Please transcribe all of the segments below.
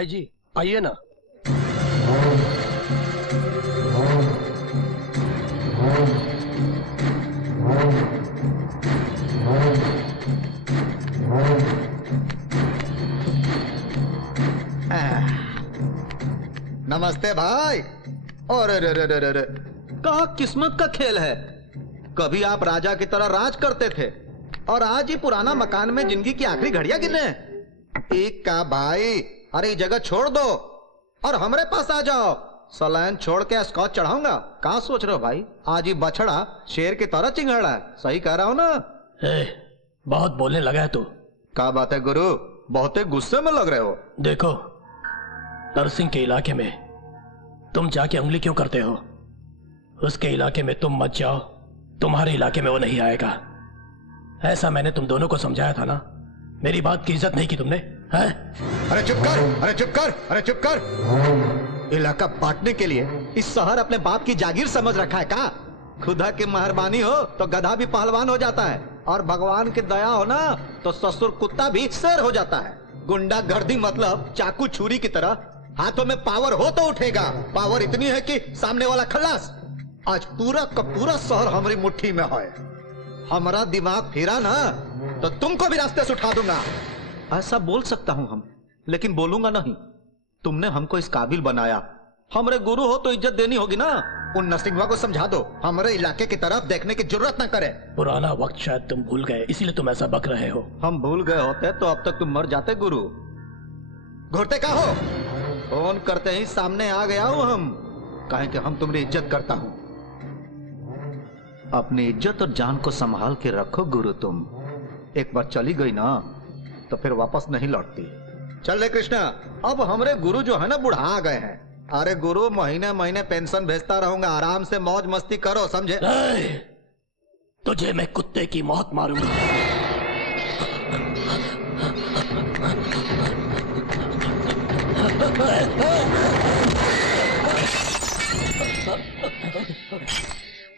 भाई जी आइए ना। नमस्ते भाई। और कहा किस्मत का खेल है। कभी आप राजा की तरह राज करते थे और आज ही पुराना मकान में जिंदगी की आखिरी घड़ियां गिन रहे हैं। एक का भाई, अरे ये जगह छोड़ दो और हमारे पास आ जाओ। सलाइन छोड़ के स्कॉच चढ़ाऊंगा। कहाँ सोच रहे हो भाई, आज ही बछड़ा शेर की तरह चिंगाड़ा है। सही कह रहा हूं ना? बहुत बोलने लगा है तू। क्या बात है गुरु, बहुत ही गुस्से में लग रहे हो। देखो, नरसिंह के इलाके में तुम जाके उंगली क्यों करते हो? उसके इलाके में तुम मत जाओ, तुम्हारे इलाके में वो नहीं आएगा। ऐसा मैंने तुम दोनों को समझाया था ना। मेरी बात की इज्जत नहीं की तुमने, है? अरे चुप कर, अरे चुप कर, अरे चुप कर। इलाका बांटने के लिए इस शहर अपने बाप की जागीर समझ रखा है का? खुदा की मेहरबानी हो तो गधा भी पहलवान हो जाता है, और भगवान की दया हो ना तो ससुर कुत्ता भी शेर हो जाता है। गुंडागर्दी मतलब चाकू छुरी की तरह हाथों में पावर हो तो उठेगा। पावर इतनी है कि सामने वाला खल्लास। आज पूरा का पूरा शहर हमारी मुट्ठी में है। हमारा दिमाग फिरा ना तो तुमको भी रास्ते से उठा दूंगा। ऐसा बोल सकता हूं हम, लेकिन बोलूंगा नहीं। तुमने हमको इस काबिल बनाया। हमारे गुरु हो तो इज्जत देनी होगी ना। उन नरसिंहवा को समझा दो हमारे इलाके की तरफ देखने की जरूरत ना करे। पुराना वक्त शायद तुम भूल गए, इसीलिए तुम ऐसा बक रहे हो। हम भूल गए होते तो अब तक तुम मर जाते गुरु। घुरते का हो? फोन करते ही सामने आ गया हूं हम, कहें कि हम तुम्हारी इज्जत करता हूं। अपनी इज्जत और जान को संभाल के रखो गुरु। तुम एक बार चली गई ना तो फिर वापस नहीं लौटती। चल रे कृष्णा, अब हमारे गुरु जो है ना बुढ़ा गए हैं। अरे गुरु, महीने महीने पेंशन भेजता रहूंगा, आराम से मौज मस्ती करो, समझे? तुझे मैं कुत्ते की मौत मारूंगा।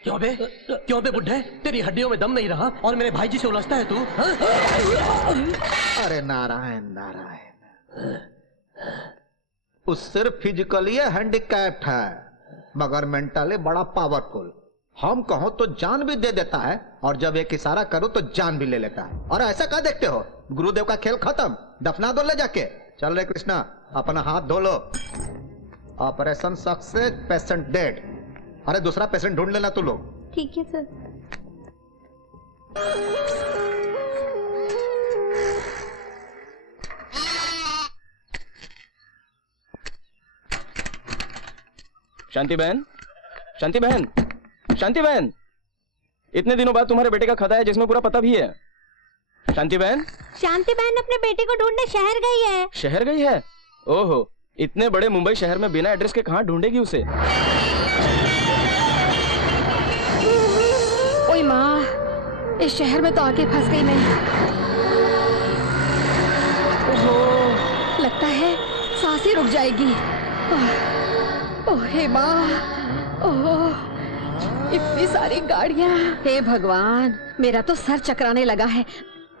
क्यों बे बुड्ढे, तेरी हड्डियों में दम नहीं रहा और मेरे भाई जी से उलझता है तू? अरे नारायण नारायण, उस सिर्फ फिजिकली हैंडीकैप्ड है मगर मेंटली बड़ा पावरफुल। हम कहो तो जान भी दे देता है और जब एक इशारा करो तो जान भी ले लेता है। और ऐसा क्या देखते हो, गुरुदेव का खेल खत्म, दफना दो ले जाके। चल रे कृष्णा, अपना हाथ धो लो। Operation success, patient dead. अरे दूसरा पेशेंट ढूंढ लेना तू लोग। ठीक है सर। शांति बहन, शांति बहन, शांति बहन, इतने दिनों बाद तुम्हारे बेटे का खता है जिसमें पूरा पता भी है। शांति बहन, शांति बहन अपने बेटे को ढूंढने शहर गई है। शहर गई है? ओहो, इतने बड़े मुंबई शहर में बिना एड्रेस के कहाँ ढूंढेगी उसे? ओए माँ, इस शहर में तो आके फंस गई मैं। ओहो, लगता है सांसें रुक जाएगी। ओह हे माँ, ओह इतनी सारी गाड़ियाँ। हे भगवान, मेरा तो सर चकराने लगा है।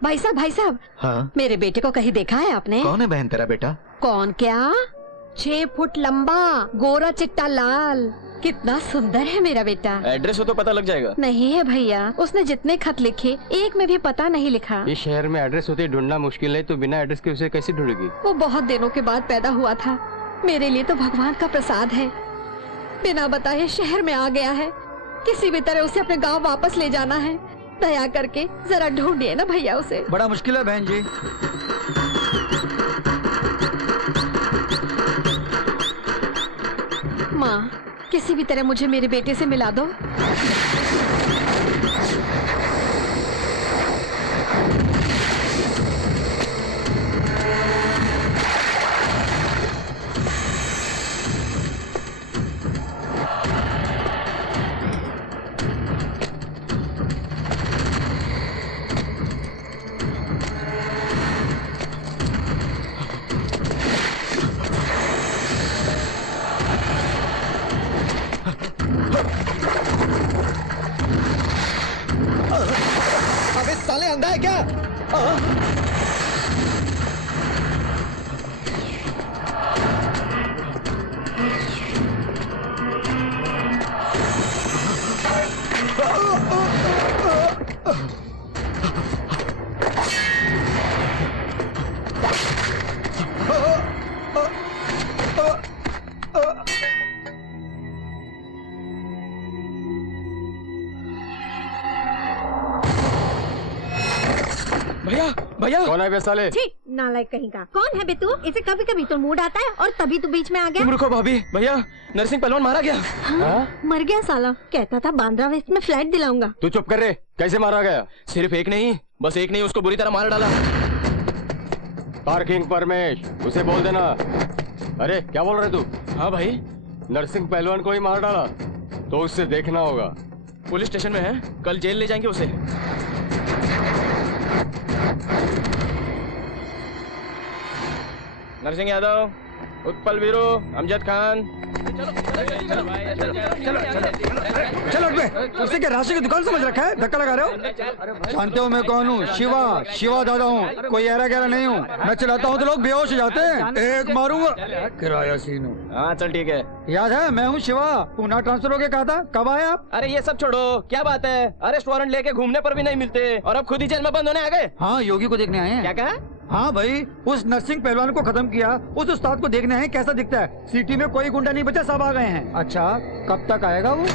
भाई साहब, हाँ? मेरे बेटे को कहीं देखा है आपने? कौन है बहन तेरा बेटा? कौन क्या, 6 फुट लंबा, गोरा चिट्टा लाल, कितना सुंदर है मेरा बेटा। एड्रेस हो तो पता लग जाएगा। नहीं है भैया, उसने जितने खत लिखे एक में भी पता नहीं लिखा। इस शहर में एड्रेस होते ढूंढना मुश्किल है, तो बिना एड्रेस के उसे कैसे ढूंढेगी? वो बहुत दिनों के बाद पैदा हुआ था, मेरे लिए तो भगवान का प्रसाद है। बिना बताए शहर में आ गया है, किसी भी तरह उसे अपने गांव वापस ले जाना है। दया करके जरा ढूंढिए ना भैया उसे। बड़ा मुश्किल है बहन जी। माँ, किसी भी तरह मुझे मेरे बेटे से मिला दो। अबे साले अंधा है क्या? भैया भैया कौन है बे साले? छी नालायक कहीं का। कौन है बे तू? इसे कभी कभी तो मूड आता है और तभी तू बीच में आ गया। तुम रुको भाभी। भैया नरसिंह पहलवान मारा गया। हाँ? मर गया साला। कहता था बांद्रा वेस्ट में फ्लैट दिलाऊंगा। तू चुप कर रे, कैसे मारा गया? सिर्फ एक नहीं, बस एक नहीं, उसको बुरी तरह मार डाला। पार्किंग परमेश, उसे बोल देना। अरे क्या बोल रहे तू? हाँ भाई, नरसिंह पहलवान को ही मार डाला तो उससे देखना होगा। पुलिस स्टेशन में है, कल जेल ले जाएंगे उसे। नरसिंह यादव, उत्पल वीरू, अमजद खान। चलो बे, उसे क्या राशि की दुकान समझ रखा है? धक्का लगा रहे हो? जानते हो मैं कौन हूँ? शिवा दादा हूँ, कोई ऐरा गैरा नहीं हूँ। मैं चलाता हूँ तो लोग बेहोश हो जाते हैं। एक मारूंगा, किराया सीन हूँ। हाँ चल ठीक है। याद है मैं हूँ शिवा, पूना ट्रांसफर हो गया कहा था, कब आए आप? अरे ये सब छोड़ो, क्या बात है, अरेस्ट वारंट लेके घूमने पर भी नहीं मिलते और अब खुद ही जेल में बंद होने आ गए। हाँ योगी को देखने आए हैं। क्या कहा? हाँ भाई, उस नरसिंह पहलवान को खत्म किया, उस उस्ताद को देखने आए, कैसा दिखता है। सिटी में कोई गुंडा नहीं बचा, सब आ गए हैं। अच्छा कब तक आएगा वो?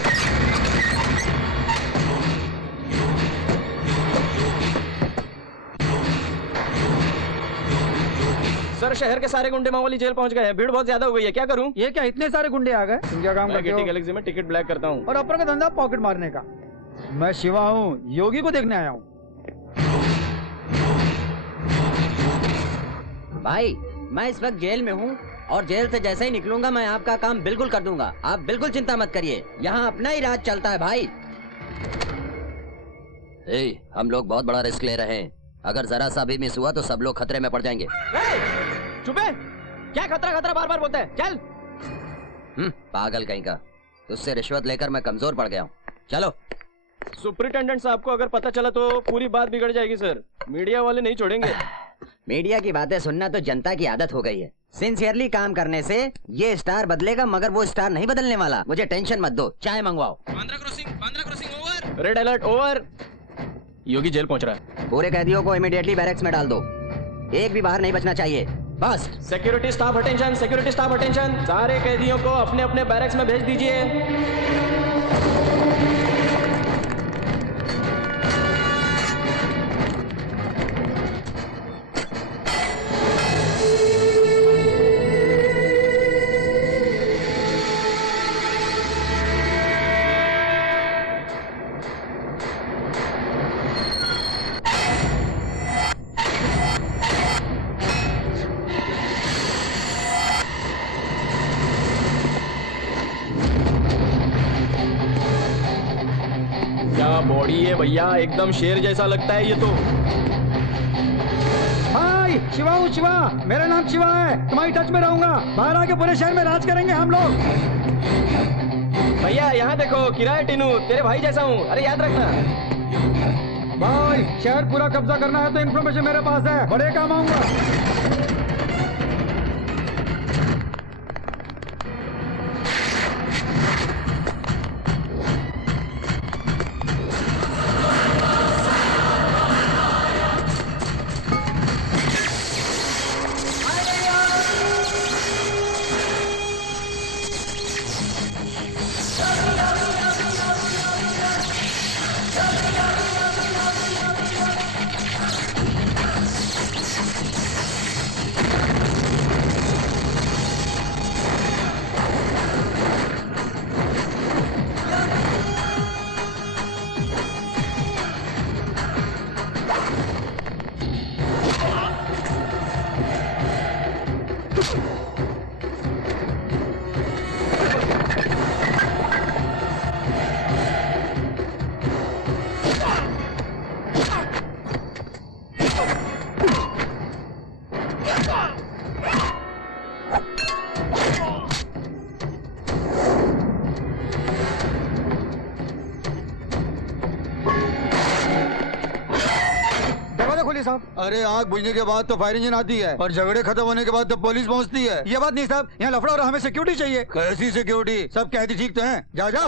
सर शहर के सारे गुंडे मामूली जेल पहुंच गए हैं, भीड़ बहुत ज्यादा हो गई है, क्या करूं? ये क्या इतने सारे गुंडे आ गए? तुम क्या काम मैं करते गेटी हो? गैलेक्सी में टिकट ब्लैक करता हूं। और अपर का धंधा पॉकेट मारने का। मैं शिवा हूँ, योगी को देखने आया हूँ। भाई मैं इस वक्त जेल में हूँ और जेल से जैसे ही निकलूंगा मैं आपका काम बिल्कुल कर दूंगा। आप बिल्कुल चिंता मत करिए, यहाँ अपना ही राज चलता है भाई। हम लोग बहुत बड़ा रिस्क ले रहे हैं, अगर जरा सा भी मिस हुआ तो सब लोग खतरे में पड़ जाएंगे। चुप है, क्या खतरा खतरा बार बार बोलते हैं, चल। पागल कहीं का, तुझसे रिश्वत लेकर मैं कमजोर पड़ गया हूँ। चलो। सुपरिटेंडेंट साहब को अगर पता चला तो पूरी बात बिगड़ जाएगी सर, मीडिया वाले नहीं छोड़ेंगे। मीडिया की बातें सुनना तो जनता की आदत हो गई है। सिंसियरली काम करने से ये स्टार बदलेगा, मगर वो स्टार नहीं बदलने वाला। मुझे टेंशन मत दो, चाय मंगवाओ। Bandra crossing over. Red alert over. Yogi jail पहुंच रहा है। पूरे कैदियों को इमीडिएटली बैरक्स में डाल दो, एक भी बाहर नहीं बचना चाहिए, बस। Security staff attention, security staff attention, सारे कैदियों को अपने अपने बैरक्स में भेज दीजिए। क्या बॉडी है भैया, एकदम शेर जैसा लगता है ये तो। हाय शिवा हूँ, शिवा, मेरा नाम शिवा है, तुम्हारी टच में रहूंगा। बाहर आके पूरे शहर में राज करेंगे हम लोग। भैया यहाँ देखो, किराए टीनू तेरे भाई जैसा हूँ, अरे याद रखना। भाई शहर पूरा कब्जा करना है तो इन्फॉर्मेशन मेरे पास है, बड़े काम आऊंगा। अरे आग बुझने के बाद तो फायर इंजन आती है और झगड़े खत्म होने के बाद तो पुलिस पहुंचती है। ये बात नहीं साहब, यहाँ लफड़ा और हमें सिक्योरिटी चाहिए। कैसी सिक्योरिटी? सब कैदी ठीक तो हैं, जाओ जाओ।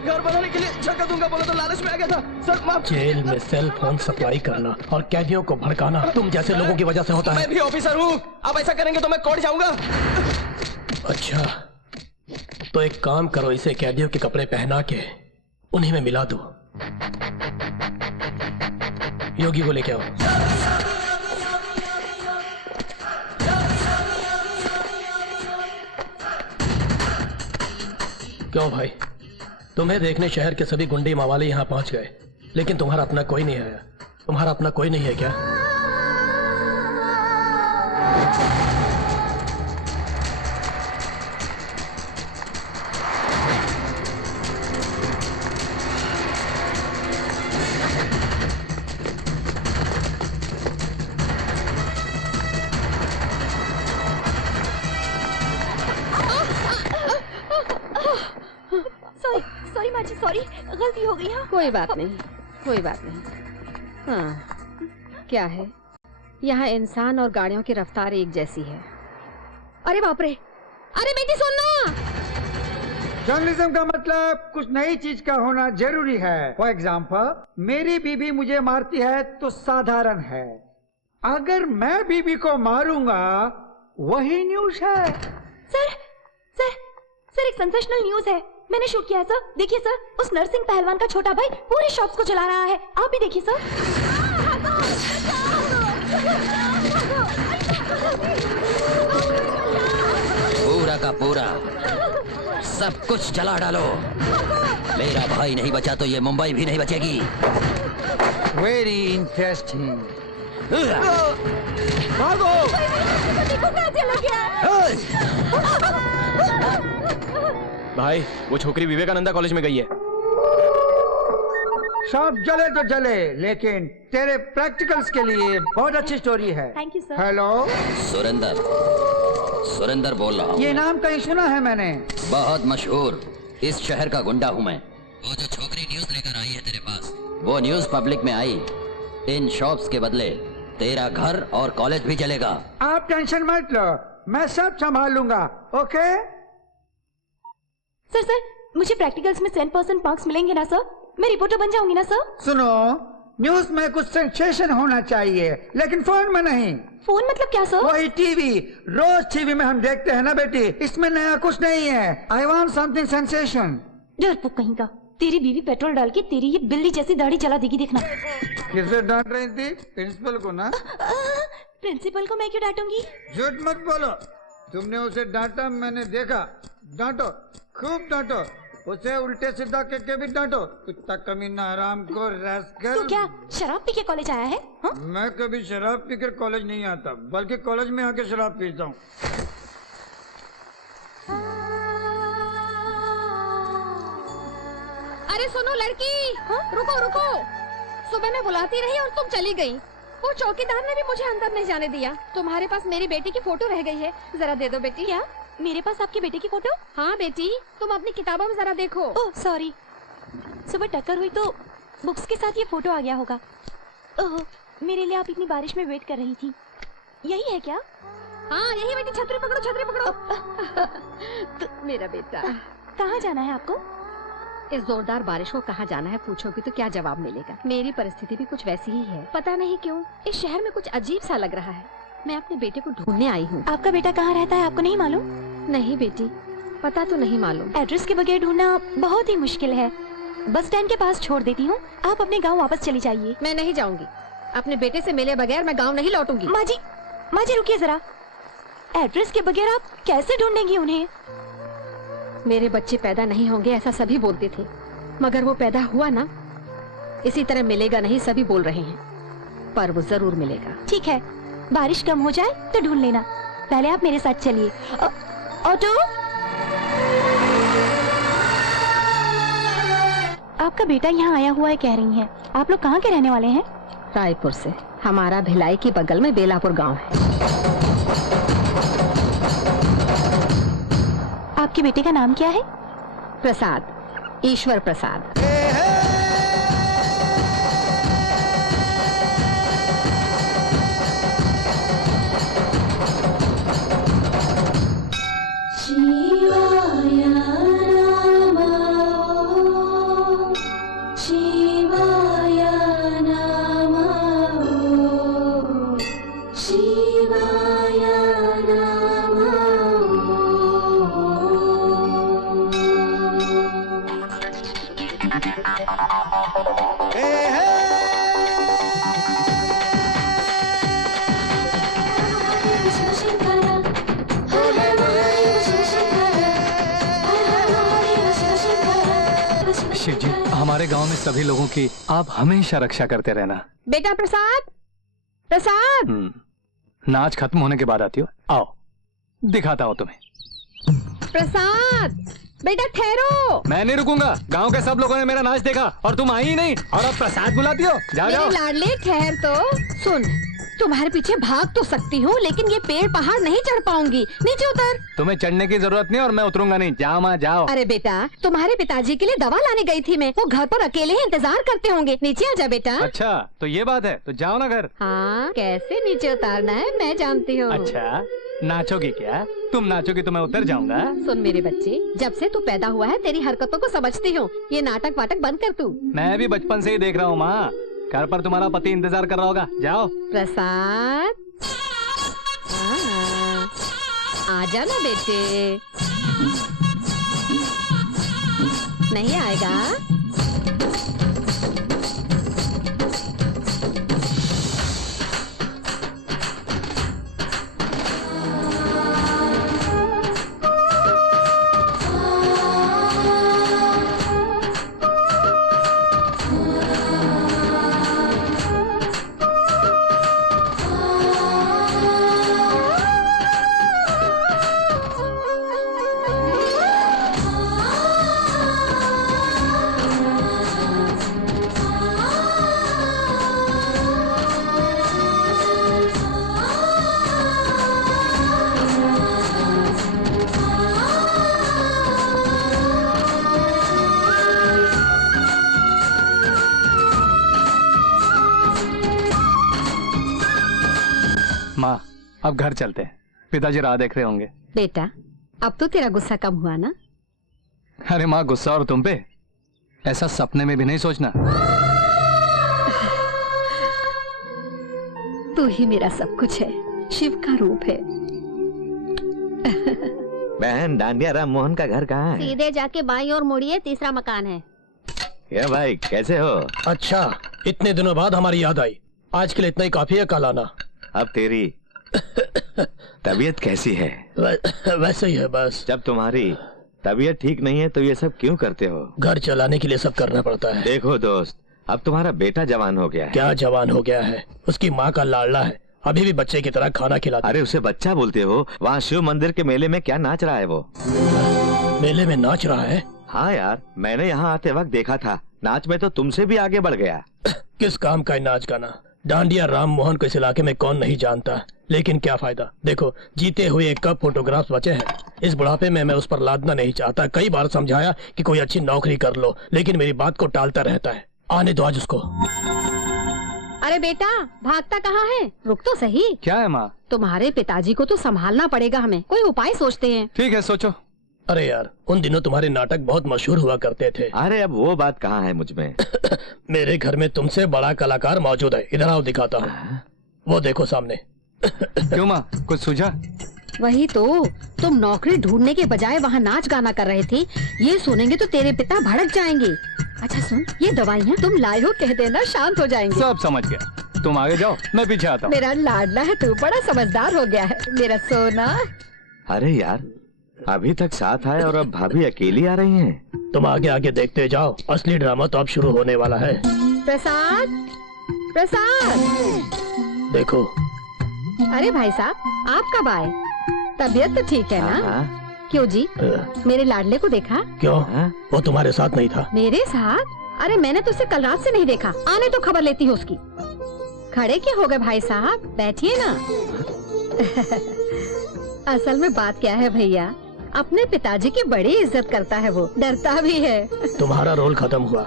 घर बनाने के लिए जगह दूंगा बोला तो लालच में आ गया था सर। माफ। जेल में सेल फोन सप्लाई करना और कैदियों को भड़काना तुम जैसे लोगों की वजह से होता मैं है। भी ऑफिसर हूँ, आप ऐसा करेंगे तो मैं कोर्ट जाऊंगा। अच्छा, तो एक काम करो, इसे कैदियों के कपड़े पहना के उन्हीं में मिला दो। योगी को लेके आओ। क्यों भाई, तुम्हें देखने शहर के सभी गुंडे मावाले यहाँ पहुंच गए, लेकिन तुम्हारा अपना कोई नहीं आया। तुम्हारा अपना कोई नहीं है क्या? सॉरी सॉरी माँ जी, सॉरी, गलती हो गई। हाँ कोई बात नहीं, कोई बात नहीं। हाँ, क्या है, यहाँ इंसान और गाड़ियों की रफ्तार एक जैसी है। अरे बाप रे, अरे बेटी सुनना। जर्नलिज्म का मतलब कुछ नई चीज का होना जरूरी है। फॉर एग्जाम्पल, मेरी बीबी मुझे मारती है तो साधारण है, अगर मैं बीबी को मारूंगा वही न्यूज है। सर सर सर, एक सेंसेशनल न्यूज है, मैंने शूट किया है सर। देखिए सर, उस नरसिंह पहलवान का छोटा भाई पूरे शॉप्स को चला रहा है, आप भी देखिए सर। पूरा का पूरा सब कुछ जला डालो। मेरा भाई नहीं बचा तो ये मुंबई भी नहीं बचेगी। Very interesting. भागो। भाई वो छोकरी विवेकानंदा कॉलेज में गई है। सब जले तो जले, लेकिन तेरे प्रैक्टिकल्स के लिए बहुत अच्छी स्टोरी है। Thank you sir. Hello, Surender, Surender बोल रहा हूँ। ये नाम कहीं सुना है मैंने। बहुत मशहूर इस शहर का गुंडा हूँ मैं। वो जो छोकरी न्यूज लेकर आई है तेरे पास, वो न्यूज पब्लिक में आई। इन शॉप्स के बदले तेरा घर और कॉलेज भी जलेगा। आप टेंशन मत लो, मैं सब संभाल लूंगा। ओके सर सर, मुझे प्रैक्टिकल्स में 100% मार्क्स मिलेंगे ना सर? मैं रिपोर्टर बन जाऊंगी ना सर? सुनो, न्यूज में कुछ सेंसेशन होना चाहिए, लेकिन फोन में नहीं। फोन मतलब क्या सर? वही टीवी, रोज टीवी में हम देखते हैं ना बेटी, इसमें नया कुछ नहीं है। I want something sensation. डरपोक कहीं का, तेरी बीवी पेट्रोल डाल के तेरी ये बिल्ली जैसी दाढ़ी जला देगी, देखना। किसे डांट रही थी? प्रिंसिपल को ना? प्रिंसिपल को मैं क्यों डांटूंगी? झूठ मत बोलो, तुमने उसे डांटा, मैंने देखा। डांटो, खूब डांटो, उसे उल्टे सीधा करके भी डांटो। कुत्ता कमीना, हराम को रैस्कल। तू क्या शराब पी के कॉलेज आया है? हाँ? मैं कभी शराब पीकर कॉलेज नहीं आता, बल्कि कॉलेज में आके शराब पीता हूँ। अरे सुनो लड़की, रुको रुको। सुबह मैं बुलाती रही और तुम चली गई। वो चौकीदार ने भी मुझे अंदर नहीं जाने दिया। तुम्हारे पास मेरी बेटी की फोटो रह गई है, जरा दे दो बेटी। क्या मेरे पास आपके बेटे की फोटो? हाँ बेटी, तुम अपनी किताबों में जरा देखो। ओह सॉरी, सुबह टक्कर हुई तो बुक्स के साथ ये फोटो आ गया होगा। ओह, मेरे लिए आप इतनी बारिश में वेट कर रही थी, यही है क्या? हाँ यही बेटी, छतरी पकड़ो, छतरी पकड़ो। मेरा बेटा। कहाँ जाना है आपको? इस जोरदार बारिश को कहाँ जाना है पूछोगी तो क्या जवाब मिलेगा। मेरी परिस्थिति भी कुछ वैसी ही है, पता नहीं क्यों इस शहर में कुछ अजीब सा लग रहा है। मैं अपने बेटे को ढूंढने आई हूँ। आपका बेटा कहाँ रहता है, आपको नहीं मालूम? नहीं बेटी, पता तो नहीं मालूम। एड्रेस के बगैर ढूंढना बहुत ही मुश्किल है। बस स्टैंड के पास छोड़ देती हूँ, आप अपने गाँव वापस चली जाइए। मैं नहीं जाऊंगी, अपने बेटे से मिले बगैर मैं गाँव नहीं लौटूंगी। माँ जी रुकिए जरा, एड्रेस के बगैर आप कैसे ढूंढेंगी उन्हें? मेरे बच्चे पैदा नहीं होंगे ऐसा सभी बोलते थे, मगर वो पैदा हुआ ना। इसी तरह मिलेगा नहीं सभी बोल रहे हैं, पर वो जरूर मिलेगा। ठीक है, बारिश कम हो जाए तो ढूंढ लेना, पहले आप मेरे साथ चलिए। ऑटो, आपका बेटा यहाँ आया हुआ है कह रही हैं। आप लोग कहाँ के रहने वाले हैं? रायपुर से। हमारा भिलाई के बगल में बेलापुर गांव है। आपके बेटे का नाम क्या है? प्रसाद, ईश्वर प्रसाद। हमारे गांव में सभी लोगों की आप हमेशा रक्षा करते रहना। बेटा प्रसाद, प्रसाद। नाच खत्म होने के बाद आती हो, आओ दिखाता हूँ तुम्हें। प्रसाद बेटा ठहरो। मैं नहीं रुकूंगा, गांव के सब लोगों ने मेरा नाच देखा और तुम आई ही नहीं और अब प्रसाद बुलाती हो। जाओ जाओ। मेरे लाडले ठहर तो। सुन, तुम्हारे पीछे भाग तो सकती हूँ लेकिन ये पेड़ पहाड़ नहीं चढ़ पाऊंगी। नीचे उतर। तुम्हें चढ़ने की जरूरत नहीं और मैं उतरूंगा नहीं। जाओ माँ जाओ। अरे बेटा, तुम्हारे पिताजी के लिए दवा लाने गई थी मैं, वो घर पर अकेले ही इंतजार करते होंगे। नीचे आ जा बेटा। अच्छा तो ये बात है, तो जाओ ना घर। हाँ, कैसे नीचे उतारना है मैं जानती हूँ। अच्छा नाचोगी क्या? तुम नाचोगी तो मैं उतर जाऊंगा। सुन मेरे बच्चे, जब से तू पैदा हुआ है तेरी हरकतों को समझती हूँ। ये नाटक वाटक बंद कर तू। मैं भी बचपन से ही देख रहा हूँ माँ, घर पर तुम्हारा पति इंतजार कर रहा होगा। जाओ। प्रसाद, आजा ना बेटे। नहीं आएगा? माँ अब घर चलते हैं, पिताजी राह देख रहे होंगे। बेटा, अब तो तेरा गुस्सा कम हुआ ना? अरे माँ गुस्सा और तुम पे ऐसा सपने में भी नहीं सोचना। तू ही मेरा सब कुछ है, शिव का रूप है। बहन, डांडिया राम मोहन का घर कहाँ है? सीधे जाके बाईं ओर मुड़िए, तीसरा मकान है। ये भाई कैसे हो? अच्छा, इतने दिनों बाद हमारी याद आई। आज के लिए इतना ही काफी है, कल आना। अब तेरी तबीयत कैसी है? वैसे ही है बस। जब तुम्हारी तबीयत ठीक नहीं है तो ये सब क्यों करते हो? घर चलाने के लिए सब करना पड़ता है। देखो दोस्त, अब तुम्हारा बेटा जवान हो गया है। क्या जवान हो गया है? उसकी माँ का लाडला है, अभी भी बच्चे की तरह खाना खिलाता। अरे उसे बच्चा बोलते हो? वहाँ शिव मंदिर के मेले में क्या नाच रहा है वो? मेले में नाच रहा है? हाँ यार, मैंने यहाँ आते वक्त देखा था। नाच में तो तुमसे भी आगे बढ़ गया। किस काम का नाच गाना? डांडिया राम मोहन को इस इलाके में कौन नहीं जानता, लेकिन क्या फायदा। देखो, जीते हुए कब फोटोग्राफ्स बचे हैं। इस बुढ़ापे में मैं उस पर लादना नहीं चाहता। कई बार समझाया कि कोई अच्छी नौकरी कर लो, लेकिन मेरी बात को टालता रहता है। आने दो आज उसको। अरे बेटा, भागता कहाँ है? रुक तो सही। क्या है माँ? तुम्हारे पिताजी को तो संभालना पड़ेगा हमें, कोई उपाय सोचते हैं। ठीक है सोचो। अरे यार, उन दिनों तुम्हारे नाटक बहुत मशहूर हुआ करते थे। अरे अब वो बात कहाँ है मुझ में? मेरे घर में तुमसे बड़ा कलाकार मौजूद है। इधर आओ, दिखाता हूँ। वो देखो सामने। क्यों माँ, कुछ सूझा? वही तो, तुम नौकरी ढूंढने के बजाय वहाँ नाच गाना कर रहे थे। ये सुनेंगे तो तेरे पिता भड़क जाएंगे। अच्छा सुन, ये दवाइयाँ तुम लाए हो, कह देना, शांत हो जाएंगे। सब समझ गया, तुम आगे जाओ, मैं पीछे आता हूँ। मेरा लाडला है तू, बड़ा समझदार हो गया है मेरा सोना। अरे यार, अभी तक साथ आए और अब भाभी अकेली आ रही हैं। तुम आगे आगे देखते जाओ, असली ड्रामा तो अब शुरू होने वाला है। प्रसाद, प्रसाद। देखो। अरे भाई साहब, आप कब आए? तबीयत तो ठीक है ना? हाँ? क्यों जी, मेरे लाडले को देखा? क्यों? हाँ? वो तुम्हारे साथ नहीं था? मेरे साथ? अरे मैंने तो उसे कल रात से नहीं देखा। आने तो खबर लेती हूँ उसकी। खड़े क्यों हो गए भाई साहब, बैठिए ना। असल में बात क्या है भैया, अपने पिताजी की बड़ी इज्जत करता है वो, डरता भी है। तुम्हारा रोल खत्म हुआ।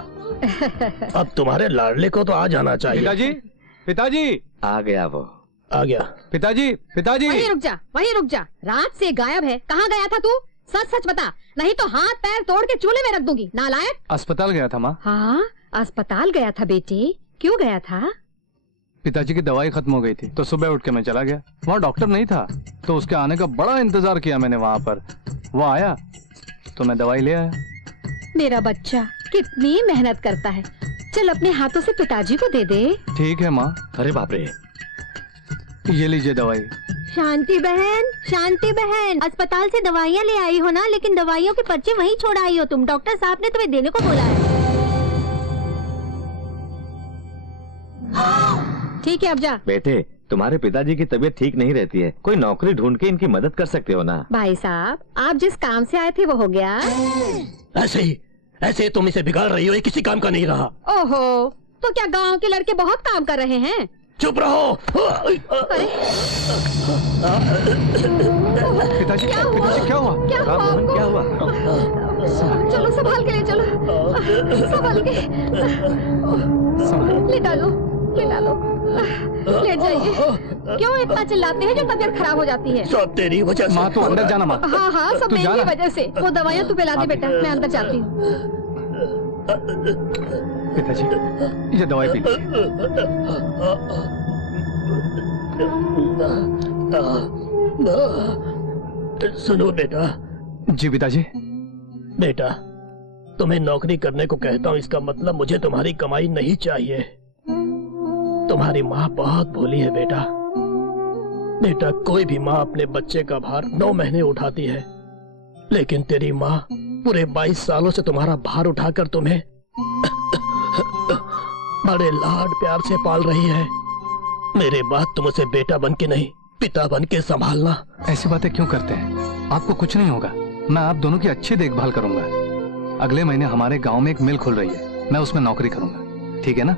अब तुम्हारे लाडले को तो आ जाना चाहिए। पिताजी, पिताजी। आ गया वो। आ गया। पिताजी, पिताजी। वहीं रुक जा, वहीं रुक जा। रात से गायब है, कहाँ गया था तू? सच सच बता, नहीं तो हाथ पैर तोड़ के चूल्हे में रख दूंगी, नालायक। अस्पताल गया था माँ। हाँ, अस्पताल गया था बेटे, क्यों गया था? पिताजी की दवाई खत्म हो गई थी तो सुबह उठ के मैं चला गया। वहाँ डॉक्टर नहीं था तो उसके आने का बड़ा इंतजार किया मैंने वहाँ पर। वो आया तो मैं दवाई ले आया। मेरा बच्चा कितनी मेहनत करता है। चल अपने हाथों से पिताजी को दे दे। ठीक है माँ। अरे बाप रे, ये लीजिए दवाई। शांति बहन, शांति बहन, अस्पताल से दवाइयाँ ले आई हो ना, लेकिन दवाइयों के पर्चे वहीं छोड़ आई हो तुम। डॉक्टर साहब ने तुम्हें देने को बोला है। ठीक है अब जा। बेटे, तुम्हारे पिताजी की तबीयत ठीक नहीं रहती है, कोई नौकरी ढूंढ के इनकी मदद कर सकते हो ना। भाई साहब, आप जिस काम से आए थे वो हो गया? ऐसे तुम इसे बिगाड़ रही हो, ये किसी काम का नहीं रहा। ओहो, तो क्या गांव के लड़के बहुत काम कर रहे हैं? चुप रहो। अरे पिताजी क्या हुआ? पिताजी क्या हुआ? क्या हुआ आपको? क्या हुआ? चलो संभाल के ले चलो, संभाल के लेटा लो, लेटा लो, लेट जाइए। क्यों इतना चिल्लाते हैं जो तबीयत खराब हो जाती है? सब तेरी वजह से। माँ तू अंदर जाना माँ। हाँ हाँ, सब तू जा मेरी ना। वजह से। वो दवाइयाँ तू पिला दे बेटा, मैं अंदर जाती हूँ। पिताजी ये दवाई पी लीजिए। सुनो बेटा। जी पिताजी। बेटा, तुम्हें नौकरी करने को कहता हूँ, इसका मतलब मुझे तुम्हारी कमाई नहीं चाहिए। तुम्हारी माँ बहुत भोली है बेटा। बेटा, कोई भी माँ अपने बच्चे का भार 9 महीने उठाती है, लेकिन तेरी माँ पूरे 22 सालों से तुम्हारा भार उठाकर तुम्हें बड़े लाड प्यार से पाल रही है। मेरे बाद तुम उसे बेटा बन के नहीं, पिता बन के संभालना। ऐसी बातें क्यों करते हैं? आपको कुछ नहीं होगा, मैं आप दोनों की अच्छी देखभाल करूंगा। अगले महीने हमारे गांव में एक मिल खुल रही है, मैं उसमें नौकरी करूंगा, ठीक है ना?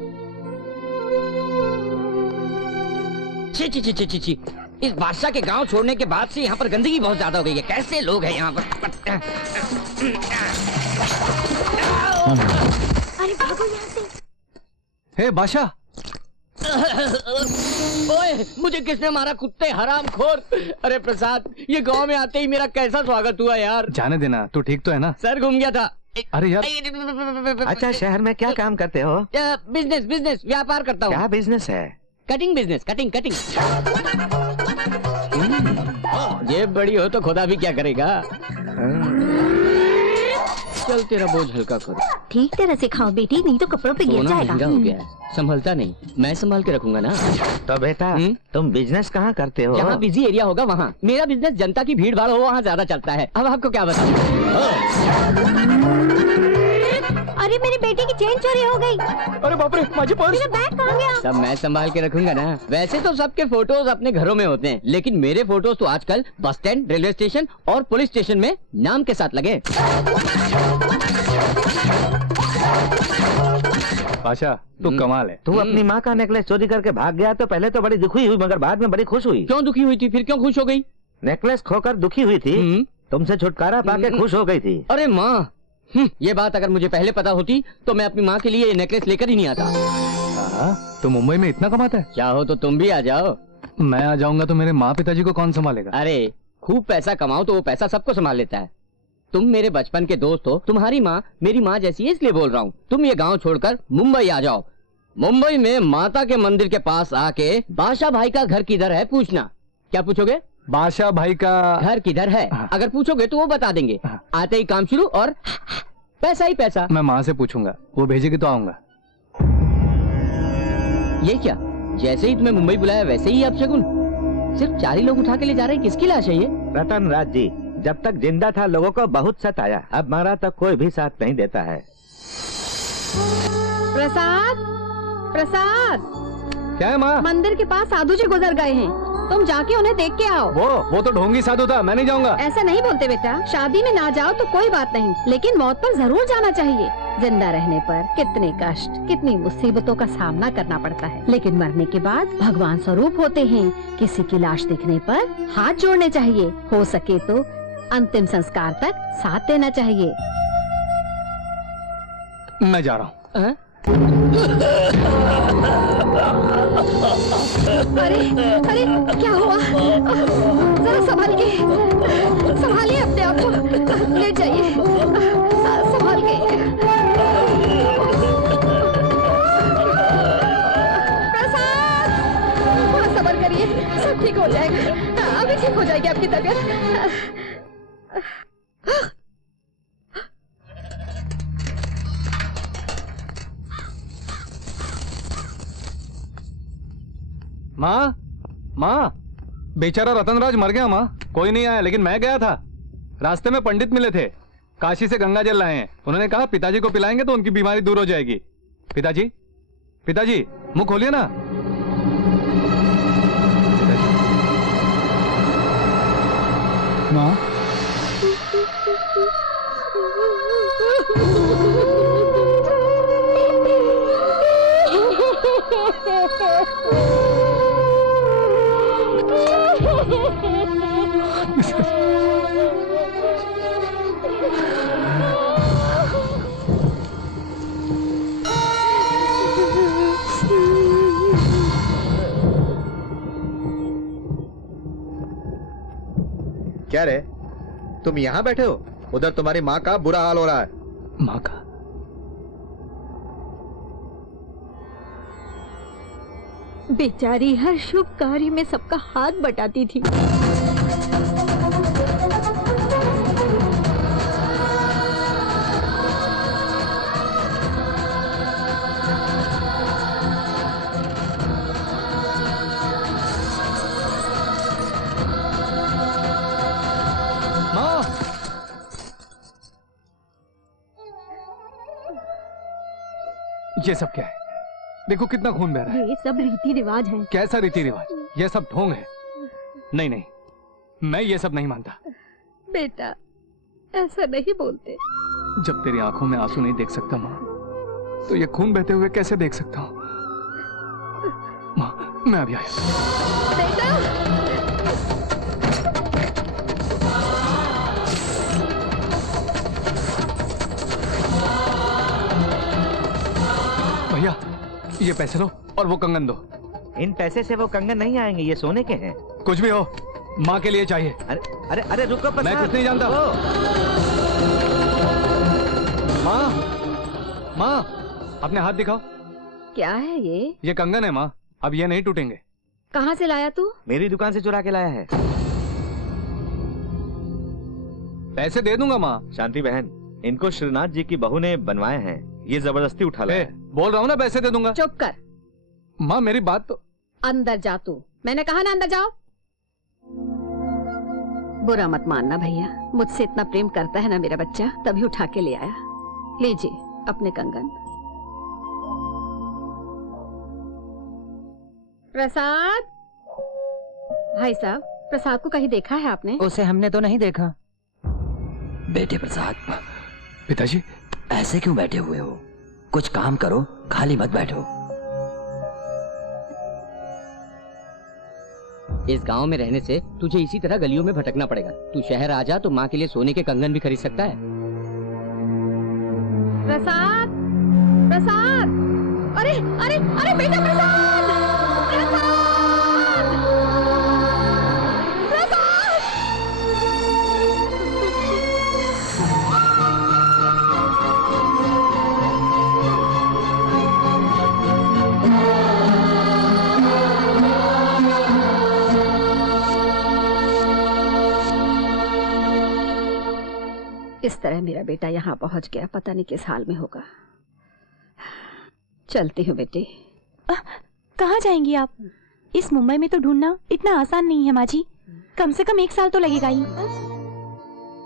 छी छी छी छी छी छी, इस बादशाह के गांव छोड़ने के बाद से यहाँ पर गंदगी बहुत ज्यादा हो गई है। कैसे लोग हैं यहाँ पर? अरे भागो यहाँ से। हे बादशाह, ओए, मुझे किसने मारा? कुत्ते हरामखोर! अरे प्रसाद, ये गांव में आते ही मेरा कैसा स्वागत हुआ यार। जाने देना, तू ठीक तो है ना? सर घूम गया था। अरे यार, अच्छा, शहर में क्या काम करते हो? बिजनेस बिजनेस व्यापार करता हूँ। क्या बिजनेस है? Cutting business, cutting cutting. जेब बड़ी हो तो खुदा भी क्या करेगा। चल तेरा बोझ हल्का करो। ठीक तरह से खाओ बेटी, नहीं तो कपड़ों पे गिर सोना जाएगा। महंगा हो गया है, संभलता नहीं। मैं संभाल के रखूंगा ना। तो बेटा, तुम बिजनेस कहाँ करते हो? जहाँ बिजी एरिया होगा वहाँ। मेरा बिजनेस जनता की भीड़ भाड़ हो वहाँ ज्यादा चलता है। अब आपको क्या बताऊँ? अरे मेरी बेटी की चेन चोरी हो गई। अरे बाप रे, माझी पर्स! मेरा बैग कहाँ गया? सब मैं संभाल के रखूंगा ना। वैसे तो सबके फोटोज अपने घरों में होते हैं, लेकिन मेरे फोटोज तो आजकल बस स्टैंड, रेलवे स्टेशन और पुलिस स्टेशन में नाम के साथ लगे। बादशाह तू कमाल है। तू अपनी माँ का नेकलेस चोरी करके भाग गया तो पहले तो बड़ी दुखी हुई, मगर बाद में बड़ी खुश हुई। क्यों दुखी हुई थी? फिर क्यों खुश हो गई? नेकलेस खोकर दुखी हुई थी, तुमसे छुटकारा पाके खुश हो गई थी। अरे माँ, ये बात अगर मुझे पहले पता होती तो मैं अपनी माँ के लिए ये नेकलेस लेकर ही नहीं आता। तो मुंबई में इतना कमाता है? चाहो तो तुम भी आ जाओ। मैं आ जाऊंगा तो मेरे माँ पिताजी को कौन संभालेगा? अरे खूब पैसा कमाओ तो वो पैसा सबको संभाल लेता है। तुम मेरे बचपन के दोस्त हो, तुम्हारी माँ मेरी माँ जैसी है, इसलिए बोल रहा हूँ। तुम ये गांव छोड़कर मुंबई आ जाओ। मुंबई में माता के मंदिर के पास आके बादशाह भाई का घर किधर है पूछना। क्या पूछोगे? बादशाह भाई का घर किधर है? अगर पूछोगे तो वो बता देंगे। आते ही काम शुरू और पैसा ही पैसा। मैं माँ से पूछूंगा, वो भेजेगी तो आऊंगा। ये क्या, जैसे ही तुम्हें मुंबई बुलाया वैसे ही अब शगुन? सिर्फ 4 ही लोग उठा के ले जा रहे हैं, किसकी लाश है ये? रतन राज जी जब तक जिंदा था लोगों को बहुत सताया, अब मारा तो कोई भी साथ नहीं देता है। प्रसाद, प्रसाद, क्या है माँ? मंदिर के पास साधु जी गुजर गए हैं, तुम जाके उन्हें देख के आओ। वो तो ढोंगी साधु था, मैं नहीं जाऊंगा। ऐसा नहीं बोलते बेटा, शादी में ना जाओ तो कोई बात नहीं, लेकिन मौत पर जरूर जाना चाहिए। जिंदा रहने पर कितने कष्ट, कितनी मुसीबतों का सामना करना पड़ता है, लेकिन मरने के बाद भगवान स्वरूप होते हैं। किसी की लाश दिखने पर हाथ जोड़ने चाहिए, हो सके तो अंतिम संस्कार तक साथ देना चाहिए। मैं जा रहा हूँ। अरे अरे क्या हुआ? जरा संभाल के, संभालिए अपने आप को, लेट जाइए, संभाल के। प्रसाद, थोड़ा सब्र करिए, सब ठीक हो जाएगा, अभी ठीक हो जाएगी आपकी तबीयत। माँ, बेचारा रतनराज मर गया माँ। कोई नहीं आया, लेकिन मैं गया था। रास्ते में पंडित मिले थे, काशी से गंगा जल लाए हैं। उन्होंने कहा पिताजी को पिलाएंगे तो उनकी बीमारी दूर हो जाएगी। पिताजी, पिताजी, मुंह खोलिए ना। माँ क्या रे, तुम यहाँ बैठे हो? उधर तुम्हारी माँ का बुरा हाल हो रहा है। माँ का बेचारी हर शुभ कार्य में सबका हाथ बटाती थी। माँ ये सब क्या है? देखो कितना खून बह रहा है। ये सब रीति रिवाज है। कैसा रीति रिवाज? ये सब ढोंग है। नहीं नहीं, मैं ये सब नहीं मानता। बेटा ऐसा नहीं बोलते। जब तेरी आंखों में आंसू नहीं देख सकता माँ, तो ये खून बहते हुए कैसे देख सकता हूँ? माँ मैं अभी आया। बेटा भैया ये पैसे लो और वो कंगन दो। इन पैसे से वो कंगन नहीं आएंगे, ये सोने के हैं। कुछ भी हो, माँ के लिए चाहिए। अरे अरे अरे रुको प्रसाद। मैं कुछ नहीं जानता। माँ माँ अपने हाथ दिखाओ। क्या है ये कंगन है माँ, अब ये नहीं टूटेंगे। कहाँ से लाया तू? मेरी दुकान से चुरा के लाया है। पैसे दे दूंगा माँ। शांति बहन, इनको श्रीनाथ जी की बहू ने बनवाए हैं, ये जबरदस्ती उठा लाया। बोल रहा हूँ ना पैसे दे दूंगा। चुप कर। माँ मेरी बात तो। अंदर जा तू, मैंने कहा ना अंदर जाओ। बुरा मत मानना भैया, मुझसे इतना प्रेम करता है ना मेरा बच्चा, तभी उठा के ले आया। लीजिए अपने कंगन। प्रसाद, भाई साहब प्रसाद को कहीं देखा है आपने? उसे हमने तो नहीं देखा। बेटे प्रसाद, पिताजी ऐसे क्यों बैठे हुए हो? कुछ काम करो, खाली मत बैठो। इस गांव में रहने से तुझे इसी तरह गलियों में भटकना पड़ेगा। तू शहर आ जा तो माँ के लिए सोने के कंगन भी खरीद सकता है। प्रसाद, प्रसाद, अरे अरे अरे बेटा प्रसाद, प्रसाद, प्रसाद। इस तरह मेरा बेटा यहाँ पहुँच गया, पता नहीं किस हाल में होगा। चलती हूँ बेटी। कहाँ जाएंगी आप? इस मुंबई में तो ढूंढना इतना आसान नहीं है माँ जी। कम से कम 1 साल तो लगेगा ही।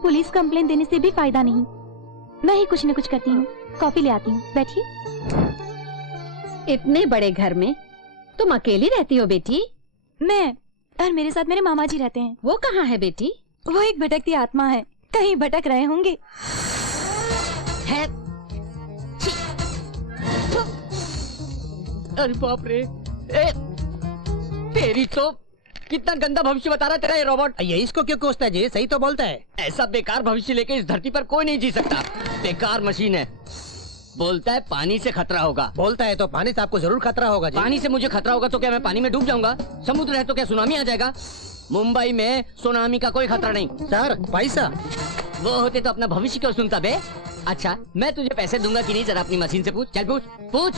पुलिस कंप्लेन देने से भी फायदा नहीं। मैं ही कुछ न कुछ करती हूँ। कॉफी ले आती हूँ, बैठिए। इतने बड़े घर में तुम अकेली रहती हो बेटी? मैं और मेरे साथ मेरे मामा जी रहते हैं। वो कहाँ है बेटी? वो एक भटकती आत्मा है, कहीं भटक रहे होंगे। है। अरे बाप रे, तेरी तो कितना गंदा भविष्य बता रहा है तेरा ये रोबोट। ये इसको क्यों कोसता है जी? सही तो बोलता है। ऐसा बेकार भविष्य लेके इस धरती पर कोई नहीं जी सकता। बेकार मशीन है। बोलता है पानी से खतरा होगा। बोलता है तो पानी से आपको जरूर खतरा होगा जी। पानी से मुझे खतरा होगा तो क्या मैं पानी में डूब जाऊंगा? समुद्र है तो क्या सुनामी आ जाएगा? मुंबई में सुनामी का कोई खतरा नहीं। सर पैसा वो होते तो अपना भविष्य क्यों सुनता बे? अच्छा मैं तुझे पैसे दूंगा कि नहीं, जरा अपनी मशीन से पूछ। चल पूछ पूछ।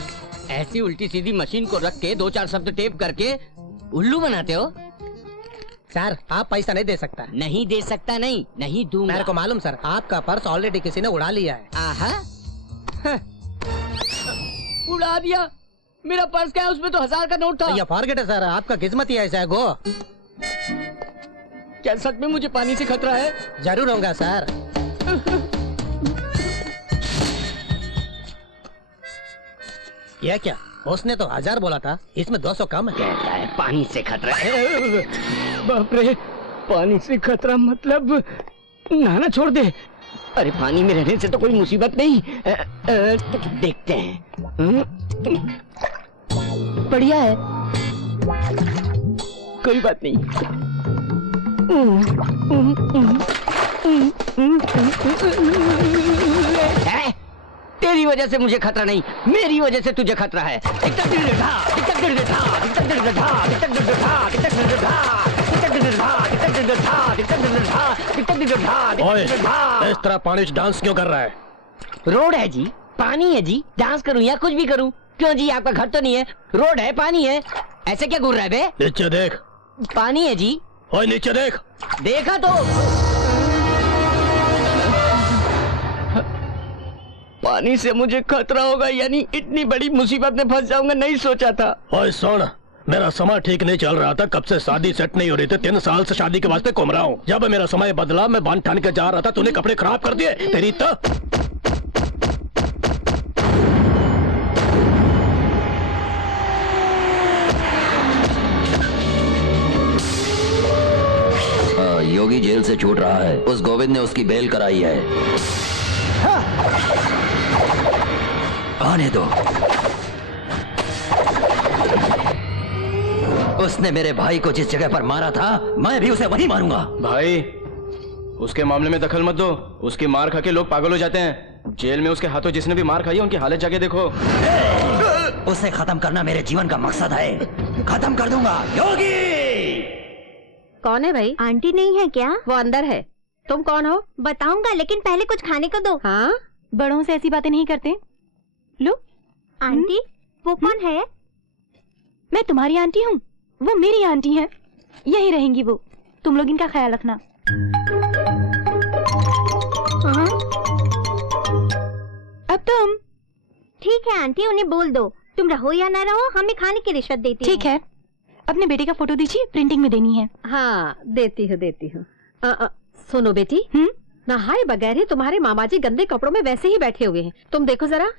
ऐसी उल्टी सीधी मशीन को रख के 2-4 शब्द टेप करके उल्लू बनाते हो। सर आप पैसा नहीं दे सकता। नहीं दे सकता? नहीं, नहीं दूंगा। मेरे को मालूम सर, आपका पर्स ऑलरेडी किसी ने उड़ा लिया है। आहा, उड़ा दिया? मेरा पर्स क्या है? उसमें तो 1000 का नोट था। ये फॉरगेट है सर, आपका किस्मत ही ऐसा है। गो। क्या सच में मुझे पानी से खतरा है? जरूर होगा सर। यह क्या, उसने तो 1000 बोला था, इसमें 200 कम है। कहता है पानी से खतरा है। बाप रे, पानी से खतरा मतलब नहाना छोड़ दे। अरे पानी में रहने से तो कोई मुसीबत नहीं। देखते हैं। बढ़िया है, कोई बात नहीं। तेरी वजह से मुझे खतरा नहीं, मेरी वजह से तुझे खतरा है। ओए, इस तरह पानी से डांस क्यों कर रहा है? रोड है जी, पानी है जी, डांस करूं या कुछ भी करूं? क्यों जी, आपका घर तो नहीं है, रोड है, पानी है, ऐसे क्या घूर रहा है बे? नीचे देख। पानी है जी। ओए नीचे देख। देखा तो। पानी से मुझे खतरा होगा, यानी इतनी बड़ी मुसीबत में फंस जाऊंगा, नहीं सोचा था। ओए सुन, मेरा समय ठीक नहीं चल रहा था, कब से शादी सेट नहीं हो रही थी, 3 साल से शादी के वास्ते घूम रहा हूँ। जब मेरा समय बदला, मैं बांध ठान के जा रहा था, तूने कपड़े खराब कर दिए। तेरी तो योगी जेल से छूट रहा है, उस गोविंद ने उसकी बेल कराई है। आने दो। उसने मेरे भाई को जिस जगह पर मारा था, मैं भी उसे वहीं मारूंगा। भाई, उसके मामले में दखल मत दो, उसकी मार खा के लोग पागल हो जाते हैं। जेल में उसके हाथों जिसने भी मार खाई है, उनकी हालत जाके देखो। उसे खत्म करना मेरे जीवन का मकसद है, खत्म कर दूंगा। योगी! कौन है भाई? आंटी नहीं है क्या? वो अंदर है। तुम कौन हो? बताऊंगा, लेकिन पहले कुछ खाने को दो। हाँ, बड़ों से ऐसी बातें नहीं करते। लो। आंटी, वो कौन है? मैं तुम्हारी आंटी हूँ, वो मेरी आंटी है, यही रहेंगी वो। तुम लोग इनका ख्याल रखना। हाँ? अब तुम। ठीक है आंटी, उन्हें बोल दो, तुम रहो या ना रहो, हमें खाने की रिश्वत देती ठीक है, अपने बेटे का फोटो दीजिए, प्रिंटिंग में देनी है। हाँ, देती हूँ। सुनो बेटी, नहाए बगैर ही तुम्हारे मामा जी गंदे कपड़ों में वैसे ही बैठे हुए हैं, तुम देखो जरा।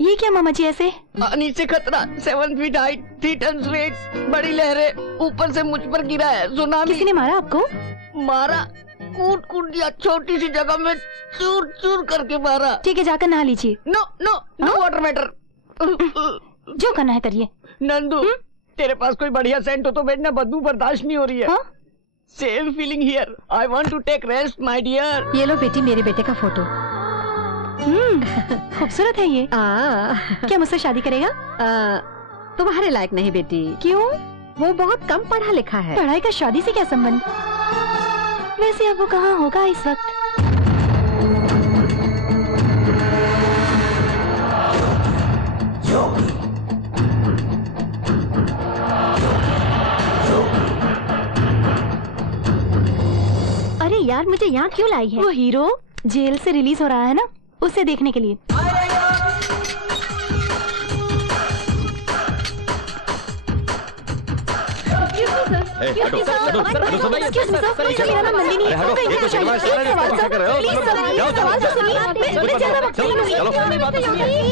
ये क्या मामा जी ऐसे? नीचे खतरा, 7 फीट हाइट, 3 टन वेट, बड़ी लहरें, ऊपर से मुझ पर गिरा है सुनामी। किसी ने मारा आपको? मारा, कूट कूट दिया, छोटी सी जगह में चूर चूर करके मारा। ठीक है, जाकर नहा लीजिए। No no no water matter. जो करना है करिए। नंदू, तेरे पास कोई बढ़िया सेंट हो तो भेजना, बदबू बर्दाश्त नहीं हो रही है। Same feeling here, I want to take rest my dear. ये लो बेटी, मेरे बेटे का फोटो। खूबसूरत है ये। क्या मुझसे शादी करेगा? तुम्हारे लायक नहीं बेटी। क्यों? वो बहुत कम पढ़ा लिखा है। पढ़ाई का शादी से क्या संबंध? वैसे अब वो कहाँ होगा इस वक्त? अरे यार, मुझे यहाँ क्यों लाई है? वो हीरो जेल से रिलीज हो रहा है ना, उसे देखने के लिए।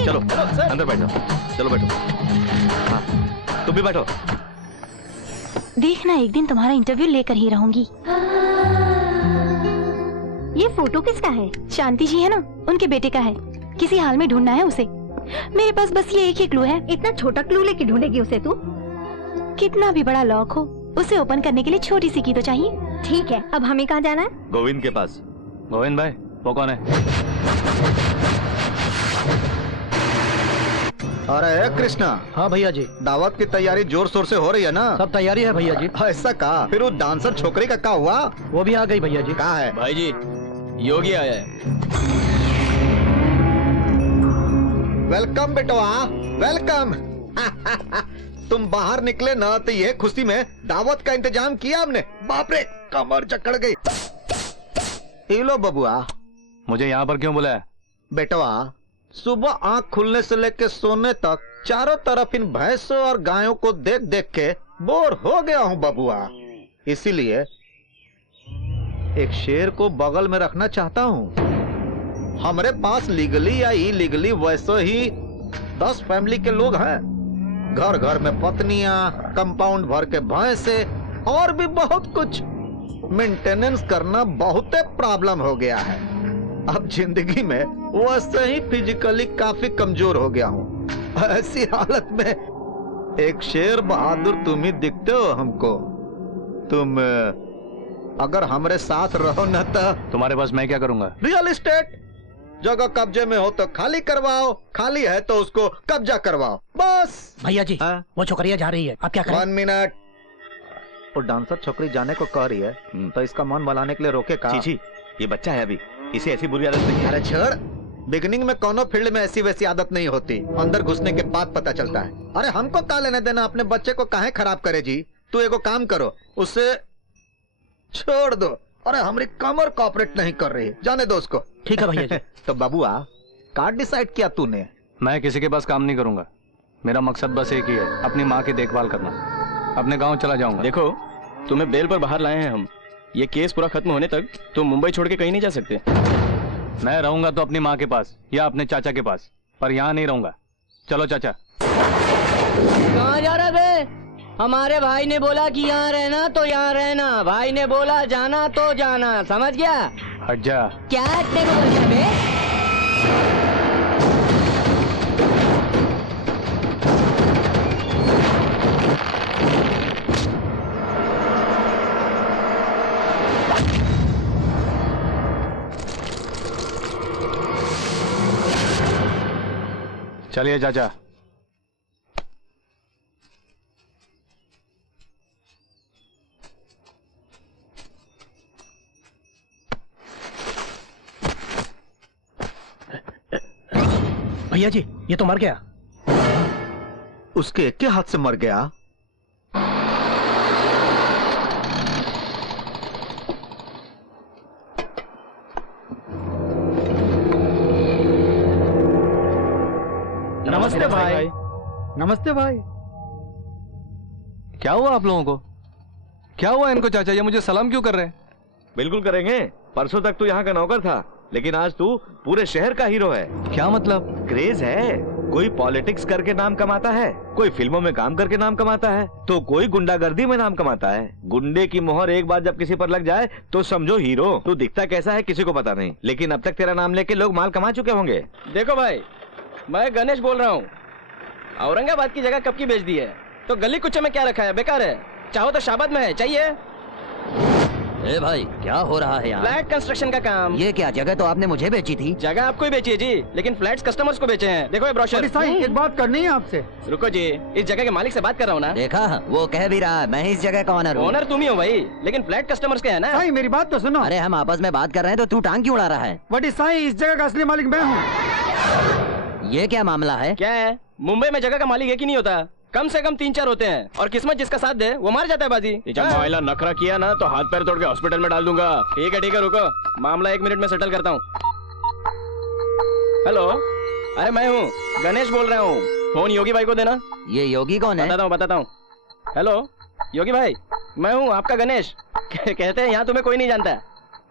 चलो अंदर बैठो, चलो बैठो। हाँ, तुम भी बैठो। देखना, एक दिन तुम्हारा इंटरव्यू लेकर ही रहूंगी। ये फोटो किसका है? शांति जी है ना, उनके बेटे का है। किसी हाल में ढूंढना है उसे। मेरे पास बस ये एक ही क्लू है। इतना छोटा क्लू लेके ढूंढेगी उसे तू? कितना भी बड़ा लॉक हो, उसे ओपन करने के लिए छोटी सी की तो चाहिए। ठीक है, अब हमें कहाँ जाना है? गोविंद के पास। गोविंद भाई, वो कौन है? अरे कृष्णा। हाँ भैया जी। दावत की तैयारी जोर शोर से हो रही है ना? सब तैयारी है भैया जी। ऐसा कहा, फिर वो डांसर छोकरी का क्या हुआ? वो भी आ गई भैया जी। कहाँ है? भाई जी, योगी आया है। वेलकम बेटवा, वेलकम। तुम बाहर निकले ना तो ये खुशी में दावत का इंतजाम किया हमने। बाप रे, कमर जकड़ गई। ये लो बबुआ। मुझे यहाँ पर क्यों बुलाया? बेटवा, सुबह आंख खुलने से लेकर सोने तक चारों तरफ इन भैंसों और गायों को देख देख के बोर हो गया हूँ बबुआ। इसीलिए एक शेर को बगल में रखना चाहता हूँ। हमारे पास लीगली या इलीगली वैसे ही 10 फैमिली के लोग हैं घर घर में पत्नियां, कंपाउंड भर के भैंसे और भी बहुत कुछ। मेंटेनेंस करना बहुत प्रॉब्लम हो गया है। अब जिंदगी में वैसे ही फिजिकली काफी कमजोर हो गया हूँ। ऐसी हालत में एक शेर बहादुर तुम ही दिखते हो हमको। तुम अगर हमारे साथ रहो न तो तुम्हारे पास मैं क्या करूंगा? रियल एस्टेट जगह कब्जे में हो तो खाली करवाओ, खाली है तो उसको कब्जा करवाओ, बस। भैया जी वो छोकरिया जा रही है, अब क्या करें? 1 मिनट। वो डांसर छोकरी जाने को कह रही है तो इसका मन बनाने के लिए रोके का? चीची, ये बच्चा है अभी, इसे ऐसी बुरी आदत नहीं है। अरे छोड़, बिगिनिंग में कोनो फील्ड में ऐसी वैसी आदत नहीं होती, अंदर घुसने के बाद पता चलता है। अरे हमको क्या लेने देना, अपने बच्चे को काहे खराब करे जी। तू एगो काम करो, उसे छोड़ दो। अरे हमारी कमर कॉपरेट नहीं कर रही, जाने दो उसको। ठीक है भैया जी। तो बाबुआ कार्ड डिसाइड किया तूने? मैं किसी के पास काम नहीं करूंगा। मेरा मकसद बस एक ही है, अपनी माँ की देखभाल करना। अपने गांव चला जाऊंगा। देखो, तुम्हें बेल पर बाहर लाए हैं हम। ये केस पूरा खत्म होने तक तुम मुंबई छोड़ के कहीं नहीं जा सकते। मैं रहूंगा तो अपनी माँ के पास या अपने चाचा के पास, पर यहाँ नहीं रहूंगा। चलो चाचा। कहाँ जा रहा बे? हमारे भाई ने बोला कि यहाँ रहना तो यहाँ रहना, भाई ने बोला जाना तो जाना, समझ गया? हट जा। क्या हटने को बोल रहा है बे? चलिए चाचा। भैया जी ये तो मर गया। उसके एक के हाथ से मर गया? नमस्ते भाई। नमस्ते भाई। क्या हुआ आप लोगों को? क्या हुआ इनको चाचा, ये मुझे सलाम क्यों कर रहे हैं? बिल्कुल करेंगे। परसों तक तू यहाँ का नौकर था, लेकिन आज तू पूरे शहर का हीरो है। क्या मतलब? क्रेज है। कोई पॉलिटिक्स करके नाम कमाता है, कोई फिल्मों में काम करके नाम कमाता है, तो कोई गुंडागर्दी में नाम कमाता है। गुंडे की मोहर एक बार जब किसी पर लग जाए तो समझो हीरो। तू दिखता कैसा है किसी को पता नहीं, लेकिन अब तक तेरा नाम लेके लोग माल कमा चुके होंगे। देखो भाई, मैं गणेश बोल रहा हूँ। औरंगाबाद की जगह कब की बेच दी है, तो गली कुछ में क्या रखा है, बेकार है। चाहो तो शाबाद में है, चाहिए? ए भाई क्या हो रहा है यहाँ? फ्लैट कंस्ट्रक्शन का काम। ये क्या, जगह तो आपने मुझे बेची थी। जगह आपको ही बेची है जी, लेकिन फ्लैट्स कस्टमर्स को बेचे हैं। देखो ये ब्रोशर। एक बात करनी है आपसे। रुको जी, इस जगह के मालिक से बात कर रहा हूँ ना। देखा, वो कह भी रहा है मैं इस जगह का ऑनर हूँ। ओनर तुम ही हो भाई, लेकिन फ्लैट कस्टमर्स के है ना। साईं मेरी बात तो सुनो। अरे हम आपस में बात कर रहे हैं तो तू टांग क्यों उड़ा रहा है? बड़ी साईं, इस जगह का असली मालिक मैं हूँ। ये क्या मामला है? क्या है, मुंबई में जगह का मालिक एक ही नहीं होता, कम से कम 3-4 होते हैं, और किस्मत जिसका साथ दे वो मार जाता है बाजी। जब मामला नखरा किया ना तो हाथ पैर तोड़ के हॉस्पिटल में डाल दूंगा। ठीक है रुको, मामला 1 मिनट में सेटल करता हूँ। हेलो, अरे मैं हूँ गणेश बोल रहा हूँ। फोन योगी भाई को देना। ये योगी कौन है? बताता हूँ। हेलो योगी भाई, मैं हूँ आपका गणेश। कहते हैं यहाँ तुम्हें कोई नहीं जानता।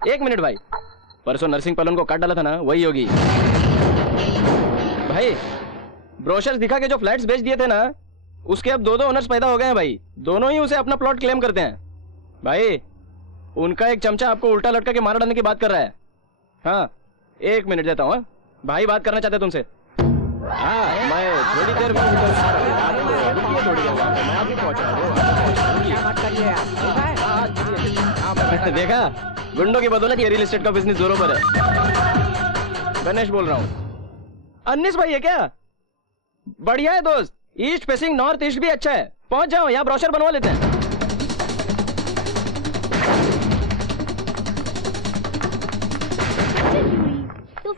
1 मिनट भाई, परसों नरसिंह पलन को काट डाला था ना, वही योगी भाई। ब्रोशर्स दिखा के जो फ्लैट्स बेच दिए थे ना, उसके अब 2 ओनर्स पैदा हो गए हैं भाई। दोनों ही उसे अपना प्लॉट क्लेम करते हैं भाई। उनका एक चमचा आपको उल्टा लटका के मार डालने की बात कर रहा है। हाँ 1 मिनट देता हूँ भाई, बात करना चाहते तुमसे। हाँ मैं थोड़ी देर में देखा, गुंडों की बदौलत ये रियल एस्टेट का बिजनेस जोरों पर है। गणेश बोल रहा हूँ। अन्नीस भाई है क्या? बढ़िया है दोस्त, ईस्ट फेसिंग नॉर्थ ईस्ट भी अच्छा है। पहुंच जाओ, यहाँ ब्रोशर बनवा लेते हैं।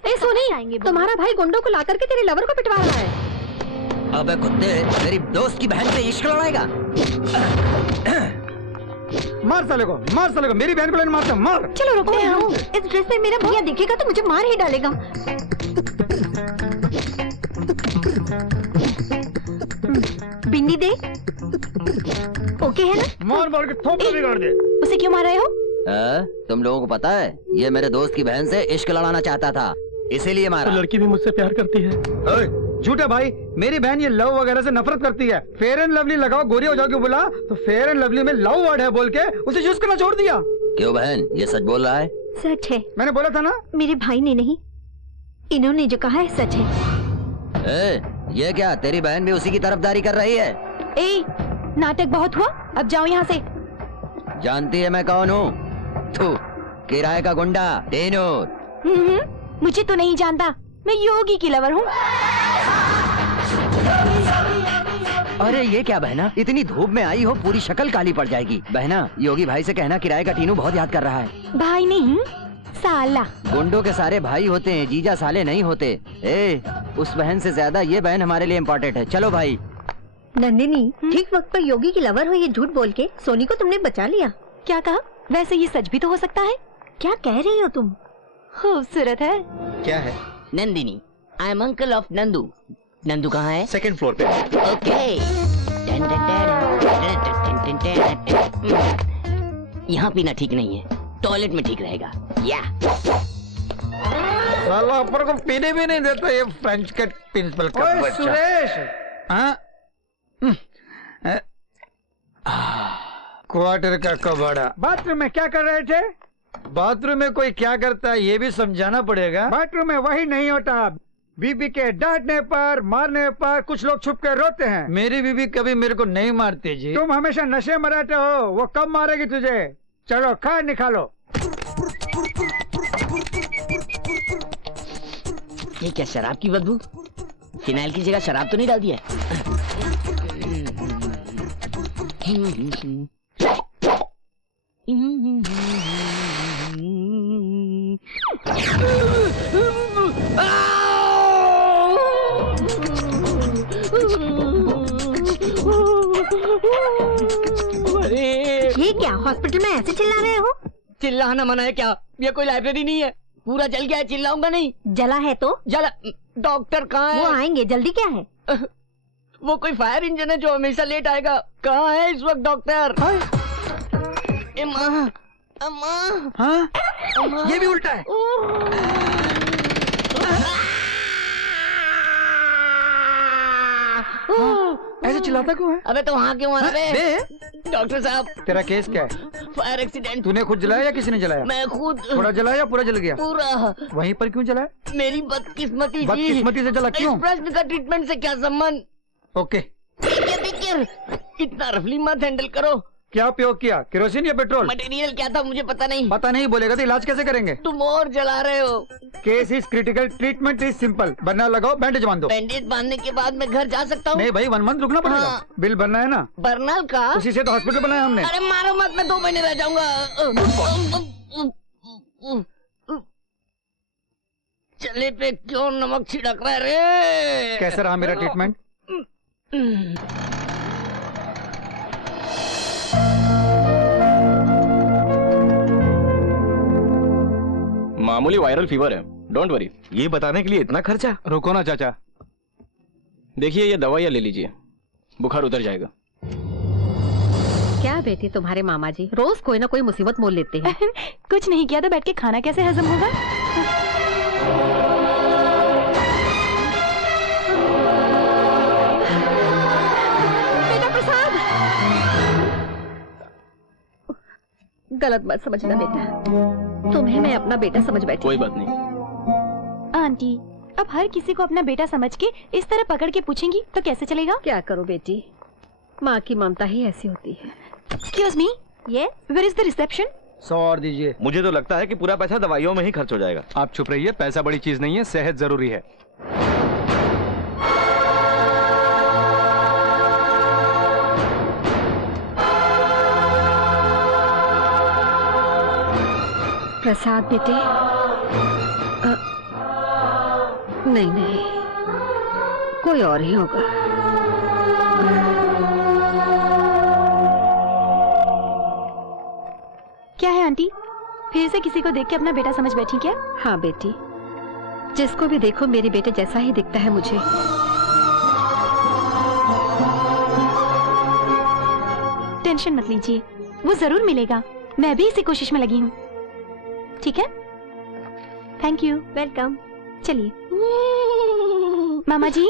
ए सोनी, तुम्हारा भाई गुंडों को लाकर के तेरे लवर को पिटवा रहा है। अबे कुत्ते, मेरी दोस्त की बहन से इश्क लड़ाएगा? मार साले को, मार साले को, मेरी बहन को लेने मारता, मार। चलो रुकते हैं हम। इस ड्रेस में मेरा भैया दिखेगा तो मुझे मार ही डालेगा। बिन्नी दे। ओके है ना? मार मार के थोपड़ा बिगाड़ दे। उसे क्यों मार रहे हो? तुम लोगों को पता है, ये मेरे दोस्त की बहन से इश्क लड़ाना चाहता था, इसीलिए मारा। लड़की भी मुझसे प्यार करती है। झूठा भाई, मेरी बहन ये लव वगैरह से नफरत करती है। फेयर एंड लवली लगाओ, गोरी हो जाओगे बोला तो फेयर एंड लवली में लव वर्ड है बोल के उसे यूज करना छोड़ दिया। क्यों बहन, ये सच बोल रहा है? सच है। मैंने बोला था ना। मेरे भाई ने नहीं, इन्होंने जो कहा है सच है। ये क्या, तेरी बहन भी उसी की तरफदारी कर रही है? ए, नाटक बहुत हुआ, अब जाओ यहाँ से। जानती है मैं कौन हूँ? तू किराए का गुंडा टेनूर। मुझे तो नहीं जानता, मैं योगी की लवर हूँ। अरे ये क्या बहना, इतनी धूप में आई हो, पूरी शक्ल काली पड़ जाएगी। बहना, योगी भाई से कहना किराए का टीनू बहुत याद कर रहा है। भाई नहीं, साला। गुंडों के सारे भाई होते हैं, जीजा साले नहीं होते। उस बहन से ज्यादा ये बहन हमारे लिए इम्पोर्टेंट है। चलो भाई। नंदिनी, ठीक वक्त पर योगी की लवर हो ये झूठ बोल के सोनी को तुमने बचा लिया। क्या कहा? वैसे ये सच भी तो हो सकता है। क्या कह रही हो तुम? खूबसूरत है। क्या है? Nandini, I am uncle of Nandu. Nandu कहाँ है? सेकंड फ्लोर पे। ओके। यहाँ पीना ठीक नहीं है, टॉयलेट में ठीक रहेगा। या साला ऊपर को पीने भी नहीं देता ये फ्रेंच कट प्रिंसिपल का बच्चा। सुरेश, क्वार्टर का कबाड़ा। बाथरूम में क्या कर रहे थे? बाथरूम में कोई क्या करता है ये भी समझाना पड़ेगा। बाथरूम में वही नहीं होता। बीबी के डांटने पर, मारने पर कुछ लोग छुप कर रोते हैं। मेरी बीबी कभी मेरे को नहीं मारती जी। तुम हमेशा नशे में रहते हो, वो कब मारेगी तुझे? चलो खा निकालो। ये क्या शराब की बदबू? फिनाइल की जगह शराब तो नहीं डाल दिया? ये क्या हॉस्पिटल में ऐसे चिल्ला रहे हो? चिल्लाना मना है क्या? ये कोई लाइब्रेरी नहीं है, पूरा जल गया है, चिल्लाऊंगा नहीं। जला है तो? जला। डॉक्टर कहाँ है? वो आएंगे, जल्दी क्या है? वो कोई फायर इंजन है जो हमेशा लेट आएगा। कहाँ है इस वक्त डॉक्टर? अम्मा, अम्मा, हाँ? ये भी उल्टा है। ऐसे चिल्लाता क्यों है? अबे तो वहाँ क्यों आ रहे हैं? डॉक्टर साहब, तेरा केस क्या है? Fire accident. तूने खुद जलाया या किसी ने जलाया? मैं खुद। थोड़ा जलाया, पूरा जल गया? पूरा। वहीं पर क्यों जलाया? मेरी बदकिस्मती जी। बदकिस्मती से जला क्यों? इस प्रश्न का ट्रीटमेंट से क्या संबंध? ओके। इतना रफली मत हैंडल करो। क्या उपयोग किया, केरोसिन या पेट्रोल? मटेरियल क्या था मुझे पता नहीं। पता नहीं बोलेगा तो इलाज कैसे करेंगे? तुम और जला रहे हो। Case is critical, treatment is simple. बरना लगाओ, बैंडेज बांध दो। बैंडेज बांधने के बाद मैं घर जा सकता हूँ? नहीं भाई, 1 मंथ रुकना पड़ेगा। हाँ। बिल भरना है ना? बरनाल का? उसी से तो हॉस्पिटल बनाया हमने। अरे मारो मत, मैं 2 महीने रह जाऊंगा। चले पे क्यों नमक छिड़क रहा है रे? कैसा रहा मेरा ट्रीटमेंट? मामूली वायरल फीवर है, डोंट वरी। ये बताने के लिए इतना खर्चा? रुको ना चाचा। देखिए ये दवाइयाँ ले लीजिए, बुखार उतर जाएगा। क्या बेटी तुम्हारे मामा जी रोज कोई ना कोई मुसीबत मोल लेते हैं। कुछ नहीं किया तो बैठ के खाना कैसे हजम होगा? बेटा प्रसाद, गलत मत समझना बेटा, तुम्हें मैं अपना बेटा समझ बैठी। कोई बात नहीं। आंटी, अब हर किसी को अपना बेटा समझ के इस तरह पकड़ के पूछेंगी तो कैसे चलेगा? क्या करूं बेटी, माँ की ममता ही ऐसी होती है। Excuse me, ये where is the reception? 100 और दीजिए। मुझे तो लगता है कि पूरा पैसा दवाइयों में ही खर्च हो जाएगा। आप चुप रहिए, पैसा बड़ी चीज नहीं है, सेहत जरूरी है। प्रसाद बेटे, नहीं नहीं, कोई और ही होगा। क्या है आंटी, फिर से किसी को देख के अपना बेटा समझ बैठी क्या? हाँ बेटी, जिसको भी देखो मेरे बेटे जैसा ही दिखता है मुझे। टेंशन मत लीजिए, वो जरूर मिलेगा। मैं भी इसी कोशिश में लगी हूँ। ठीक है, थैंक यू। वेलकम। चलिए। मामा जी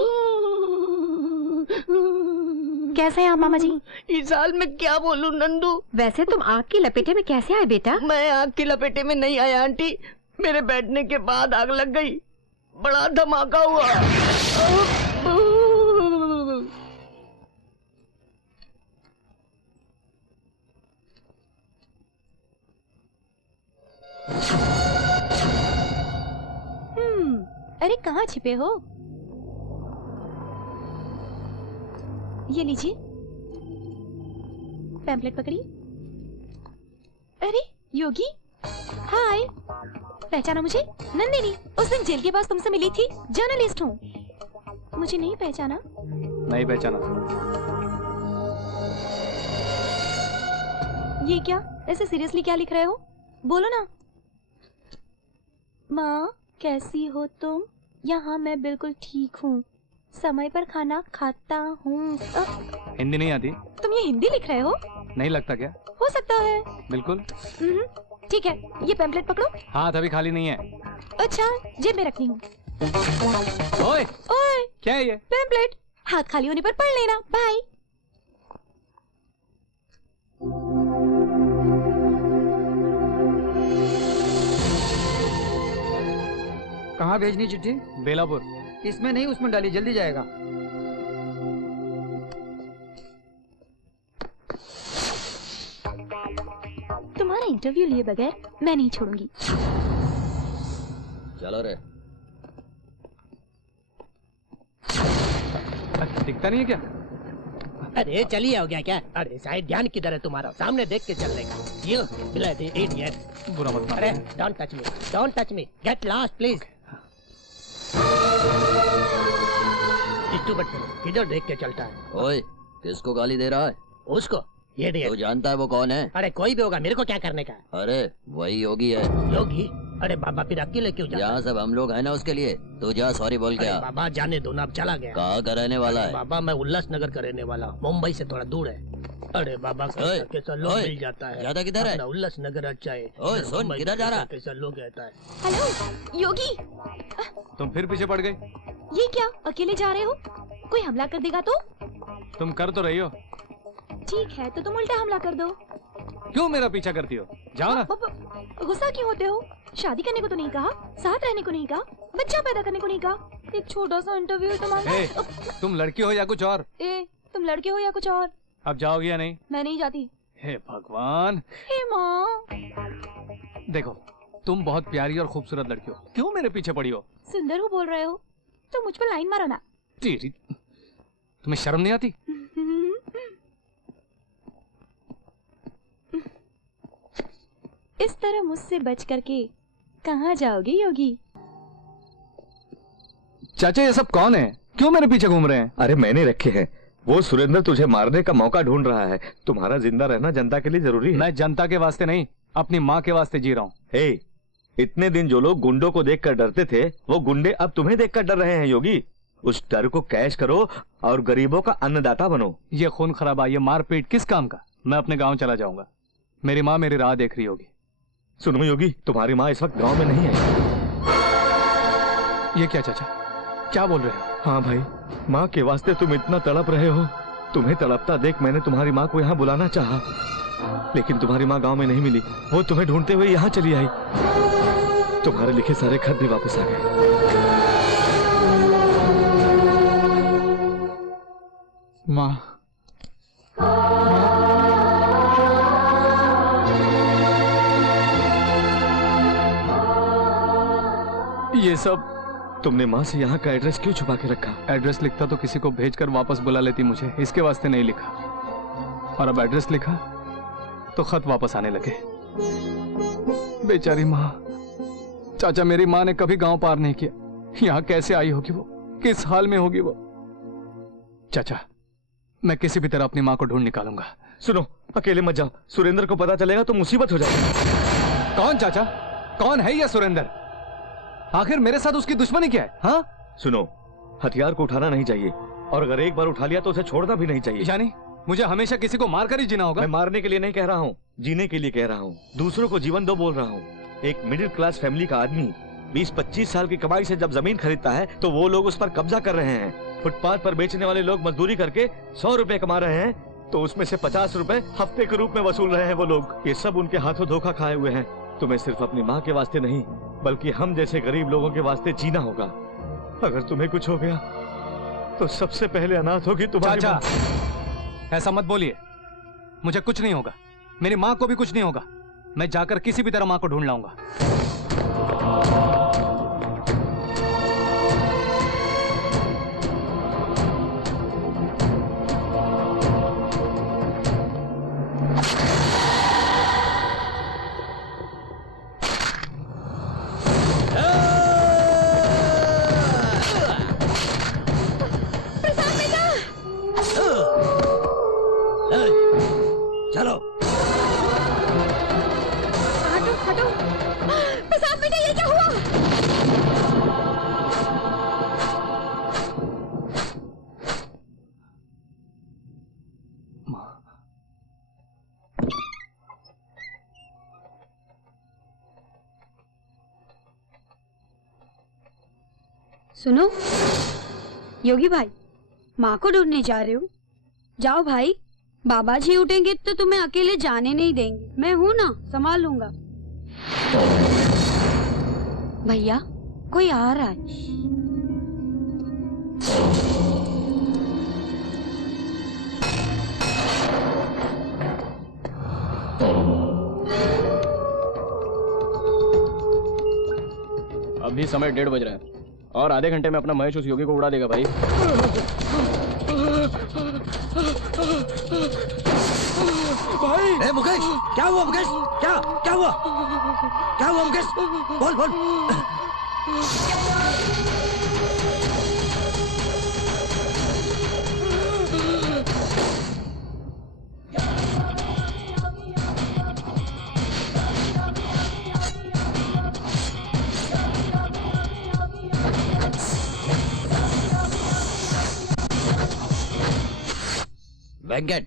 कैसे हैं आप मामा जी? इस हाल में क्या बोलूं नंदू। वैसे तुम आग की लपेटे में कैसे आए बेटा? मैं आग की लपेटे में नहीं आया आंटी, मेरे बैठने के बाद आग लग गई, बड़ा धमाका हुआ। अरे कहाँ छिपे हो? ये लीजिए पैम्पलेट पकड़िए। अरे योगी, हाय, पहचाना मुझे? नंदिनी, उस दिन जेल के पास तुमसे मिली थी, जर्नलिस्ट हूँ। मुझे नहीं पहचाना? नहीं पहचाना। ये क्या ऐसे सीरियसली क्या लिख रहे हो? बोलो ना। माँ कैसी हो तुम? यहाँ मैं बिल्कुल ठीक हूँ, समय पर खाना खाता हूँ। हिंदी नहीं आती? तुम ये हिंदी लिख रहे हो? नहीं लगता क्या? हो सकता है। बिल्कुल। ठीक है, ये पैम्पलेट पकड़ो। हाथ अभी खाली नहीं है। अच्छा, जेब में रखनी हूँ। ओए, ओए, क्या है ये? पैम्पलेट, हाथ खाली होने पर पढ़ लेना। बाय। कहाँ भेजनी चिट्ठी? बेलापुर। इसमें नहीं, उसमें डाली, जल्दी जाएगा। तुम्हारा इंटरव्यू लिए बगैर मैं नहीं छोड़ूंगी। चलो रे। दिखता नहीं है क्या? अरे चलिए, हो गया क्या? अरे साइड ध्यान किधर है तुम्हारा? सामने देख के चलने का। ये इडियट। बुरा मत अरे मानो। Don't touch me, get lost please. किधर देख के चलता है? ओए, किसको गाली दे रहा है? उसको, ये तू जानता है वो कौन है? अरे कोई भी होगा, मेरे को क्या करने का? अरे वही योगी है। योगी? अरे बाबा फिर अकेले क्यों जा? यहाँ सब हम लोग हैं ना उसके लिए। तू जा सॉरी बोल के अरे आ। बाबा जाने दो ना, अब चला गया। कहाँ का रहने वाला है? बाबा मैं उल्लासनगर का रहने वाला हूँ, मुंबई से थोड़ा दूर है। अरे बाबा ओए, कैसा लोग ओए, मिल जाता है। ज्यादा किधर है? अपना उल्लासनगर अच्छा है। ओए, सुन, मुंबई किधर जा रहा? कैसा लोग रहता है। हेलो योगी, तुम फिर पीछे पड़ गई। ये क्या अकेले जा रहे हो? कोई हमला कर देगा तो? तुम कर तो रही हो। ठीक है, तो तुम उल्टा हमला कर दो। क्यों मेरा पीछा करती हो? जाओ ना। गुस्सा क्यों होते हो? शादी करने को तो नहीं कहा, साथ रहने को नहीं कहा, बच्चा पैदा करने को नहीं कहा। एक छोटा सा इंटरव्यू है तुम्हारा। ए, तुम लड़की हो या कुछ और? तुम लड़के हो या कुछ और? अब जाओगी या नहीं? मैं नहीं जाती। हे भगवान। हे माँ। देखो, तुम बहुत प्यारी और खूबसूरत लड़की हो, क्यों मेरे पीछे पड़ी हो? सुंदर हो बोल रहे हो तो मुझ पर लाइन मारो ना। तेरी, तुम्हें शर्म नहीं आती? इस तरह मुझसे बच करके कहाँ जाओगे योगी? चाचा ये सब कौन है? क्यों मेरे पीछे घूम रहे हैं? अरे मैंने रखे हैं, वो सुरेंद्र तुझे मारने का मौका ढूंढ रहा है। तुम्हारा जिंदा रहना जनता के लिए जरूरी है। मैं जनता के वास्ते नहीं, अपनी माँ के वास्ते जी रहा हूँ। हे, इतने दिन जो लोग गुंडों को देखकर डरते थे, वो गुंडे अब तुम्हें देखकर डर रहे हैं योगी। उस डर को कैश करो और गरीबों का अन्नदाता बनो। ये खून खराबा, ये मारपीट किस काम का? मैं अपने गांव चला जाऊंगा, मेरी माँ मेरी राह देख रही होगी। सुनो योगी, तुम्हारी माँ इस वक्त गांव में नहीं है। ये क्या चाचा, क्या बोल रहे हो? हाँ भाई, माँ के वास्ते तुम इतना तड़प रहे हो। तुम्हें तड़पता देख मैंने तुम्हारी माँ को यहाँ बुलाना चाहा, लेकिन तुम्हारी माँ गांव में नहीं मिली। वो तुम्हें ढूंढते हुए यहाँ चली आई। तुम्हारे लिखे सारे खत भी वापस आ गए। माँ, ये सब तुमने माँ से यहाँ का एड्रेस क्यों छुपा के रखा? एड्रेस लिखता तो किसी को भेजकर वापस बुला लेती मुझे, इसके वास्ते नहीं लिखा। और अब एड्रेस लिखा तो खत वापस आने लगे। बेचारी माँ। चाचा, मेरी माँ ने कभी गांव पार नहीं किया, यहाँ कैसे आई होगी वो, किस हाल में होगी वो? चाचा, मैं किसी भी तरह अपनी माँ को ढूंढ निकालूंगा। सुनो, अकेले मत जाओ, सुरेंद्र को पता चलेगा तो मुसीबत हो जाएगी। कौन चाचा, कौन है यह सुरेंद्र? आखिर मेरे साथ उसकी दुश्मनी क्या है? हाँ सुनो, हथियार को उठाना नहीं चाहिए, और अगर एक बार उठा लिया तो उसे छोड़ना भी नहीं चाहिए। यानी मुझे हमेशा किसी को मारकर ही जीना होगा? मैं मारने के लिए नहीं कह रहा हूँ, जीने के लिए कह रहा हूँ। दूसरों को जीवन दो बोल रहा हूँ। एक मिडिल क्लास फैमिली का आदमी 20-25 साल की कमाई से जब जमीन खरीदता है तो वो लोग उस पर कब्जा कर रहे हैं। फुटपाथ पर बेचने वाले लोग मजदूरी करके 100 रुपए कमा रहे हैं तो उसमें से 50 रुपए हफ्ते के रूप में वसूल रहे हैं वो लोग। ये सब उनके हाथों धोखा खाए हुए हैं। तुम्हें सिर्फ अपनी माँ के वास्ते नहीं बल्कि हम जैसे गरीब लोगों के वास्ते जीना होगा। अगर तुम्हें कुछ हो गया तो सबसे पहले अनाथ होगी तुम्हारी चाचा, माँ। ऐसा मत बोलिए। मुझे कुछ नहीं होगा, मेरी माँ को भी कुछ नहीं होगा। मैं जाकर किसी भी तरह माँ को ढूंढ लाऊंगा। चलो हटो हटो। प्रसाद बेटा ये क्या हुआ? सुनो योगी भाई, माँ को ढूंढने जा रहे हो? जाओ भाई, बाबा जी उठेंगे तो तुम्हें अकेले जाने नहीं देंगे। मैं हूँ ना, संभाल लूंगा। भैया कोई आ रहा है। अभी समय 1:30 बज रहा है और आधे घंटे में अपना महेश उस योगी को उड़ा देगा भाई। ए मुकेश, क्या हुआ मुकेश? क्या क्या हुआ? क्या हुआ मुकेश? बोल बोल। वेंकट,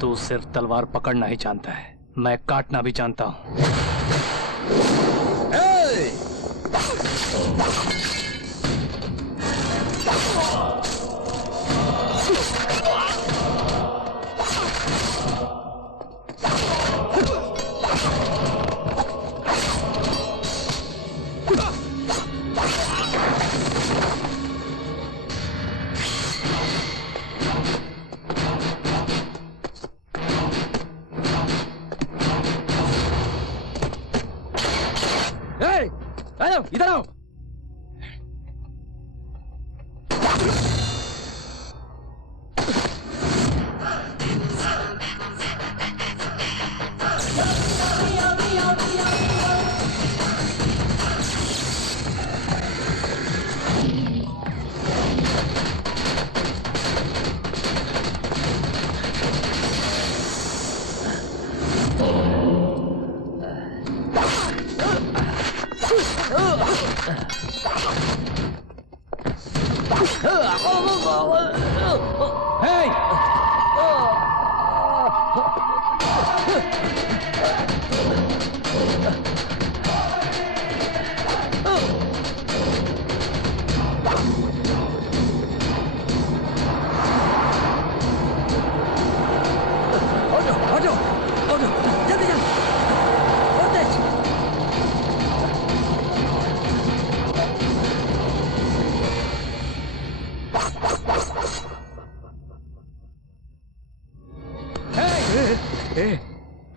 तू सिर्फ तलवार पकड़ना ही जानता है, मैं काटना भी जानता हूँ। इधर आओ।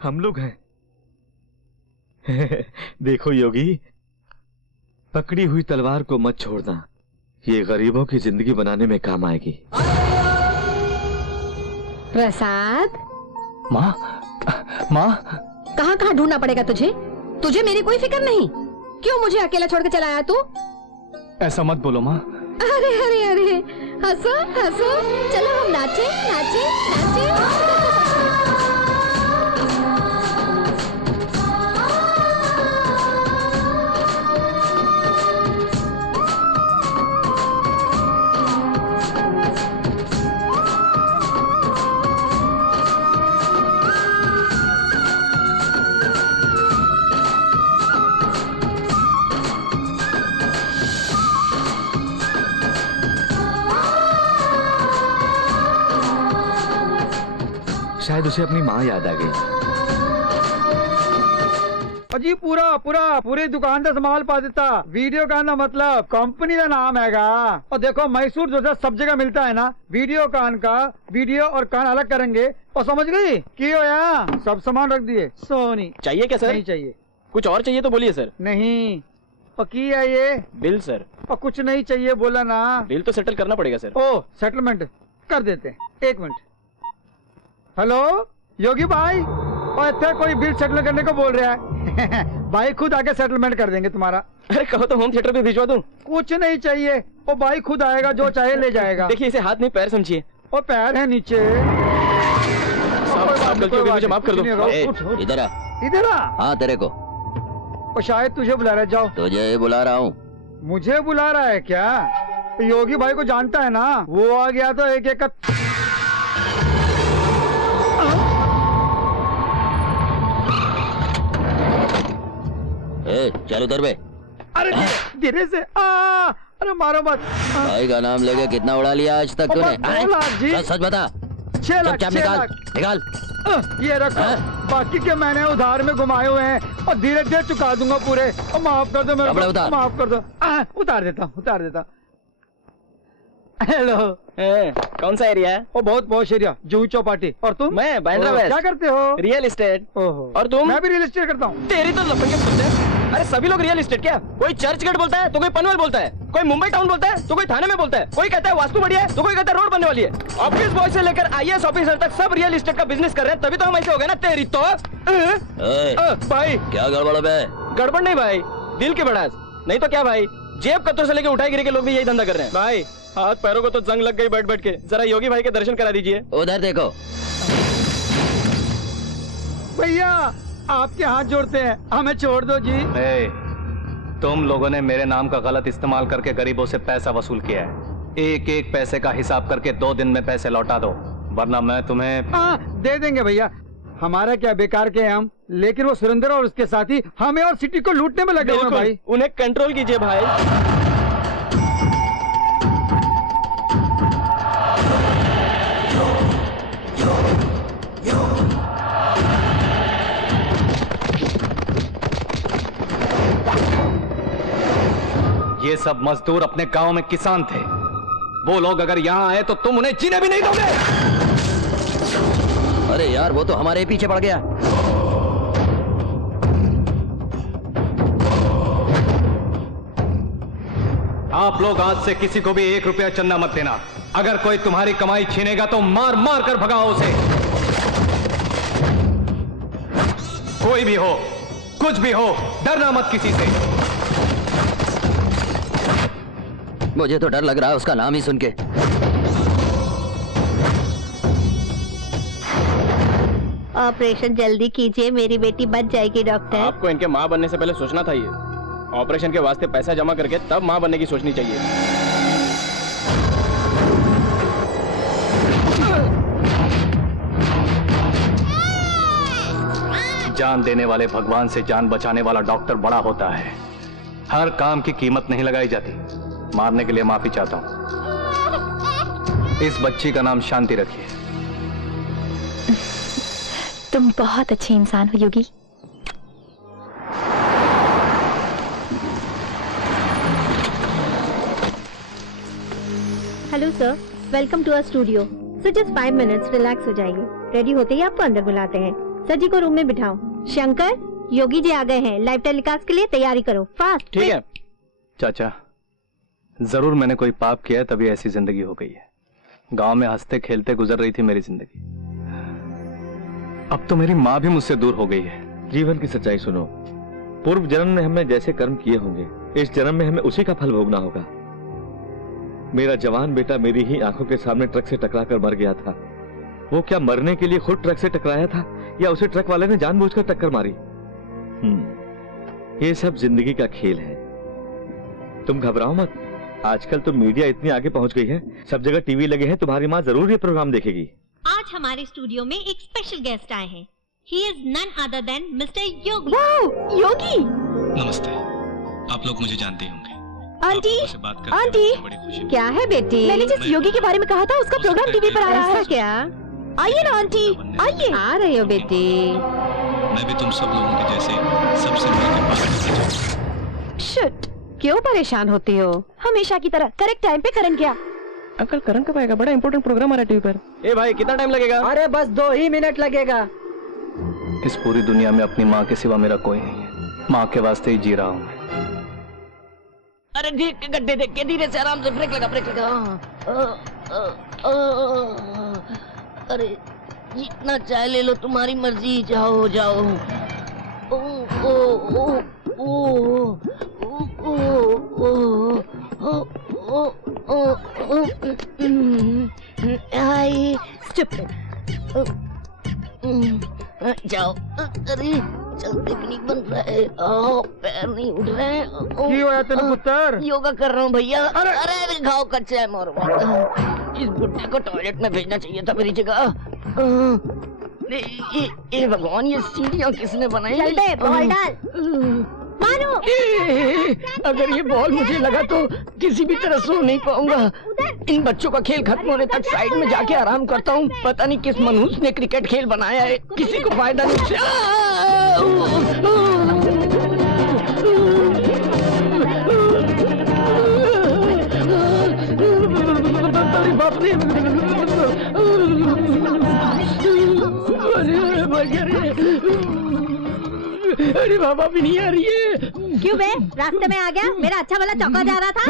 हम लोग हैं। देखो योगी, पकड़ी हुई तलवार को मत छोड़ना, ये गरीबों की जिंदगी बनाने में काम आएगी। प्रसाद, माँ, माँ, कहाँ कहाँ ढूंढना पड़ेगा तुझे? तुझे मेरी कोई फिक्र नहीं? क्यों मुझे अकेला छोड़ के चला आया तू? ऐसा मत बोलो माँ। अरे अरे अरे, हंसो हंसो, चलो हम नाचे नाचे नाचे। शायद उसे अपनी माँ याद आ गई। जी पूरी दुकान का संभाल पा देता। वीडियो का ना मतलब कंपनी का नाम हैगा। और देखो मैसूर जो सब जगह मिलता है ना, वीडियो कान का वीडियो और कान अलग करेंगे। और समझ गई की हो या सब सामान रख दिए। सोनी चाहिए क्या सर? नहीं चाहिए। कुछ और चाहिए तो बोलिए सर। नहीं। और की है ये बिल सर। और कुछ नहीं चाहिए बोला ना। बिल तो सेटल करना पड़ेगा सर। ओ सेटलमेंट कर देते हैं। एक मिनट। हेलो योगी भाई, और इतना कोई बिल सेटल करने को बोल रहा है। भाई खुद आके सेटलमेंट कर देंगे तुम्हारा। अरे कहो तो होम थिएटर पे भिजवा दूं। कुछ नहीं चाहिए, वो भाई खुद आएगा, जो चाहे ले जाएगा। देखिए इसे हाथ नहीं पैर समझिए। और पैर है नीचे। साहब गलती हो गई, मुझे माफ कर दो। इधर आ। इधर आ। हाँ तेरे को। और शायद तुझे बुला रहा है। जाओ। तुझे बुला रहा हूँ। मुझे बुला रहा है क्या? तो योगी भाई को जानता है ना, वो आ गया तो एक एक का। चल उधर बे। अरे धीरे से। अरे मारो मत। भाई का नाम लेके कितना उड़ा लिया आज तक तूने? 2 लाख जी। सच बता। 6 लाख। चुपचाप निकाल निकाल। ये रखो। बाकी के मैंने उधार में घुमाए हुए हैं और धीरे धीरे चुका दूंगा पूरे। और माफ कर दो मेरे को, माफ कर दो। उतार देता। हेलो। कौन सा एरिया है? वो बहुत पॉश एरिया, जूही चौपाटी। और तुम? मैं बांद्रा वेस्ट। क्या करते हो? Real estate. ओहो। और तुम? मैं भी रियल एस्टेट करता हूँ। तेरी तो लफंगे बोलते हैं। अरे सभी लोग रियल एस्टेट क्या? कोई चर्च गेट बोलता है तो कोई पनवेल बोलता है, कोई मुंबई टाउन बोलता है तो कोई थाने में बोलता है, कोई कहता है वास्तु बढ़िया है तो कोई कहता है रोड बनने वाली है। ऑफिस बॉय से लेकर आईएएस ऑफिसर तक सब रियल एस्टेट का बिजनेस कर रहे हैं, तभी तो हम ऐसे हो गए ना। तेरी तो भाई क्या गड़बड़ है? गड़बड़ नहीं भाई, दिल की बढ़ास। नहीं तो क्या भाई, जेब कत्तों से लेके उठाई गिरे के लोग भी यही धंधा कर रहे हैं। भाई हाथ पैरों को तो जंग लग गई बैठ बैठ के। जरा योगी भाई के दर्शन करा दीजिए। उधर देखो। भैया आपके हाथ जोड़ते हैं, हमें छोड़ दो जी। तुम लोगों ने मेरे नाम का गलत इस्तेमाल करके गरीबों से पैसा वसूल किया है। एक एक पैसे का हिसाब करके 2 दिन में पैसे लौटा दो, वरना मैं तुम्हें। दे देंगे भैया, हमारा क्या बेकार के हम। लेकिन वो सुरेंद्र और उसके साथी हमें और सिटी को लूटने में लगे हुए भाई। उन्हें कंट्रोल कीजिए भाई। ये सब मजदूर अपने गांव में किसान थे। वो लोग अगर यहाँ आए तो तुम उन्हें जीने भी नहीं दोगे। अरे यार वो तो हमारे पीछे पड़ गया। आप लोग आज से किसी को भी 1 रुपया चंदा मत देना। अगर कोई तुम्हारी कमाई छीनेगा तो मार मार कर भगाओ उसे। कोई भी हो, कुछ भी हो, डरना मत किसी से। मुझे तो डर लग रहा है उसका नाम ही सुन के। ऑपरेशन जल्दी कीजिए, मेरी बेटी बच जाएगी डॉक्टर। आपको इनके माँ बनने से पहले सोचना था। ये ऑपरेशन के वास्ते पैसा जमा करके तब माँ बनने की सोचनी चाहिए। जान देने वाले भगवान से जान बचाने वाला डॉक्टर बड़ा होता है। हर काम की कीमत नहीं लगाई जाती। मारने के लिए माफी चाहता हूं। इस बच्ची का नाम शांति रखिए। तुम बहुत अच्छे इंसान हो Yogi. Hello sir, welcome to our studio. Sir just 5 minutes, relax हो जाइए। रेडी होते ही आपको अंदर बुलाते हैं। सर जी को रूम में बिठाओ। शंकर, योगी जी आ गए हैं। लाइव टेलीकास्ट के लिए तैयारी करो, फास्ट। ठीक है चाचा, जरूर मैंने कोई पाप किया है तभी ऐसी जिंदगी हो गई है। गांव में हंसते खेलते गुजर रही थी मेरी जिंदगी। अब तो मेरी माँ भी मुझसे दूर हो गई है। जीवन की सच्चाई सुनो। पूर्व जन्म में हमने जैसे कर्म किए होंगे, इस जन्म में हमें उसी का फल भोगना होगा। मेरा जवान बेटा मेरी ही आंखों के सामने ट्रक से टकराकर मर गया था। वो क्या मरने के लिए खुद ट्रक से टकराया था या उसे ट्रक वाले ने जानबूझकर टक्कर मारी? ये सब जिंदगी का खेल है। तुम घबराओ मत, आजकल तो मीडिया इतनी आगे पहुंच गई है, सब जगह टीवी लगे हैं, तुम्हारी माँ जरूर ये प्रोग्राम देखेगी। आज हमारे स्टूडियो में एक स्पेशल गेस्ट आए हैं। He is none other than mister Yogi. Yogi, नमस्ते। आप लोग मुझे जानते ही होंगे। आंटी, आंटी, क्या है बेटी? मैंने जिस योगी के बारे में कहा था उसका प्रोग्राम टीवी पर आ रहा है। क्या? आइए ना आंटी, आइए। आ रही हो बेटी? मैं भी तुम सब लोगों के जैसे सबसे मिलकर बात करना चाहता हूं। शिट, क्यों परेशान होती हो? हमेशा की तरह करेक्ट टाइम पे करण गया। अंकल करण कब आएगा? बड़ा इंपॉर्टेंट प्रोग्राम आ रहा है टीवी पर। ए भाई, कितना टाइम लगेगा? अरे बस 2 ही मिनट लगेगा। इस पूरी दुनिया में अपनी माँ के सिवा मेरा कोई नहीं है। माँ के वास्ते ही जी रहा हूँ। अरे ठीक, गड्ढे देख के धीरे से, आराम से, ब्रेक लगा, ब्रेक लगा। अरे जितना चाय ले लो, तुम्हारी मर्जी, जाओ जाओ। ओ ओ ओ ओ ओ ओ ओ ओ आई जाओ। अरे चलते भी नहीं बन रहा है, पैर नहीं उठ रहे हैं। पुत्र? योगा कर रहा हूँ भैया। अरे घाव कच्चा है, मोर इस बुड्ढे को टॉयलेट में भेजना चाहिए था मेरी जगह। ये भगवान, ये सीढ़ियाँ किसने बनाई? बॉल डाल। मानो, अगर ये बॉल मुझे लगा तो किसी भी तरह सो नहीं पाऊंगा। इन बच्चों का खेल खत्म होने तक साइड में जाके आराम करता हूँ। पता नहीं किस मनहूस ने क्रिकेट खेल बनाया है, किसी को फायदा नहीं उससे। अरे बाप रे, अरे बाबा भी नहीं आ रही है। क्यों बे, रास्ते में आ गया? मेरा अच्छा वाला चौका जा रहा था।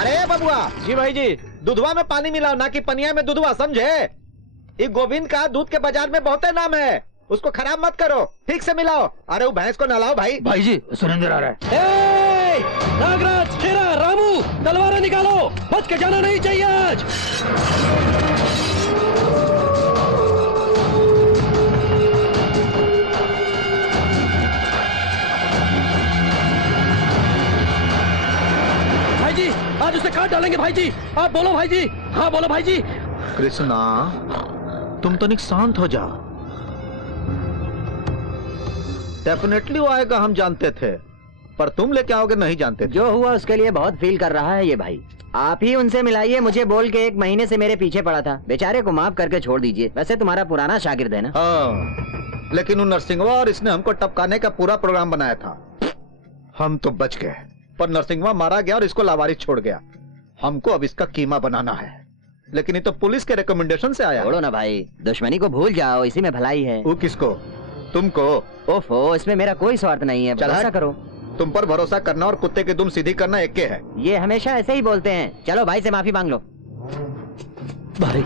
अरे बबुआ जी भाई जी। दूधवा में पानी मिलाओ, ना कि पनिया में दूधवा, समझे? ये गोविंद का दूध के बाजार में बहुत नाम है, उसको खराब मत करो, ठीक से मिलाओ। अरे वो भैंस को नहलाओ भाई। भाई जी, सुरेंद्र आ रहा है। नागराज, शेरा, रामू, तलवारें निकालो, बच के जाना नहीं चाहिए आज। भाई जी, आज उसे काट डालेंगे भाई जी। आप बोलो भाई जी। हाँ बोलो भाई जी। कृष्णा, तुम तो शांत हो जाओ। डेफिनेटली वो आएगा, हम जानते थे, पर तुम लेके आओगे नहीं जानते थे। जो हुआ उसके लिए बहुत फील कर रहा है ये भाई। आप ही उनसे मिलाइए, मुझे बोल के 1 महीने से मेरे पीछे पड़ा था। बेचारे को माफ करके छोड़ दीजिए। वैसे तुम्हारा पुराना शागिर्द है ना? हाँ, लेकिन उन नरसिंहवा और इसने हमको टपकाने का पूरा प्रोग्राम बनाया था। हम तो बच गए, पर नरसिंहवा मारा गया और इसको लावारिस छोड़ गया। हमको अब इसका कीमा बनाना है, लेकिन ये तो पुलिस के रिकमेंडेशन से आया। छोड़ो ना भाई, दुश्मनी को भूल जाओ, इसी में भलाई है। वो किसको? तुमको? ओफो, इसमें मेरा कोई स्वार्थ नहीं है, भरोसा करो। तुम पर भरोसा करना और कुत्ते की दुम सीधी करना एक के है। ये हमेशा ऐसे ही बोलते हैं। चलो भाई से माफी मांग लो। भाई,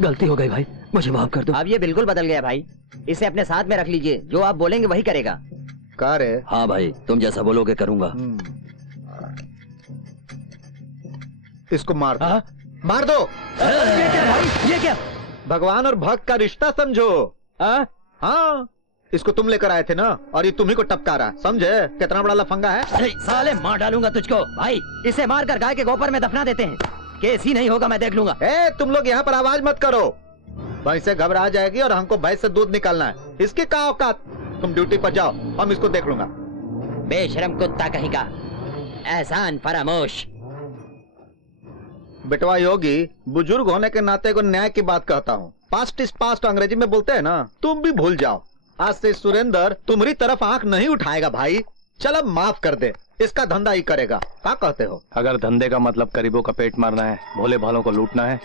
गलती हो गई भाई, मुझे माफ कर दो। अब ये बिल्कुल बदल गया भाई, इसे अपने साथ में रख लीजिए, जो आप बोलेंगे वही करेगा। का रे? हाँ भाई, तुम जैसा बोलोगे करूंगा। इसको मार दो। मार दो। ये क्या भाई, ये क्या? भगवान और भक्त का रिश्ता समझो। हाँ, इसको तुम लेकर आए थे ना, और ये तुम्ही को टपका रहा, समझे? कितना बड़ा लफंगा है। अरे साले, मार डालूंगा तुझको। भाई, इसे मारकर गाय के गोबर में दफना देते हैं। केस ही नहीं होगा, मैं देख लूंगा। तुम लोग यहाँ पर आवाज मत करो, भैंस से घबरा जाएगी और हमको भैंस से दूध निकालना है। इसकी क्या औकात? तुम ड्यूटी पर जाओ, हम इसको देख लूंगा। बेशरम कुत्ता कहीं का, एहसान फरामोश। बेटवा योगी, बुजुर्ग होने के नाते को न्याय की बात कहता हूँ। पास्ट इज पास्ट अंग्रेजी में बोलते हैं ना, तुम भी भूल जाओ। आज से सुरेंद्र तुम्हारी तरफ आंख नहीं उठाएगा भाई। चल अब माफ कर दे, इसका धंधा ही करेगा। क्या कहते हो? अगर धंधे का मतलब गरीबों का पेट मारना है, भोले भालों को लूटना है,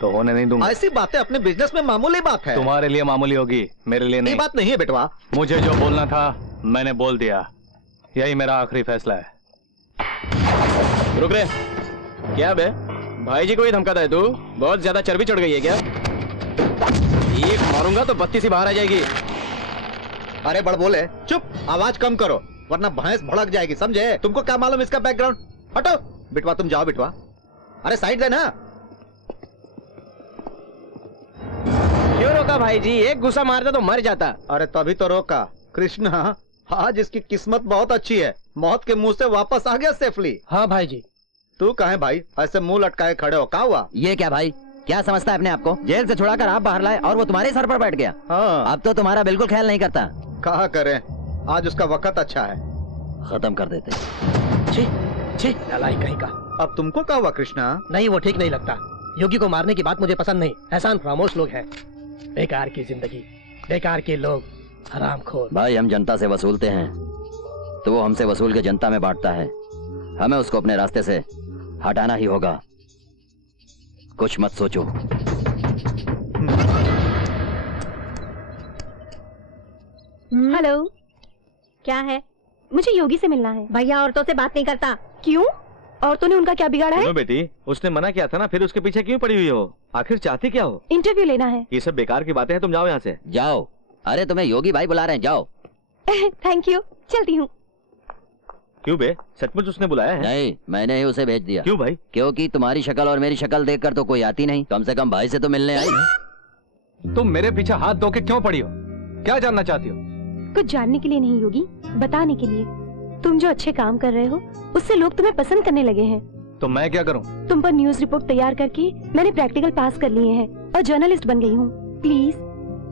तो होने नहीं दूंगा। ऐसी बातें अपने बिजनेस में मामूली बात है। तुम्हारे लिए मामूली होगी, मेरे लिए नहीं। ये बात नहीं है बेटवा। मुझे जो बोलना था मैंने बोल दिया, यही मेरा आखिरी फैसला है। रुक रे, क्या बे, भाई जी को ही धमकाता है तू? बहुत ज्यादा चर्बी चढ़ गई है क्या? एक मारूंगा तो बत्ती सी बाहर आ जाएगी। अरे बड़ बोले, चुप, आवाज कम करो, वरना भैंस भड़क जाएगी, समझे? तुमको क्या मालूम इसका बैकग्राउंड? हटो। बिटवा तुम जाओ बिटवा। अरे साइड देना। क्यों रोका भाई जी? एक गुस्सा मारता तो मर जाता। अरे तभी तो रोका। कृष्णा, आज इसकी किस्मत बहुत अच्छी है, मौत के मुंह से वापस आ गया सेफली। हाँ भाई जी। तू कहाँ है भाई? ऐसे मुंह लटकाए खड़े हो, क्या हुआ? ये क्या भाई, क्या समझता है अपने आप को? जेल से छुड़ाकर आप बाहर लाए और वो तुम्हारे सर पर बैठ गया। हाँ, अब तो तुम्हारा बिल्कुल ख्याल नहीं करता। कहा करें, आज उसका वक्त अच्छा है। खत्म कर देते। छी छी, नालायक कहीं का। अब तुमको क्या हुआ कृष्णा? नहीं, वो ठीक नहीं लगता। योगी को मारने की बात मुझे पसंद नहीं। एहसान फरामोश लोग हैं। बेकार की जिंदगी, बेकार के लोग, हरामखोर। भाई हम जनता से वसूलते हैं तो वो हमसे वसूल के जनता में बांटता है। हमें उसको अपने रास्ते से हटाना ही होगा। कुछ मत सोचो। हेलो, क्या है? मुझे योगी से मिलना है। भैया औरतों से बात नहीं करता। क्यों? औरतों ने उनका क्या बिगाड़ा है? सुनो बेटी, उसने मना किया था ना, फिर उसके पीछे क्यों पड़ी हुई हो? आखिर चाहती क्या हो? इंटरव्यू लेना है। ये सब बेकार की बातें हैं, तुम जाओ यहाँ से। जाओ। अरे तुम्हें योगी भाई बुला रहे हैं, जाओ। थैंक यू, चलती हूँ। क्यों बे, सचमुच उसने बुलाया है? नहीं, मैंने ही उसे भेज दिया। क्यों भाई? क्योंकि तुम्हारी शक्ल और मेरी शक्ल देखकर तो कोई आती नहीं, कम से कम भाई से तो मिलने आई। तुम मेरे पीछे हाथ धो के क्यों पड़ी हो? क्या जानना चाहती हो? कुछ जानने के लिए नहीं योगी, बताने के लिए। तुम जो अच्छे काम कर रहे हो उससे लोग तुम्हें पसंद करने लगे हैं। तो मैं क्या करूं? तुम पर न्यूज रिपोर्ट तैयार करके मैंने प्रैक्टिकल पास कर लिए हैं और जर्नलिस्ट बन गई हूँ। प्लीज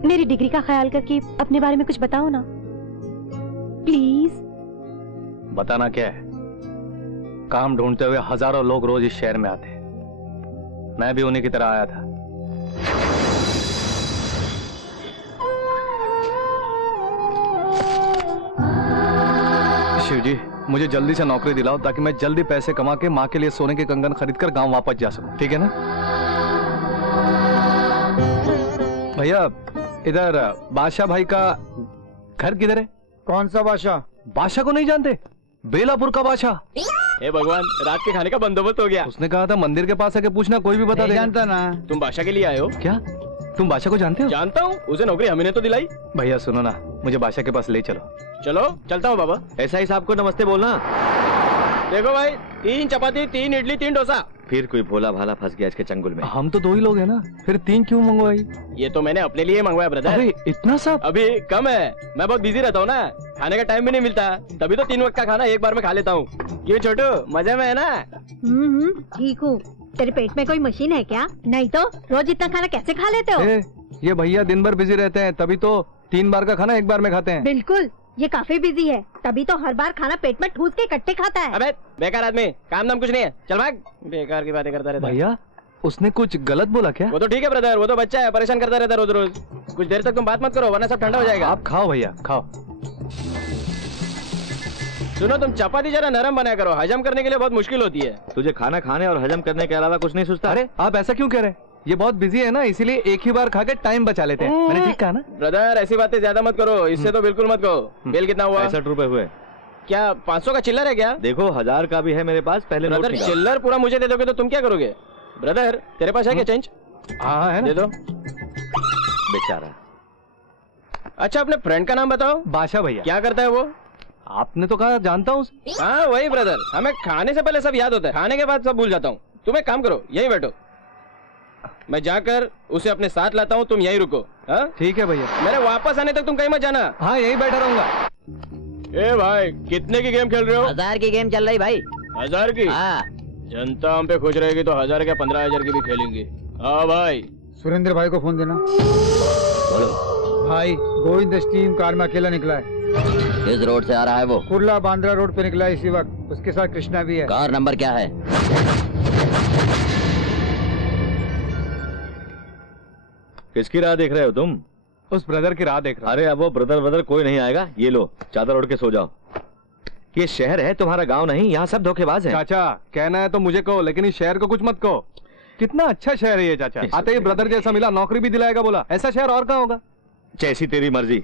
मेरी डिग्री का ख्याल करके अपने बारे में कुछ बताओ ना, प्लीज। बताना क्या है? काम ढूंढते हुए हजारों लोग रोज इस शहर में आते हैं। मैं भी उन्हीं की तरह आया था। शिव जी, मुझे जल्दी से नौकरी दिलाओ ताकि मैं जल्दी पैसे कमा के माँ के लिए सोने के कंगन खरीदकर गांव वापस जा सकूं, ठीक है ना? भैया, इधर बादशाह भाई का घर किधर है? कौन सा बादशाह? बादशाह को नहीं जानते? बेलापुर का बादशाह। हे भगवान, रात के खाने का बंदोबस्त हो गया। उसने कहा था मंदिर के पास आके पूछना, कोई भी बता नहीं देगा। जानता ना। तुम बादशाह के लिए आए हो? क्या तुम बादशाह को जानते हो? जानता हूँ, उसे नौकरी हमने तो दिलाई। भैया सुनो ना, मुझे बादशाह के पास ले चलो। चलो चलता हूँ बाबा। ऐसा ही साहब को नमस्ते बोलना। देखो भाई, 3 चपाती, 3 इडली, 3 डोसा। फिर कोई भोला भाला फंस गया इसके चंगुल में। हम तो 2 ही लोग हैं ना, फिर 3 क्यों मंगवाई? ये तो मैंने अपने लिए मंगवाया ब्रदर। अरे इतना सब? अभी कम है, मैं बहुत बिजी रहता हूँ ना, खाने का टाइम भी नहीं मिलता, तभी तो 3 वक्त का खाना एक बार में खा लेता हूँ। क्यों छोटू, मजे में है ना? ठीक हूँ। तेरे पेट में कोई मशीन है क्या? नहीं तो रोज इतना खाना कैसे खा लेते हो? ये भैया दिन भर बिजी रहते हैं, तभी तो 3 बार का खाना एक बार में खाते हैं। बिल्कुल, ये काफी बिजी है, तभी तो हर बार खाना पेट में ठूस के इकट्ठे खाता है। अबे बेकार आदमी, काम धाम कुछ नहीं है, चल भाग। बेकार की बातें करता रहता है। भैया, उसने कुछ गलत बोला क्या? वो तो ठीक है ब्रदर, वो तो बच्चा है, परेशान करता रहता है रोज रोज। कुछ देर तक तुम बात मत करो वरना सब ठंडा हो जाएगा। आप खाओ भैया, खाओ। सुनो, तुम चपाती जरा नरम बनाया करो, हजम करने के लिए बहुत मुश्किल होती है। तुझे खाना खाने और हजम करने के अलावा कुछ नहीं सोचता? अरे आप ऐसा क्यों कह रहे हैं? ये बहुत बिजी है ना, इसीलिए एक ही बार खा के टाइम बचा लेते हैं। मैंने ठीक कहा ना? ब्रदर ऐसी बातें ज्यादा मत करो, इससे तो बिल्कुल मत कहो। बिल कितना हुआ? 65 रुपए हुए। क्या 500 का चिल्लर है क्या? देखो 1000 का भी है मेरे पास, पहले नोट ब्रदर निकाल। चिल्लर पूरा मुझे दे दोगे तो तुम क्या करोगे? ब्रदर तेरे पास है क्या चेंज? हाँ है ना? दे दो। बेचारा। अच्छा अपने फ्रेंड का नाम बताओ। बादशाह भैया। क्या करता है वो? आपने तो कहा जानता हूँ। हाँ वही ब्रदर, हमें खाने से पहले सब याद होता है, खाने के बाद सब भूल जाता हूँ। तुम एक काम करो, यहीं बैठो, मैं जाकर उसे अपने साथ लाता हूँ, तुम यहीं रुको। हाँ ठीक है भैया। मेरे वापस आने तक तुम कहीं मत जाना। हाँ यहीं बैठा रहूंगा। ए भाई, कितने की गेम खेल रहे हो? 1000 की गेम चल रही भाई। 1000 की? हाँ। जनता हम पे खुश रहेगी तो 1000 क्या 15,000 की भी खेलेंगे। हाँ भाई। सुरेंद्र भाई को फोन देना। बोलो भाई, गोविंद स्टीम कार में अकेला निकला है। किस रोड से आ रहा है वो? कुर्ला बांद्रा रोड पे निकला है इसी वक्त, उसके साथ कृष्णा भी है। कार नंबर क्या है? किसकी राह देख रहे हो तुम? उस ब्रदर की राह देख रहा हूं। अरे अब वो ब्रदर कोई नहीं आएगा। ये लो चादर ओढ़ के सो जाओ। ये शहर है, तुम्हारा गांव नहीं, यहाँ सब धोखेबाज हैं। चाचा कहना है तो मुझे कहो, लेकिन इस शहर को कुछ मत कहो। कितना अच्छा शहर है ये चाचा। आते ही ब्रदर जैसा मिला, नौकरी भी दिलाएगा बोला। ऐसा शहर और कहाँ होगा? जैसी तेरी मर्जी।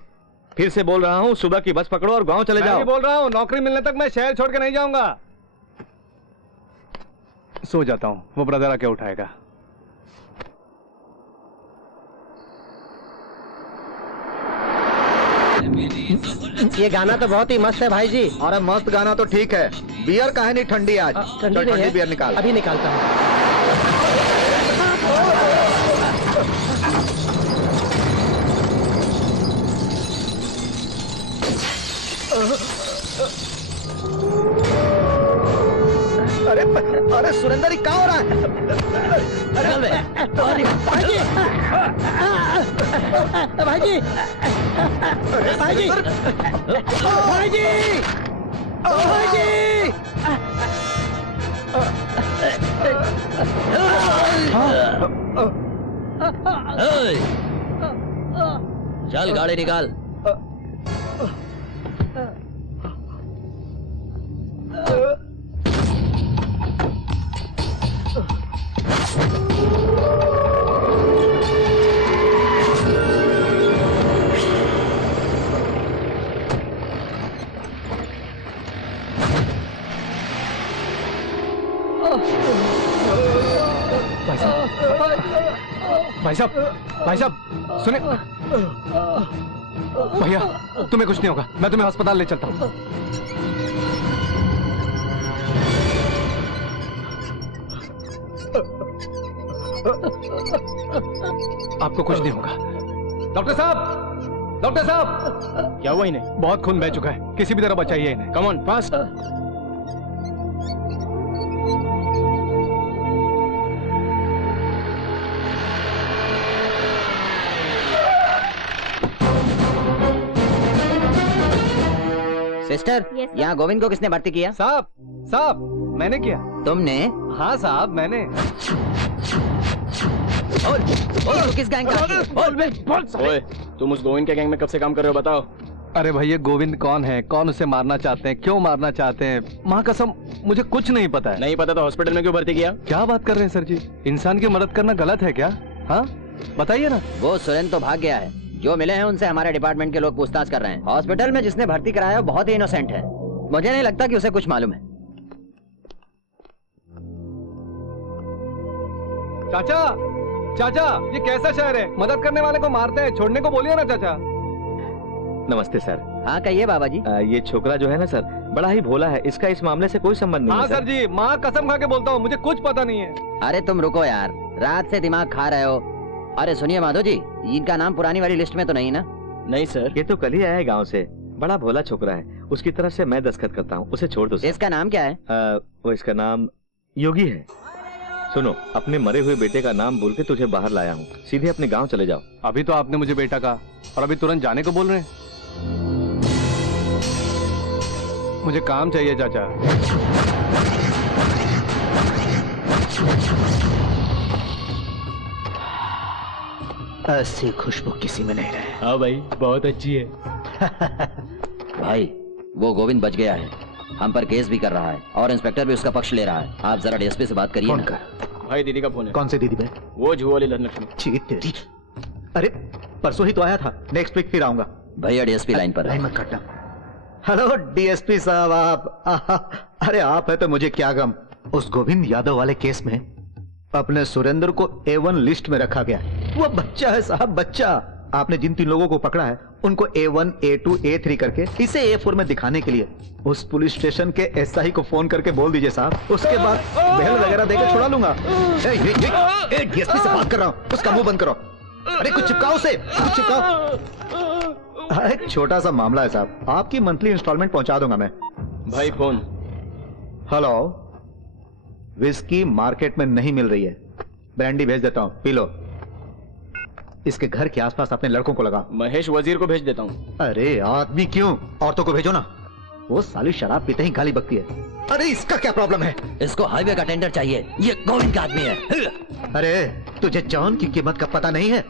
फिर से बोल रहा हूँ, सुबह की बस पकड़ो और गांव चले मैं जाओ। भी बोल रहा हूँ, नौकरी मिलने तक मैं शहर छोड़ के नहीं जाऊंगा। सो जाता हूँ, वो ब्रदर आके उठाएगा। ये गाना तो बहुत ही मस्त है भाई जी। अरे मस्त गाना तो ठीक है, बियर काहे नहीं ठंडी आज? ठंडी चल, नहीं है। बियर निकाल। अभी निकालता हूँ। अरे अरे सुरेंद्र ये क्या हो रहा है? भाईजी भाईजी भाईजी भाईजी चल गाड़ी निकाल। भाई साहब भाई साहब सुने भैया, तुम्हें कुछ नहीं होगा, मैं तुम्हें अस्पताल ले चलता हूँ। आपको कुछ नहीं होगा। डॉक्टर साहब, डॉक्टर साहब, क्या हुआ इन्हें? बहुत खून बह चुका है, किसी भी तरह बचाइए इन्हें। Come on fast. सिस्टर, यहाँ गोविंद को किसने भर्ती किया? साहब साहब मैंने किया। तुमने? हाँ साहब मैंने। बोल, किस गैंग का? ओए, तुम उस गोविंद के गैंग में कब से काम कर रहे हो बताओ? अरे भैया गोविंद कौन है, कौन उसे मारना चाहते हैं, क्यों मारना चाहते हैं, माँ कसम मुझे कुछ नहीं पता है। नहीं पता तो हॉस्पिटल में क्यों भर्ती किया? क्या बात कर रहे हैं सर जी, इंसान की मदद करना गलत है क्या? हाँ बताइए ना। वो सुरेंद्र तो भाग गया है, जो मिले हैं उनसे हमारे डिपार्टमेंट के लोग पूछताछ कर रहे हैं। हॉस्पिटल में जिसने भर्ती कराया वो बहुत ही इनोसेंट है, मुझे नहीं लगता कि उसे कुछ मालूम है। चाचा चाचा, ये कैसा शहर है, मदद करने वाले को मारते हैं, छोड़ने को बोलिए ना चाचा। नमस्ते सर। हाँ कहिए बाबा जी। ये छोकरा जो है ना सर, बड़ा ही भोला है, इसका इस मामले से कोई संबंध नहीं हाँ है सर जी, माँ कसम खा के बोलता हूँ मुझे कुछ पता नहीं है। अरे तुम रुको यार, रात से दिमाग खा रहे हो। अरे सुनिए माधव जी, इनका नाम पुरानी वाली लिस्ट में तो नहीं ना? नहीं सर। ये तो कल ही आया है गाँव से, बड़ा भोला छोकरा है, उसकी तरफ से मैं दस्तखत करता हूँ, उसे छोड़ दो सर। इसका नाम क्या है? वो इसका नाम योगी है। सुनो, अपने मरे हुए बेटे का नाम बोल के तुझे बाहर लाया हूँ, सीधे अपने गांव चले जाओ। अभी तो आपने मुझे बेटा कहा और अभी तुरंत जाने को बोल रहे हैं। मुझे काम चाहिए चाचा। ऐसी खुशबू किसी में नहीं रहे। हाँ भाई बहुत अच्छी है। भाई वो गोविंद बच गया है, हम पर केस भी कर रहा है और इंस्पेक्टर भी उसका पक्ष ले रहा है। आप जरा डीएसपी से बात करिए फोन ना। कर। भाई दीदी का फोन है। कौन सी दीदी बे? वो जुआ वाली धनलक्ष्मी। छी तेरी। अरे परसों ही तो आया था, नेक्स्ट वीक फिर आऊंगा। भैया डीएसपी लाइन पर लाइन है। मत काटना। हेलो डीएसपी साहब, आप अरे आप है तो मुझे क्या गम। उस गोविंद यादव वाले केस में अपने सुरेंद्र को A1 लिस्ट में रखा गया। वो बच्चा है साहब, बच्चा। आपने जिन 3 लोगों को पकड़ा है उनको A1, A2, A3 करके इसे A4 में दिखाने के लिए उस पुलिस स्टेशन के एसआई को फोन करके बोल दीजिए साहब, उसके बाद बेल वगैरह देकर छुड़ा लूंगा। डीएसपी से बात कर रहा हूँ, उसका मुंह बंद करो। अरे कुछ चिपकाओ उसे, कुछ चिपकाओ। अरे छोटा सा मामला है साहब, आपकी मंथली इंस्टॉलमेंट पहुंचा दूंगा मैं। भाई फोन। हेलो, विस्की मार्केट में नहीं मिल रही है, ब्रांडी भेज देता हूं, पी लो। इसके घर के आसपास अपने लड़कों को लगा। महेश वजीर को भेज देता हूँ। अरे आदमी क्यों, औरतों को भेजो ना, वो साली शराब पीते ही गाली बकती है। अरे इसका क्या प्रॉब्लम है? इसको हाईवे का टेंडर चाहिए, ये गोविंद का आदमी है। अरे तुझे जान की कीमत का पता नहीं है?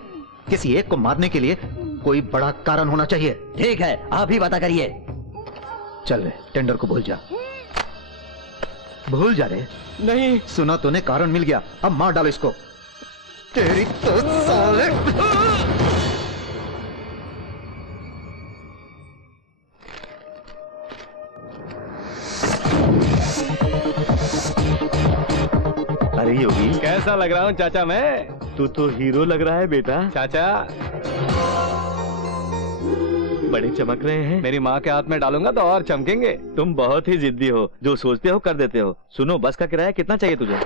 किसी एक को मारने के लिए कोई बड़ा कारण होना चाहिए। ठीक है, आप ही पता करिए। चल रे, टेंडर को भूल जा, भूल जा रे। नहीं सुना तूने, कारण मिल गया, अब मार डालो इसको। तेरी तो साले। अरे योगी, कैसा लग रहा हूँ चाचा मैं? तू तो हीरो लग रहा है बेटा। चाचा बड़े चमक रहे हैं। मेरी माँ के हाथ में डालूंगा तो और चमकेंगे। तुम बहुत ही जिद्दी हो, जो सोचते हो कर देते हो। सुनो, बस का किराया कितना चाहिए तुझे?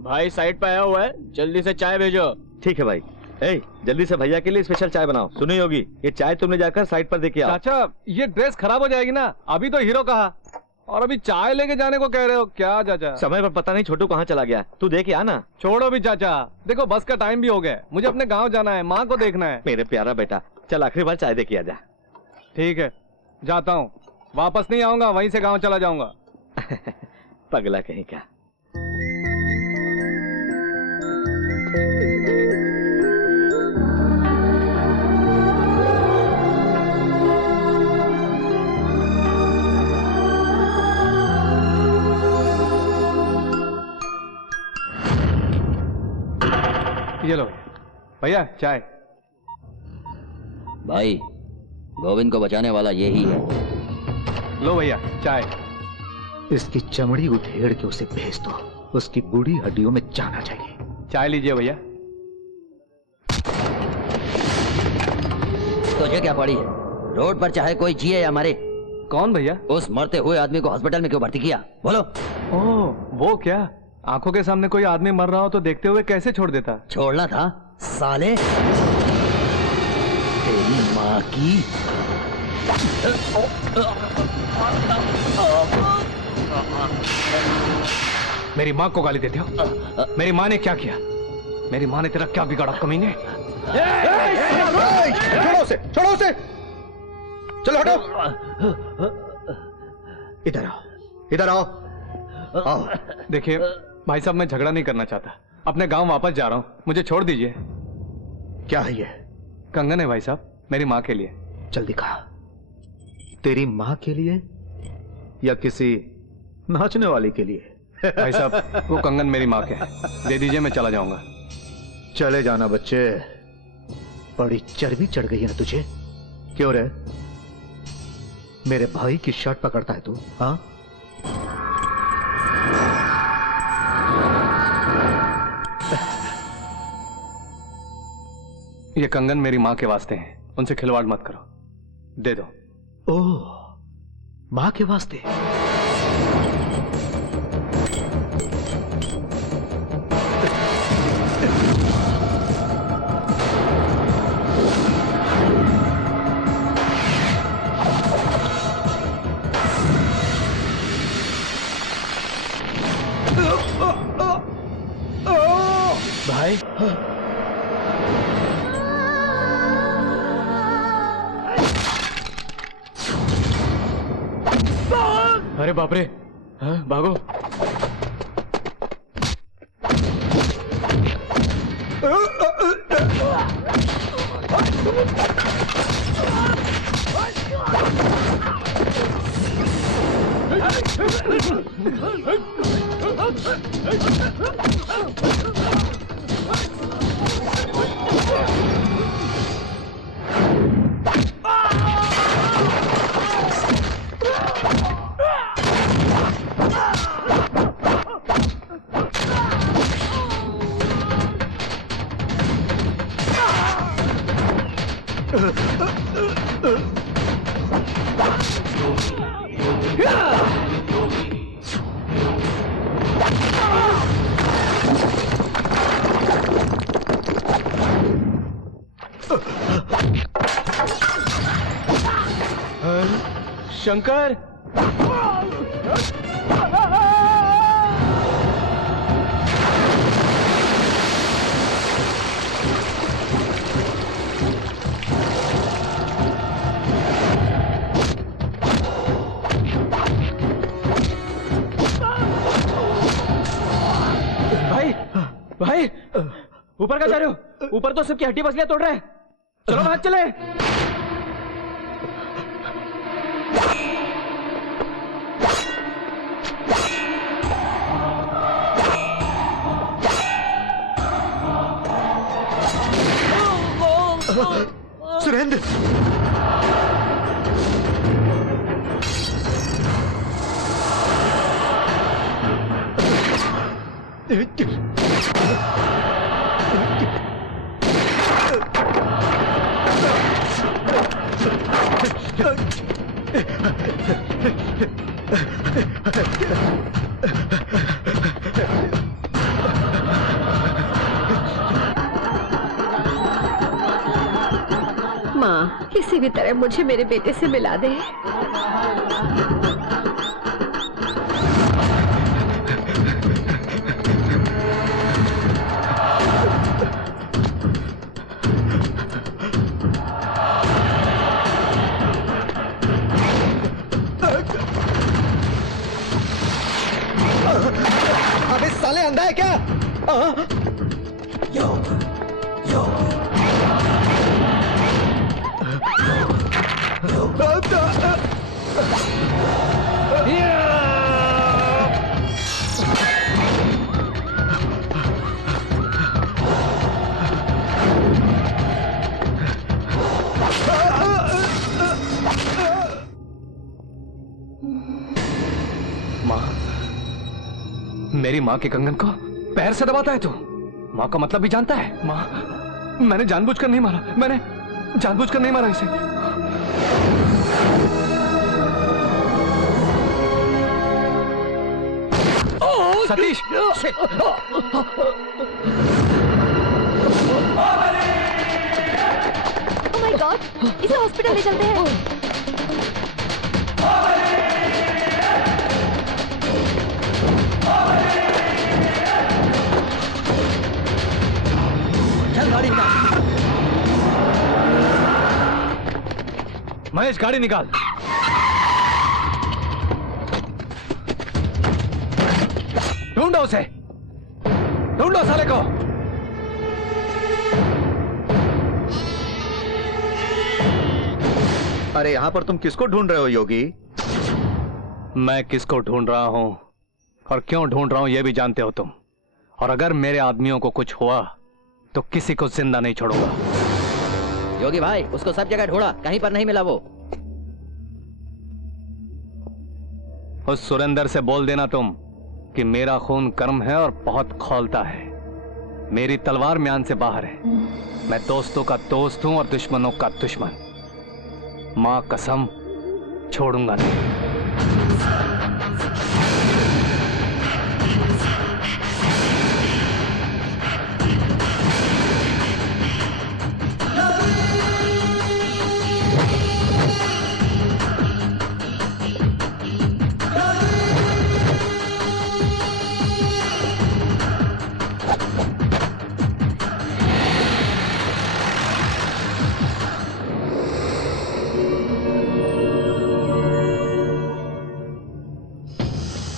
भाई साइड पे आया हुआ है, जल्दी से चाय भेजो। ठीक है भाई। ए, जल्दी से भैया के लिए स्पेशल चाय बनाओ। सुनो योगी, ये चाय तुमने जाकर साइड पर देके आओ। चाचा ये ड्रेस खराब हो जाएगी ना, अभी तो हीरो कहा और अभी चाय लेके जाने को कह रहे हो क्या चाचा? समय पर पता नहीं छोटू कहाँ चला गया, तू देख आ ना। छोड़ो भी चाचा, देखो बस का टाइम भी हो गया, मुझे अपने गांव जाना है, माँ को देखना है। मेरे प्यारा बेटा, चल आखिरी बार चाय दे के आ जा। ठीक है जाता हूँ, वापस नहीं आऊंगा, वहीं से गांव चला जाऊंगा। पगला कहीं का। ये लो भैया चाय। भाई गोविंद को बचाने वाला यही है। लो भैया चाय। इसकी चमड़ी उधेड़ के उसे भेज दो, उसकी बूढ़ी हड्डियों में जाना चाहिए। चाय लीजिए भैया। तुझे क्या पड़ी है? रोड पर चाहे कोई जिए या मरे, कौन भैया? उस मरते हुए आदमी को हॉस्पिटल में क्यों भर्ती किया? बोलो। ओह वो क्या, आंखों के सामने कोई आदमी मर रहा हो तो देखते हुए कैसे छोड़ देता? छोड़ना था साले, तेरी माँ की। मेरी माँ को गाली देते हो? मेरी माँ ने क्या किया? मेरी माँ ने तेरा क्या बिगाड़ा कमीने? छोड़ो उसे, छोड़ो उसे, चलो हटो। इधर आओ, इधर आओ, आओ। देखिए भाई साहब, मैं झगड़ा नहीं करना चाहता, अपने गांव वापस जा रहा हूँ, मुझे छोड़ दीजिए। क्या है ये? कंगन है भाई साहब, मेरी माँ के लिए। जल्दी कहा, तेरी माँ के लिए या किसी नाचने वाली के लिए? भाई साहब वो कंगन मेरी माँ के है, दे दीजिए, मैं चला जाऊंगा। चले जाना बच्चे, बड़ी चर्बी चढ़ गई है ना तुझे। क्यों रे, मेरे भाई की शर्ट पकड़ता है तू? हाँ, ये कंगन मेरी माँ के वास्ते हैं, उनसे खिलवाड़ मत करो, दे दो। ओह, माँ के वास्ते? भाई अरे बाप रे, हाँ, भागो। शंकर, भाई भाई ऊपर का जा रहे हो? ऊपर तो सबकी हड्डी पसलियां तोड़ रहे हैं, चलो भाग चले। सुरेंद्र, माँ, किसी भी तरह मुझे मेरे बेटे से मिला दे। अबे साले अंधा है क्या? माँ, मेरी माँ के कंगन को पैर से दबाता है तू? माँ का मतलब भी जानता है? माँ, मैंने जानबूझकर नहीं मारा, मैंने जानबूझकर नहीं मारा इसे। सतीश! ओह माय गॉड, इसे हॉस्पिटल ले चलते हैं। चल गाड़ी निकाल। महेश, गाड़ी निकाल। ढूंढो उसे, ढूंढो साले को। अरे यहाँ पर तुम किसको ढूंढ रहे हो योगी? मैं किसको ढूंढ रहा हूं और क्यों ढूंढ रहा हूं यह भी जानते हो तुम। और अगर मेरे आदमियों को कुछ हुआ तो किसी को जिंदा नहीं छोड़ूंगा। योगी भाई, उसको सब जगह ढूंढा, कहीं पर नहीं मिला वो। उस सुरेंद्र से बोल देना तुम कि मेरा खून गर्म है और बहुत खौलता है। मेरी तलवार म्यान से बाहर है। मैं दोस्तों का दोस्त हूं और दुश्मनों का दुश्मन। मां कसम, छोड़ूंगा नहीं।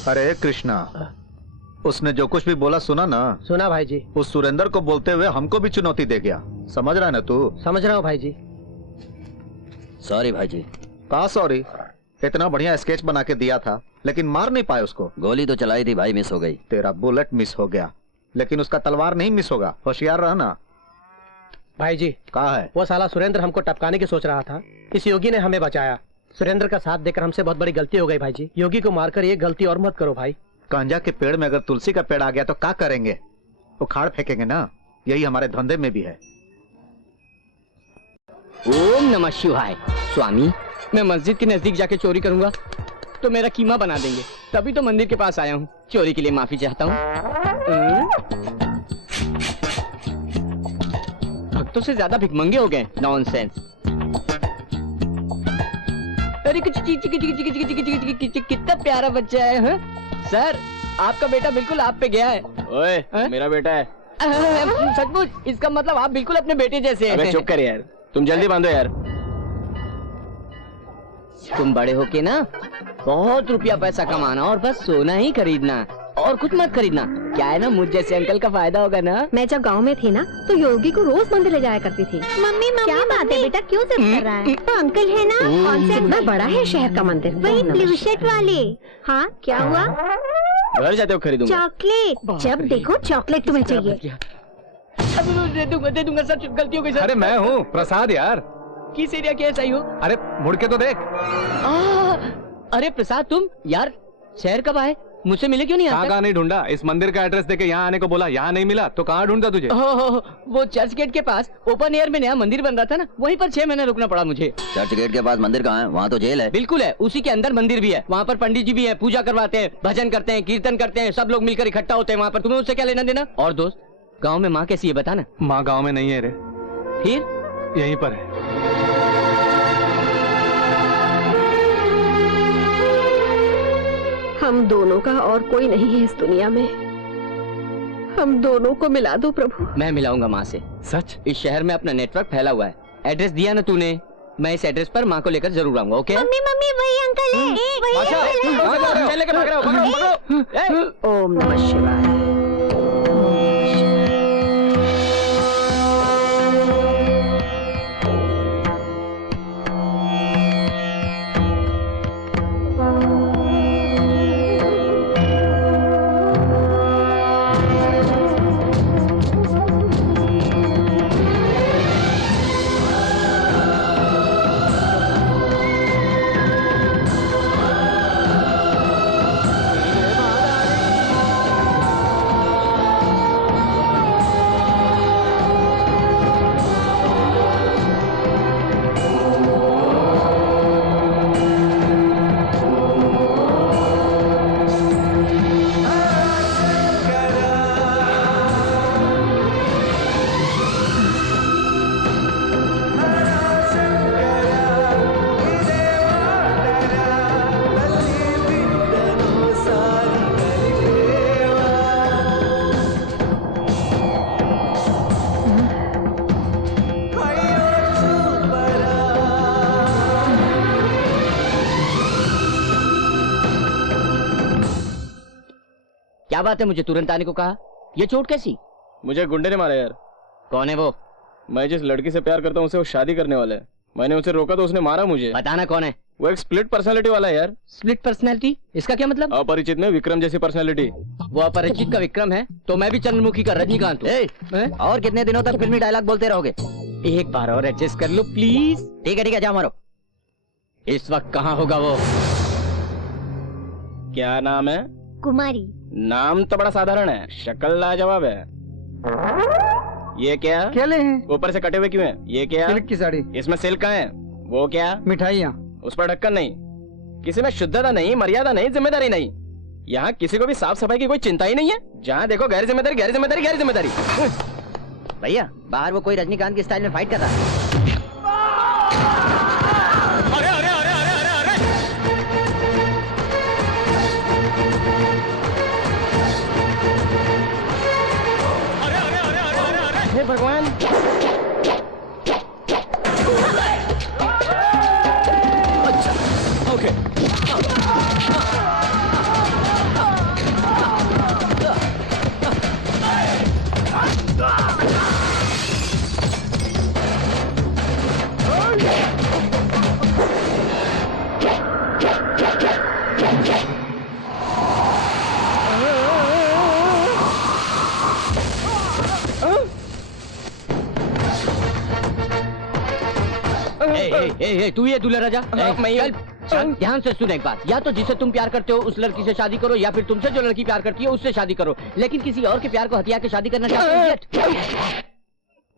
अरे कृष्णा, उसने जो कुछ भी बोला सुना ना? सुना भाई जी। उस सुरेंद्र को बोलते हुए हमको भी चुनौती दे गया। समझ रहा है ना तू? समझ रहा हूँ भाई जी। सॉरी भाई जी। कहा सॉरी? इतना बढ़िया स्केच बना के दिया था लेकिन मार नहीं पाए उसको। गोली तो चलाई थी भाई, मिस हो गई। तेरा बुलेट मिस हो गया लेकिन उसका तलवार नहीं मिस होगा। होशियार रहना। भाई जी, कहा है? वो साला सुरेंद्र हमको टपकाने की सोच रहा था। इस योगी ने हमें बचाया। सुरेंद्र का साथ देकर हमसे बहुत बड़ी गलती हो गई भाई जी। योगी को मारकर ये गलती और मत करो भाई। गांजा के पेड़ में अगर तुलसी का पेड़ आ गया तो क्या करेंगे? उखाड़ फेंकेंगे ना। यही हमारे धंधे में भी है। ओम नमः शिवाय। स्वामी, मैं मस्जिद के नजदीक जाके चोरी करूंगा तो मेरा कीमा बना देंगे, तभी तो मंदिर के पास आया हूँ। चोरी के लिए माफी चाहता हूँ। भक्तों से ज्यादा भिखमंगे हो गए। नॉनसेंस। अरे कितना प्यारा बच्चा है। हा? सर, आपका बेटा बिल्कुल आप पे गया है। ओए, मेरा बेटा है। सचमुच? इसका मतलब आप बिल्कुल अपने बेटे जैसे हैं। अबे चुप कर यार, तुम जल्दी बांधो यार। तुम बड़े होके ना बहुत रुपया पैसा कमाना और बस सोना ही खरीदना और कुछ मत खरीदना। क्या है ना, मुझ जैसे अंकल का फायदा होगा ना। मैं जब गांव में थी ना तो योगी को रोज मंदिर ले जाया करती थी। मम्मी क्या बात है बेटा, क्यों जिद कर रहा है? तो अंकल है ना, कौन सा इतना बड़ा है शहर का मंदिर? वही ब्लू शर्ट वाले। हाँ, क्या हुआ? घर जाते हो खरीदूंगा। चॉकलेट, जब देखो चॉकलेट तुम्हें चाहिए। दे दूंगा सर, गलती हो गई सर। अरे मैं हूँ प्रसाद यार। किस एरिया के सही हो? अरे मुड़ के तो देख। अरे प्रसाद, तुम यार शहर कब आए? मुझसे मिले क्यों नहीं? कहाँ नहीं ढूंढा? इस मंदिर का एड्रेस देके यहाँ आने को बोला, यहाँ नहीं मिला तो कहाँ ढूंढता तुझे? वो चर्च गेट के पास ओपन एयर में नया मंदिर बन रहा था ना, वहीं पर 6 महीने रुकना पड़ा मुझे। चर्च गेट के पास मंदिर कहाँ है? वहाँ तो जेल है। बिल्कुल है, उसी के अंदर मंदिर भी है। वहाँ पर पंडित जी भी है, पूजा करवाते हैं, भजन करते हैं, कीर्तन करते हैं, सब लोग मिलकर इकट्ठा होते हैं वहाँ पर। तुम्हें उससे क्या लेना देना? और दोस्त, गाँव में माँ कैसी है बता ना? माँ गाँव में नहीं है रे। फिर यहीं पर है। हम दोनों का और कोई नहीं है इस दुनिया में। हम दोनों को मिला दो प्रभु। मैं मिलाऊंगा माँ से। सच? इस शहर में अपना नेटवर्क फैला हुआ है। एड्रेस दिया ना तूने, मैं इस एड्रेस पर माँ को लेकर जरूर आऊंगा। ओके? मम्मी मम्मी वही अंकल है, वही आशा, अंकल है। लेकर भाग रहे हो, पकड़ो। ओम नमः शिवाय। क्या बात है, मुझे तुरंत आने को कहा? ये चोट कैसी? मुझे गुंडे ने मारा यार। कौन है वो? मैं जिस लड़की से प्यार करता हूँ उससे वो शादी करने वाला है। मैंने उसे रोका तो उसने मारा मुझे। बताना कौन है? वो एक स्प्लिट पर्सनालिटी वाला है यार। Split personality? इसका क्या मतलब? अपरिचित में विक्रम जैसी पर्सनालिटी। वो अपरिचित का विक्रम है तो मैं भी चंद्रमुखी का रजनीकांत हूँ। और कितने दिनों तक फिल्मी डायलॉग बोलते रहोगे? एक बार और एडजस्ट कर लो प्लीज। ठीक है जाओ मारो। इस वक्त कहाँ होगा वो? क्या नाम है? कुमारी। नाम तो बड़ा साधारण है, शक्ल लाजवाब है। ये क्या? केले हैं। ऊपर से कटे हुए क्यों हैं? ये क्या? सिल्क की साड़ी। इसमें सिल्क कहाँ है? वो क्या? मिठाइयाँ। उस पर ढक्कन नहीं। किसी में शुद्धता नहीं, मर्यादा नहीं, जिम्मेदारी नहीं। यहाँ किसी को भी साफ सफाई की कोई चिंता ही नहीं है। जहाँ देखो गैर जिम्मेदारी, गैर जिम्मेदारी, गैर जिम्मेदारी। भैया बाहर वो कोई रजनीकांत की स्टाइल में फाइट कर रहा है। अरे अरे अरे अरे अरे अरे अरे अरे अरे अरे अरे हे भगवान। अच्छा ओके। तू ये दूल्हा राजा? चल ध्यान से सुन एक बात। या तो जिसे तुम प्यार करते हो उस लड़की से शादी करो, या फिर तुमसे जो लड़की प्यार करती है उससे शादी करो, लेकिन किसी और के प्यार को हथिया के शादी करना चाहते हो?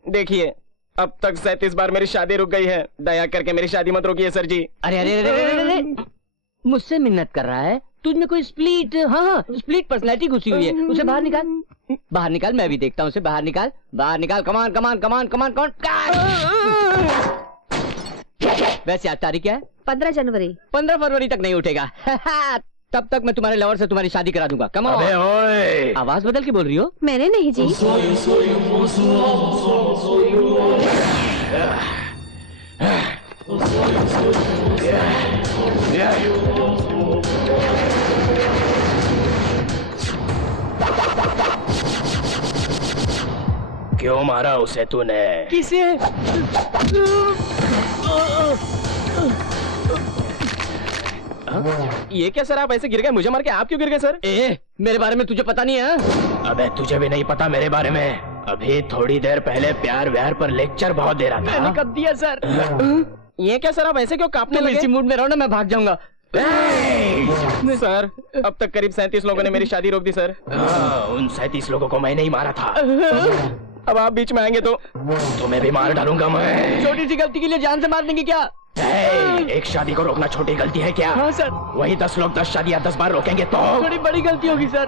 देखिए अब तक 37 बार मेरी शादी रुक गई है। दया करके मेरी शादी मत रोकिए सर जी। अरे अरे अरे अरे अरे मुझसे मिन्नत कर रहा है? तुझमें कोई स्प्लिट, हाँ स्प्लिट पर्सनैलिटी घुसी हुई है। उसे बाहर निकाल, बाहर निकाल। मैं भी देखता हूँ उसे। बाहर निकाल, बाहर निकाल। कमान कमान कमान कमान कमान। वैसे आज तारीख क्या है? 15 जनवरी। 15 फरवरी तक नहीं उठेगा। तब तक मैं तुम्हारे लवर से तुम्हारी शादी करा दूंगा। कम अबे ओए, आवाज बदल के बोल रही हो? मैंने नहीं जी। क्यों मारा उसे तूने? किसे? ये क्या सर, आप ऐसे गिर गए? मुझे मार के आप क्यों गिर गए सर? मेरे बारे में तुझे पता नहीं है? अबे तुझे भी नहीं पता मेरे बारे में? अभी थोड़ी देर पहले प्यार व्यार पर लेक्चर बहुत दे रहा था। मैंने कब दिया सर? ये क्या सर, आप ऐसे क्यों कांपने तुम लगे? इसी मूड में रहो ना, मैं भाग जाऊंगा। सर अब तक करीब 37 लोगों ने मेरी शादी रोक दी सर। उन 37 लोगों को मैंने ही मारा था। अब आप बीच में आएंगे तो तुम्हें भी मार डालूंगा मैं। छोटी सी गलती के लिए जान से मार देंगे क्या? एक शादी को रोकना छोटी गलती है क्या? हाँ सर। वही 10 लोग 10 शादियां 10 बार रोकेंगे तो थोड़ी बड़ी गलती होगी सर।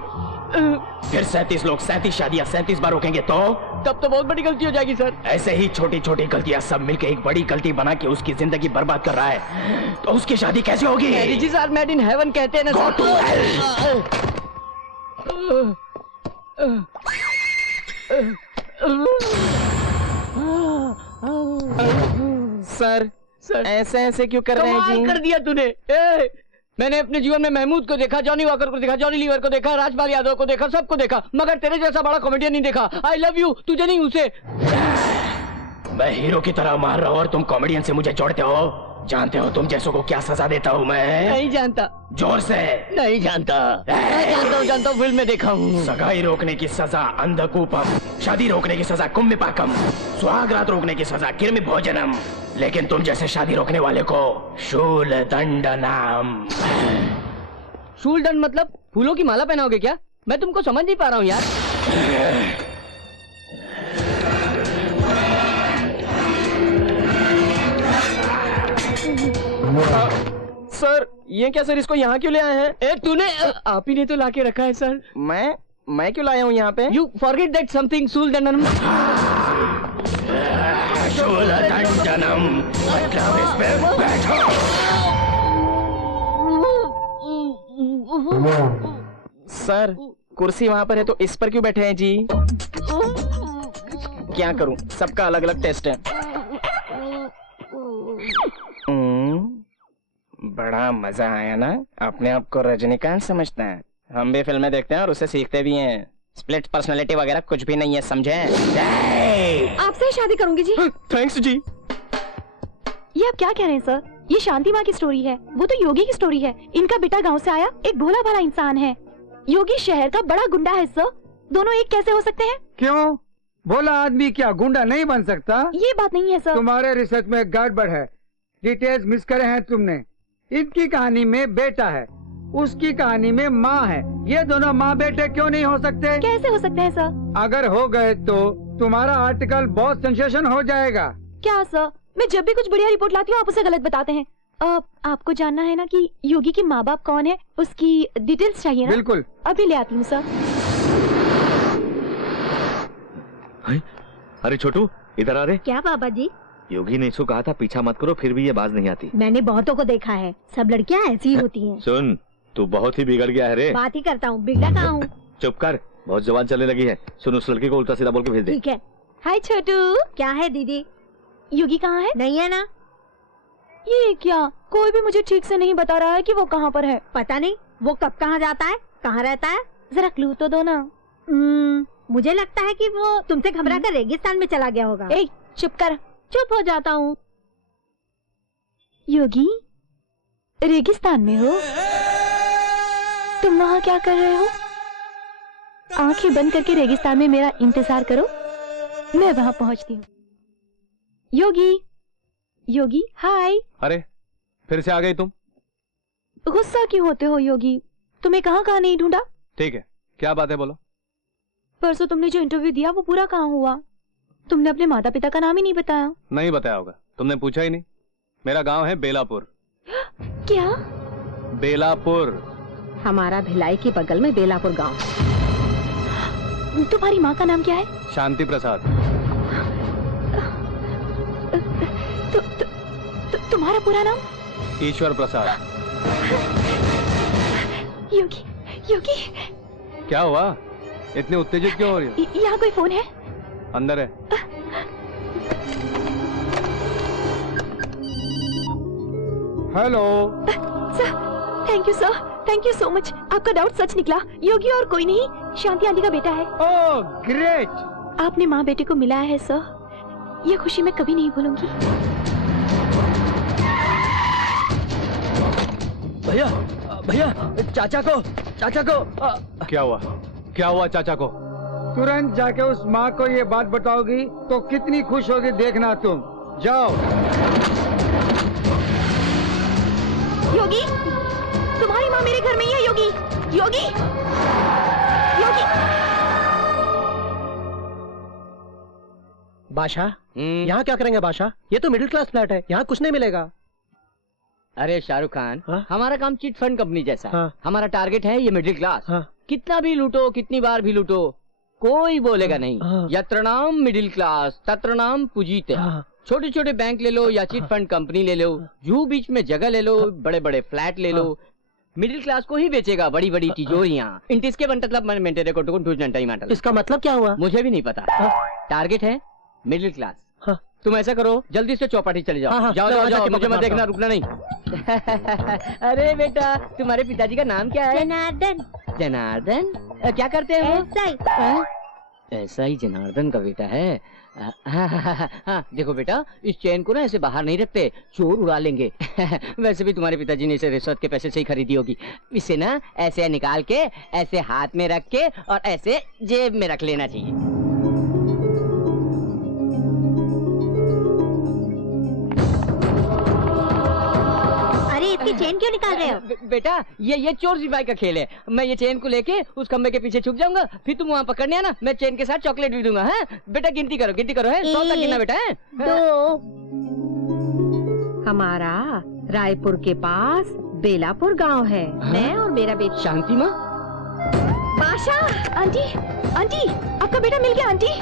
फिर 37 लोग 37 शादियां 37 बार रोकेंगे तो तब तो बहुत बड़ी गलती हो जाएगी सर। ऐसे ही छोटी छोटी गलतियां सब मिलकर एक बड़ी गलती बना के उसकी जिंदगी बर्बाद कर रहा है, तो उसकी शादी कैसे होगी? Marriages are made in heaven कहते हैं ना। Go to hell! सर ऐसे ऐसे क्यों कर रहे हैं कमाल जी? कर दिया तूने। मैंने अपने जीवन में महमूद को देखा, जॉनी वॉकर को देखा, जॉनी लीवर को देखा, राजपाल यादव को देखा, सबको देखा, मगर तेरे जैसा बड़ा कॉमेडियन नहीं देखा। आई लव यू, तुझे नहीं उसे। मैं हीरो की तरह मार रहा हूँ और तुम कॉमेडियन से मुझे जोड़ते हो। जानते हो तुम जैसों को क्या सजा देता हूँ मैं? नहीं जानता। जोर से। नहीं जानता। मैं जानता हूँ, फिल्म में देखा हूँ। सगाई रोकने की सजा अंधकूपम, शादी रोकने की सजा कुम्भिपाकम, सुहागरात रोकने की सजा किर्मि भोजनम, लेकिन तुम जैसे शादी रोकने वाले को शूल दंडनम। शूल दंड मतलब फूलों की माला पहनाओगे क्या? मैं तुमको समझ नहीं पा रहा हूँ यार। सर ये क्या सर, इसको यहाँ क्यों ले आए हैं? ए तूने आप ही ने तो लाके रखा है सर। मैं क्यों लाया हूँ यहाँ पे? यू फॉरगेट दैट समथिंग शूल दंडनम। शूल दंडनम मतलब इस पे बैठो। सर कुर्सी वहाँ पर है तो इस पर क्यों बैठे हैं जी? क्या करूँ, सबका अलग अलग टेस्ट है। बड़ा मजा आया ना? अपने आप को रजनीकांत समझता है। हम भी फिल्में देखते हैं और उससे सीखते भी हैं। स्प्लिट पर्सनालिटी वगैरह कुछ भी नहीं है, समझे? आपसे ही शादी करूंगी जी। थैंक्स जी। ये आप क्या कह रहे हैं सर? ये शांति माँ की स्टोरी है, वो तो योगी की स्टोरी है। इनका बेटा गांव से आया, एक भोला भाला इंसान है। योगी शहर का बड़ा गुंडा है सर। दोनों एक कैसे हो सकते हैं? क्यों? भोला आदमी क्या गुंडा नहीं बन सकता? ये बात नहीं है सर। तुम्हारे रिसर्च में गड़बड़ है, डिटेल्स मिस करे हैं तुमने। इनकी कहानी में बेटा है, उसकी कहानी में माँ है। ये दोनों माँ बेटे क्यों नहीं हो सकते? कैसे हो सकते हैं सर? अगर हो गए तो तुम्हारा आर्टिकल बहुत सेंसेशन हो जाएगा। क्या सर? मैं जब भी कुछ बढ़िया रिपोर्ट लाती हूँ आप उसे गलत बताते हैं। आपको जानना है ना कि योगी के माँ बाप कौन है, उसकी डिटेल्स चाहिए ना? बिल्कुल। अभी ले आती हूँ सर। अरे छोटू इधर आ रे। क्या बाबा जी? योगी ने इसको कहा था पीछा मत करो, फिर भी ये बाज नहीं आती। मैंने बहुतों को देखा है, सब लड़कियां ऐसी ही होती हैं। सुन तू बहुत ही बिगड़ गया है रे। बात ही करता हूँ, बिगड़ा कहाँ हूँ? चुप कर, बहुत जुबान चलने लगी है। सुन उस लड़की को उल्टा सीधा बोल के भेज दे। ठीक है। हाय छोटू। क्या है दीदी? योगी कहाँ है? नहीं है ना? ये क्या, कोई भी मुझे ठीक से नहीं बता रहा है कि वो कहाँ पर है। पता नहीं वो कब कहाँ जाता है, कहाँ रहता है। जरा क्लू तो दो ना। मुझे लगता है कि वो तुमसे घबरा कर रेगिस्तान में चला गया होगा। ए, चुप कर। चुप हो जाता हूँ। योगी रेगिस्तान में हो? तुम वहाँ क्या कर रहे हो? आंखें बंद करके रेगिस्तान में मेरा इंतजार करो, मैं वहाँ पहुँचती हूँ। योगी, योगी हाय। अरे फिर से आ गई तुम? गुस्सा क्यों होते हो योगी? तुम्हें कहाँ कहाँ नहीं ढूंढा? ठीक है, क्या बात है बोलो। परसों तुमने जो इंटरव्यू दिया वो पूरा कहाँ हुआ? तुमने अपने माता पिता का नाम ही नहीं बताया। नहीं बताया होगा, तुमने पूछा ही नहीं। मेरा गांव है बेलापुर। क्या? बेलापुर। हमारा भिलाई के बगल में बेलापुर गांव। तुम्हारी माँ का नाम क्या है? शांति प्रसाद। तुम्हारा पूरा नाम? ईश्वर प्रसाद। योगी, योगी। क्या हुआ, इतनी उत्तेजित क्यों हो रही हो? यहाँ कोई फोन है? अंदर है। Hello sir, thank you sir, thank you so much. आपका डाउट सच निकला। योगी और कोई नहीं, शांति आंटी का बेटा है। Oh great. आपने माँ बेटे को मिलाया है सर, ये खुशी मैं कभी नहीं भूलूंगी। भैया भैया, चाचा को क्या हुआ, क्या हुआ चाचा को? तुरंत जाके उस माँ को ये बात बताओगी तो कितनी खुश होगी देखना तुम। जाओ। योगी, तुम्हारी माँ मेरे घर में ही है। योगी, योगी, योगी। बादशाह, यहाँ क्या करेंगे बादशाह? ये तो मिडिल क्लास फ्लैट है, यहाँ कुछ नहीं मिलेगा। अरे शाहरुख खान, हाँ? हमारा काम चिट फंड कंपनी जैसा है। हाँ। हमारा टारगेट है ये मिडिल क्लास। हाँ। कितना भी लूटो, कितनी बार भी लूटो, कोई बोलेगा नहीं। हाँ। यत्र नाम मिडिल क्लास तत्र नाम पूजीते। हाँ। छोटे छोटे बैंक ले लो या चिट फंड कंपनी ले लो, जू बीच में जगह ले लो, बड़े बड़े फ्लैट ले लो, मिडिल क्लास को ही बेचेगा बड़ी बड़ी तिजोरियां। इंटिसके बंटलब मन मेंटेरे को टुकुन टूजनटा ही माटल। इसका मतलब क्या हुआ? मुझे भी नहीं पता। टारगेट है मिडिल क्लास। हाँ। तुम ऐसा करो, जल्दी से चौपाटी चले जाओ। हाँ, जाओ मैं जाओ वहाँ जाओ, जाके मुझे मत पकड़ देखना, रुकना नहीं। अरे बेटा, तुम्हारे पिताजी का नाम क्या है? जनार्दन। जनार्दन? क्या करते हैं वो? हाँ? ऐसा ही जनार्दन का बेटा है। हाँ, देखो बेटा, इस चेन को ना ऐसे बाहर नहीं रखते, चोर उड़ा लेंगे। वैसे भी तुम्हारे पिताजी ने इसे रिश्वत के पैसे से ही खरीदी होगी। इसे ना ऐसे निकाल के, ऐसे हाथ में रख के और ऐसे जेब में रख लेना चाहिए। इसकी चेन क्यों निकाल रहे हो? बेटा, ये चोर सिपाही का खेल है। मैं ये चेन को लेके उस खंबे के पीछे छुप जाऊंगा, फिर तुम वहाँ पकड़ने आना, मैं चेन के साथ चॉकलेट भी दूंगा। है बेटा, गिनती करो है, 100 तक गिनना बेटा है। 2। हमारा रायपुर के पास बेलापुर गांव है। मैं और मेरा बेटा। शांति माँ? बाशा। आंटी, आंटी, आपका बेटा मिल गया आंटी।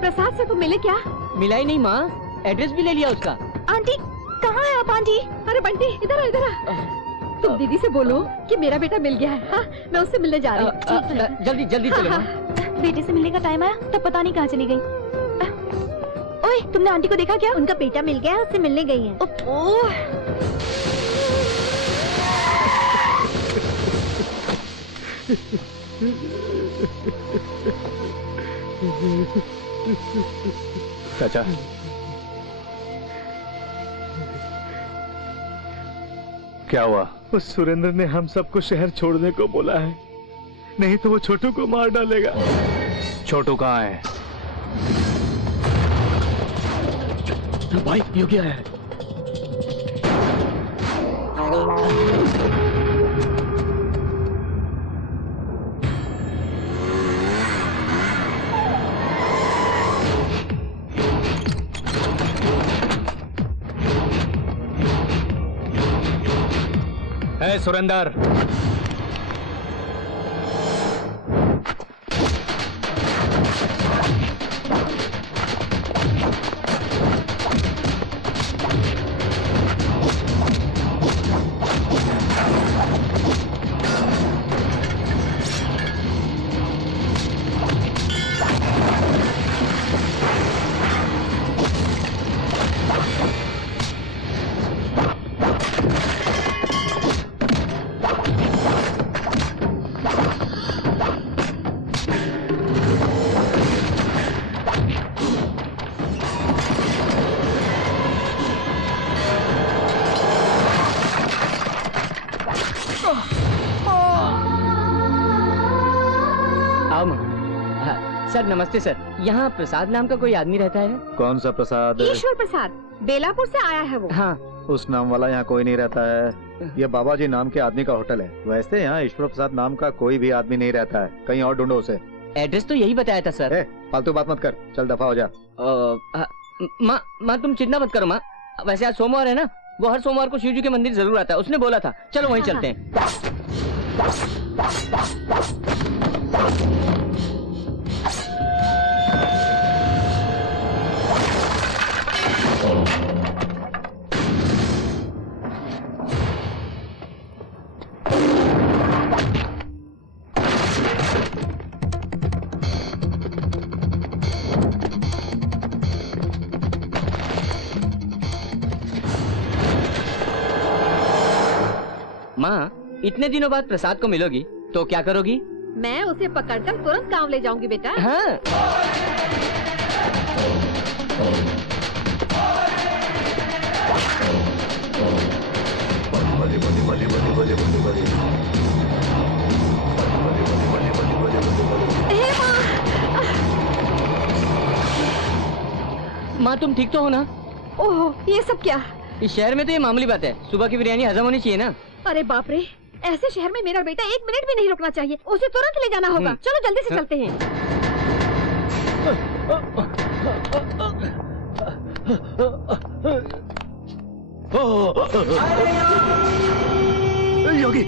प्रसाद से तुम मिले क्या? मिला ही नहीं माँ, एड्रेस भी ले लिया उसका। आंटी, कहाँ है आप आंटी? अरे बंटी, इधर आ, इधर आ। तुम दीदी से बोलो कि मेरा बेटा मिल गया है। हाँ, मैं उससे मिलने जा रही हूँ। जल्दी जल्दी चलो माँ। बेटे से मिलने का टाइम आया तब पता नहीं कहाँ चली गई। ओए, तुमने आंटी को देखा क्या? उनका बेटा मिल गया है, उससे मिलने गई है। चाचा, क्या हुआ? उस सुरेंद्र ने हम सबको शहर छोड़ने को बोला है, नहीं तो वो छोटू को मार डालेगा। छोटू कहाँ है? भाई, योगी आया है। है सुरेंद्र, आओ माँ। हाँ, सर नमस्ते सर, यहाँ प्रसाद नाम का कोई आदमी रहता है? कौन सा प्रसाद? ईश्वर प्रसाद, बेलापुर से आया है वो। हाँ। उस नाम वाला यहाँ कोई नहीं रहता है। ये बाबा जी नाम के आदमी का होटल है। वैसे यहाँ ईश्वर प्रसाद नाम का कोई भी आदमी नहीं रहता है। कहीं और ढूंढो उसे। एड्रेस तो यही बताया था सर। फालतू बात मत कर, चल दफा हो जा। माँ तुम चिंता मत करो माँ, वैसे आज सोमवार है ना, वो हर सोमवार को शिव जी के मंदिर जरूर आता है, उसने बोला था। चलो वहीं चलते हैं। माँ, इतने दिनों बाद प्रसाद को मिलोगी तो क्या करोगी? मैं उसे पकड़कर तुरंत गांव ले जाऊंगी बेटा। हाँ। माँ तुम ठीक तो हो ना? ओह, ये सब क्या? इस शहर में तो ये मामूली बात है, सुबह की बिरयानी हजम होनी चाहिए ना। अरे बाप रे, ऐसे शहर में मेरा बेटा 1 मिनट भी नहीं रुकना चाहिए, उसे तुरंत ले जाना होगा। चलो जल्दी से चलते हैं। योगी,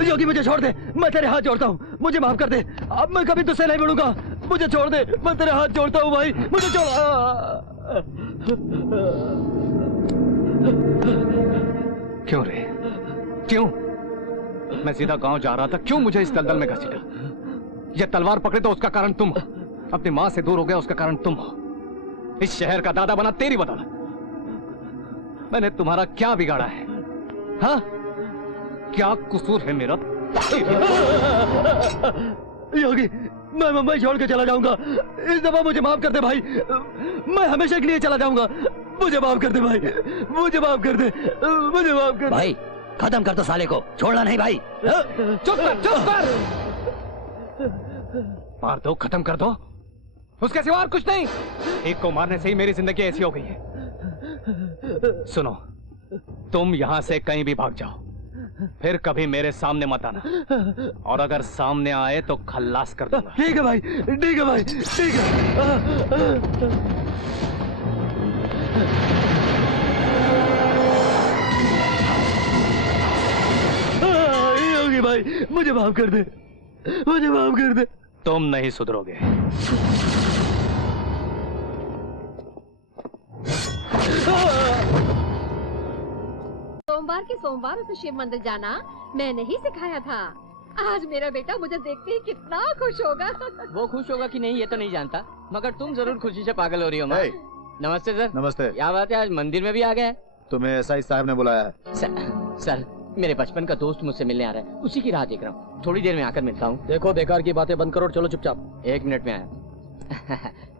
योगी मुझे छोड़ दे, मैं तेरे हाथ जोड़ता हूँ, मुझे माफ कर दे, अब मैं कभी तुझसे नहीं मिलूंगा, मुझे छोड़ दे, मैं तेरे हाथ जोड़ता हूँ भाई, मुझे छोड़। क्यों रे, क्यों? मैं सीधा गांव जा रहा था, क्यों मुझे इस दलदल में घसीटा? ये तलवार पकड़े तो उसका कारण तुम हो, अपनी मां से दूर हो गया उसका कारण तुम हो, इस शहर का दादा बना तेरी बदौलत। मैंने तुम्हारा क्या बिगाड़ा है? हाँ, क्या कसूर है मेरा? योगी, मैं मुंबई छोड़ के चला जाऊंगा, इस दफा मुझे माफ कर दे भाई, मैं हमेशा के लिए चला जाऊंगा, मुझे माफ कर दे भाई, मुझे माफ कर दे, मुझे माफ कर दे भाई। खत्म कर दो साले को, छोड़ना नहीं भाई। चुप कर, चुप कर। मार दो, खत्म कर दो, उसके सिवा और कुछ नहीं। एक को मारने से ही मेरी जिंदगी ऐसी हो गई है। सुनो, तुम यहां से कहीं भी भाग जाओ, फिर कभी मेरे सामने मत आना, और अगर सामने आए तो खल्लास कर दूंगा। ठीक है भाई, ठीक है भाई, ठीक है। योगी भाई, मुझे माफ कर दे, मुझे माफ कर दे। तुम नहीं सुधरोगे। सोमवार के सोमवार उसे शिव मंदिर जाना मैंने ही सिखाया था। आज मेरा बेटा मुझे देखते ही कितना खुश होगा। वो खुश होगा कि नहीं ये तो नहीं जानता, मगर तुम जरूर खुशी से पागल हो रही हो माँ। नमस्ते सर। नमस्ते। क्या बात है, आज मंदिर में भी आ गए? तुम्हें एसआई साहब ने बुलाया है। सर, मेरे बचपन का दोस्त मुझसे मिलने आ रहा है, उसी की राह देख रहा हूँ, थोड़ी देर में आकर मिलता हूँ। देखो, बेकार की बातें बंद करो, चलो चुपचाप। 1 मिनट में आया।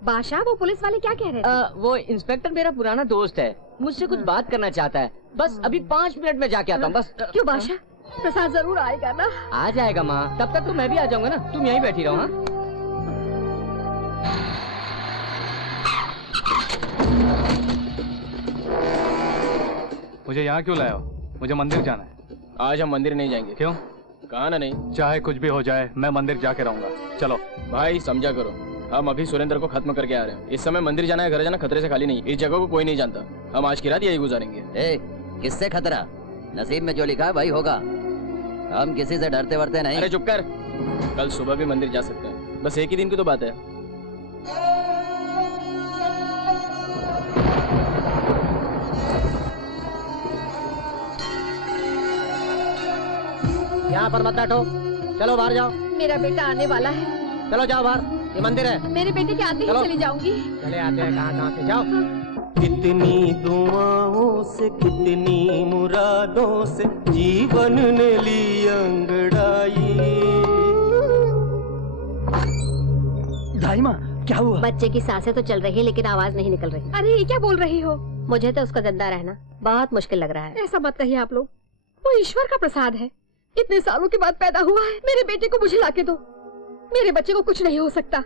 बादशाह, वो पुलिस वाले क्या कह रहे थे? वो इंस्पेक्टर मेरा पुराना दोस्त है, मुझसे कुछ बात करना चाहता है, बस अभी 5 मिनट में जाके आता हूँ बस। क्यों बादशाह, प्रसाद जरूर आएगा ना? आ जाएगा माँ, तब तक तो मैं भी आ जाऊंगा ना, तुम यहीं बैठी रहो। हाँ, मुझे यहाँ क्यों लाया हो? मुझे मंदिर जाना है। आज हम मंदिर नहीं जाएंगे। क्यों? कहा ना नहीं। चाहे कुछ भी हो जाए, मैं मंदिर जाके रहूंगा। चलो भाई समझा करो, हम अभी सुरेंद्र को खत्म करके आ रहे हैं। इस समय मंदिर जाना है, घर जाना खतरे से खाली नहीं। इस जगह को कोई नहीं जानता, हम आज की रात यही गुजारेंगे। किससे खतरा? नसीब में जो लिखा है वही होगा, हम किसी से डरते वरते नहीं। अरे चुप कर, कल सुबह भी मंदिर जा सकते हैं, बस एक ही दिन की तो बात है। यहाँ पर मत बैठो, चलो बाहर जाओ। मेरा बेटा आने वाला है, चलो जाओ बाहर, ये मंदिर है। मेरे बेटे के आते ही चलो। चली जाऊंगी। चले आते हैं, कहाँ से जाओ। कितनी दुआओं से, कितनी मुरादों से जीवन ने ली अंगड़ाई। दाई माँ, क्या हुआ? बच्चे की सांसें तो चल रही है लेकिन आवाज नहीं निकल रही। अरे ये क्या बोल रही हो? मुझे तो उसका जिंदा रहना बहुत मुश्किल लग रहा है। ऐसा मत कहिए आप लोग, वो ईश्वर का प्रसाद है, इतने सालों के बाद पैदा हुआ है। मेरे बेटे को मुझे लाके दो, मेरे बच्चे को कुछ नहीं हो सकता,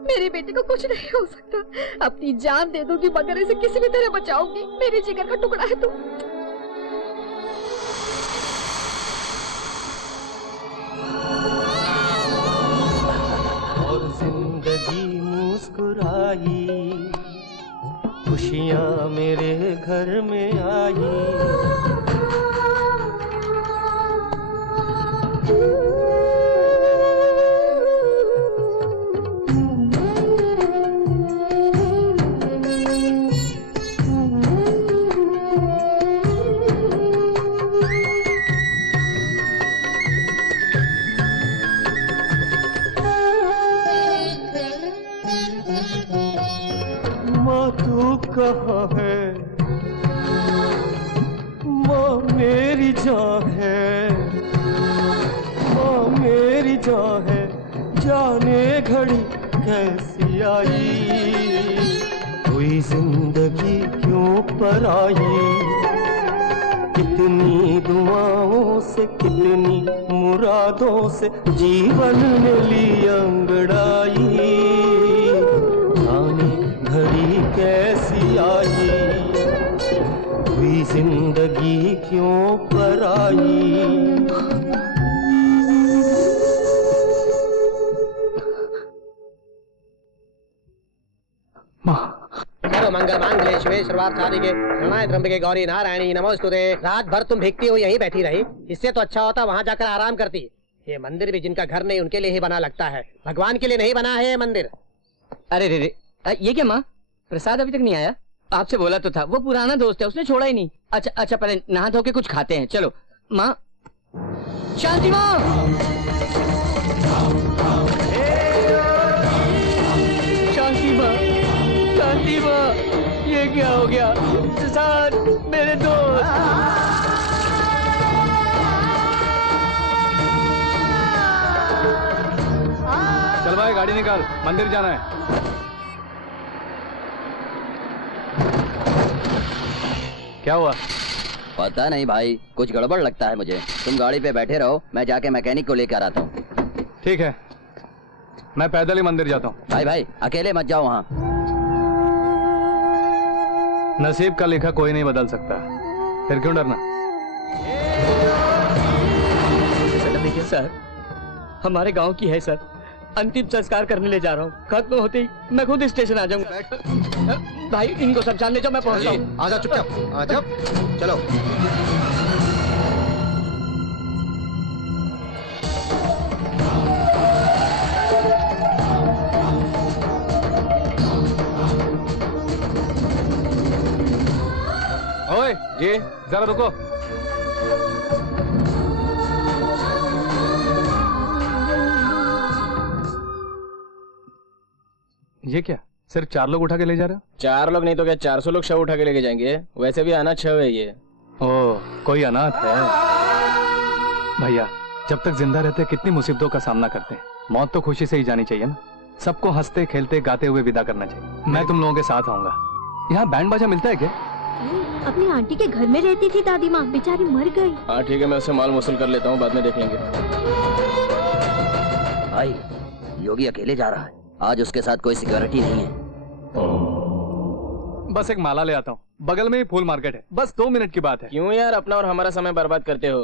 मेरे बेटे को कुछ नहीं हो सकता। अपनी जान दे दूंगी मगर इसे किसी भी तरह बचाऊंगी, मेरे जिगर का टुकड़ा है तू। और जिंदगी मुस्कुराई, खुशियाँ मेरे घर में आई। माँ तू कहाँ है? माँ मेरी जान है, माँ मेरी जान है, जाने घड़ी कैसी आई। कोई जिंदगी क्यों पर आई? कितनी दुआओं से, कितनी मुरादों से जीवन ने ली अंगड़ाई। जाने घड़ी कैसी आई, हुई जिंदगी क्यों पर आई। मंगल मांगल्ये शिवे महेश्वर शादी के शरणाय त्र्यंबके गौरी नारायणी नमोस्तुते। रात भर तुम भीगती हुई यहीं बैठी रही, इससे तो अच्छा होता वहाँ जाकर आराम करती। ये मंदिर भी जिनका घर नहीं उनके लिए ही बना लगता है, भगवान के लिए नहीं बना है ये मंदिर। अरे रे ये क्या माँ, प्रसाद अभी तक नहीं आया? आपसे बोला तो था, वो पुराना दोस्त है, उसने छोड़ा ही नहीं। अच्छा अच्छा, पहले नहा धो के कुछ खाते हैं। चलो माँ। शांति माँ, शांति माँ, शांति माँ, ये क्या हो गया? प्रसाद मेरे दोस्त। चल भाई गाड़ी निकाल, मंदिर जाना है। क्या हुआ? पता नहीं भाई, कुछ गड़बड़ लगता है मुझे। तुम गाड़ी पे बैठे रहो, मैं जाके मैकेनिक को लेकर आता हूँ। ठीक है, मैं पैदल ही मंदिर जाता हूँ। भाई भाई अकेले मत जाओ वहाँ। नसीब का लिखा कोई नहीं बदल सकता, फिर क्यों डरना? देखिए सर, हमारे गांव की है सर, अंतिम संस्कार करने ले जा रहा हूँ। खत्म होते ही मैं खुद स्टेशन आ जाऊंगा। भाई इनको सब जान ले जाओ, मैं पहुंच रहा हूँ। आजा चुपचाप, आजा चलो। ओए जी, जरा रुको। ये क्या, सिर्फ 4 लोग उठा के ले जा रहे हो? 4 लोग नहीं तो क्या 400 लोग शव उठा के लेके जाएंगे। वैसे भी अनाथ शव है ये। ओह, कोई अनाथ है? भैया, जब तक जिंदा रहते कितनी मुसीबतों का सामना करते हैं। मौत तो खुशी से ही जानी चाहिए ना। सबको हंसते खेलते गाते हुए विदा करना चाहिए। मैं तुम लोगों के साथ आऊंगा। यहाँ बैंड बाजा मिलता है क्या? अपनी आंटी के घर में रहती थी दादी माँ, बेचारी मर गई। हाँ ठीक है, मैं उससे माल वसूल कर लेता हूँ, बाद में देख लेंगे। भाई योगी अकेले जा रहा है, आज उसके साथ कोई सिक्योरिटी नहीं है। बस एक माला ले आता हूँ, बगल में ही फूल मार्केट है, बस 2 मिनट की बात है। क्यों यार अपना और हमारा समय बर्बाद करते हो?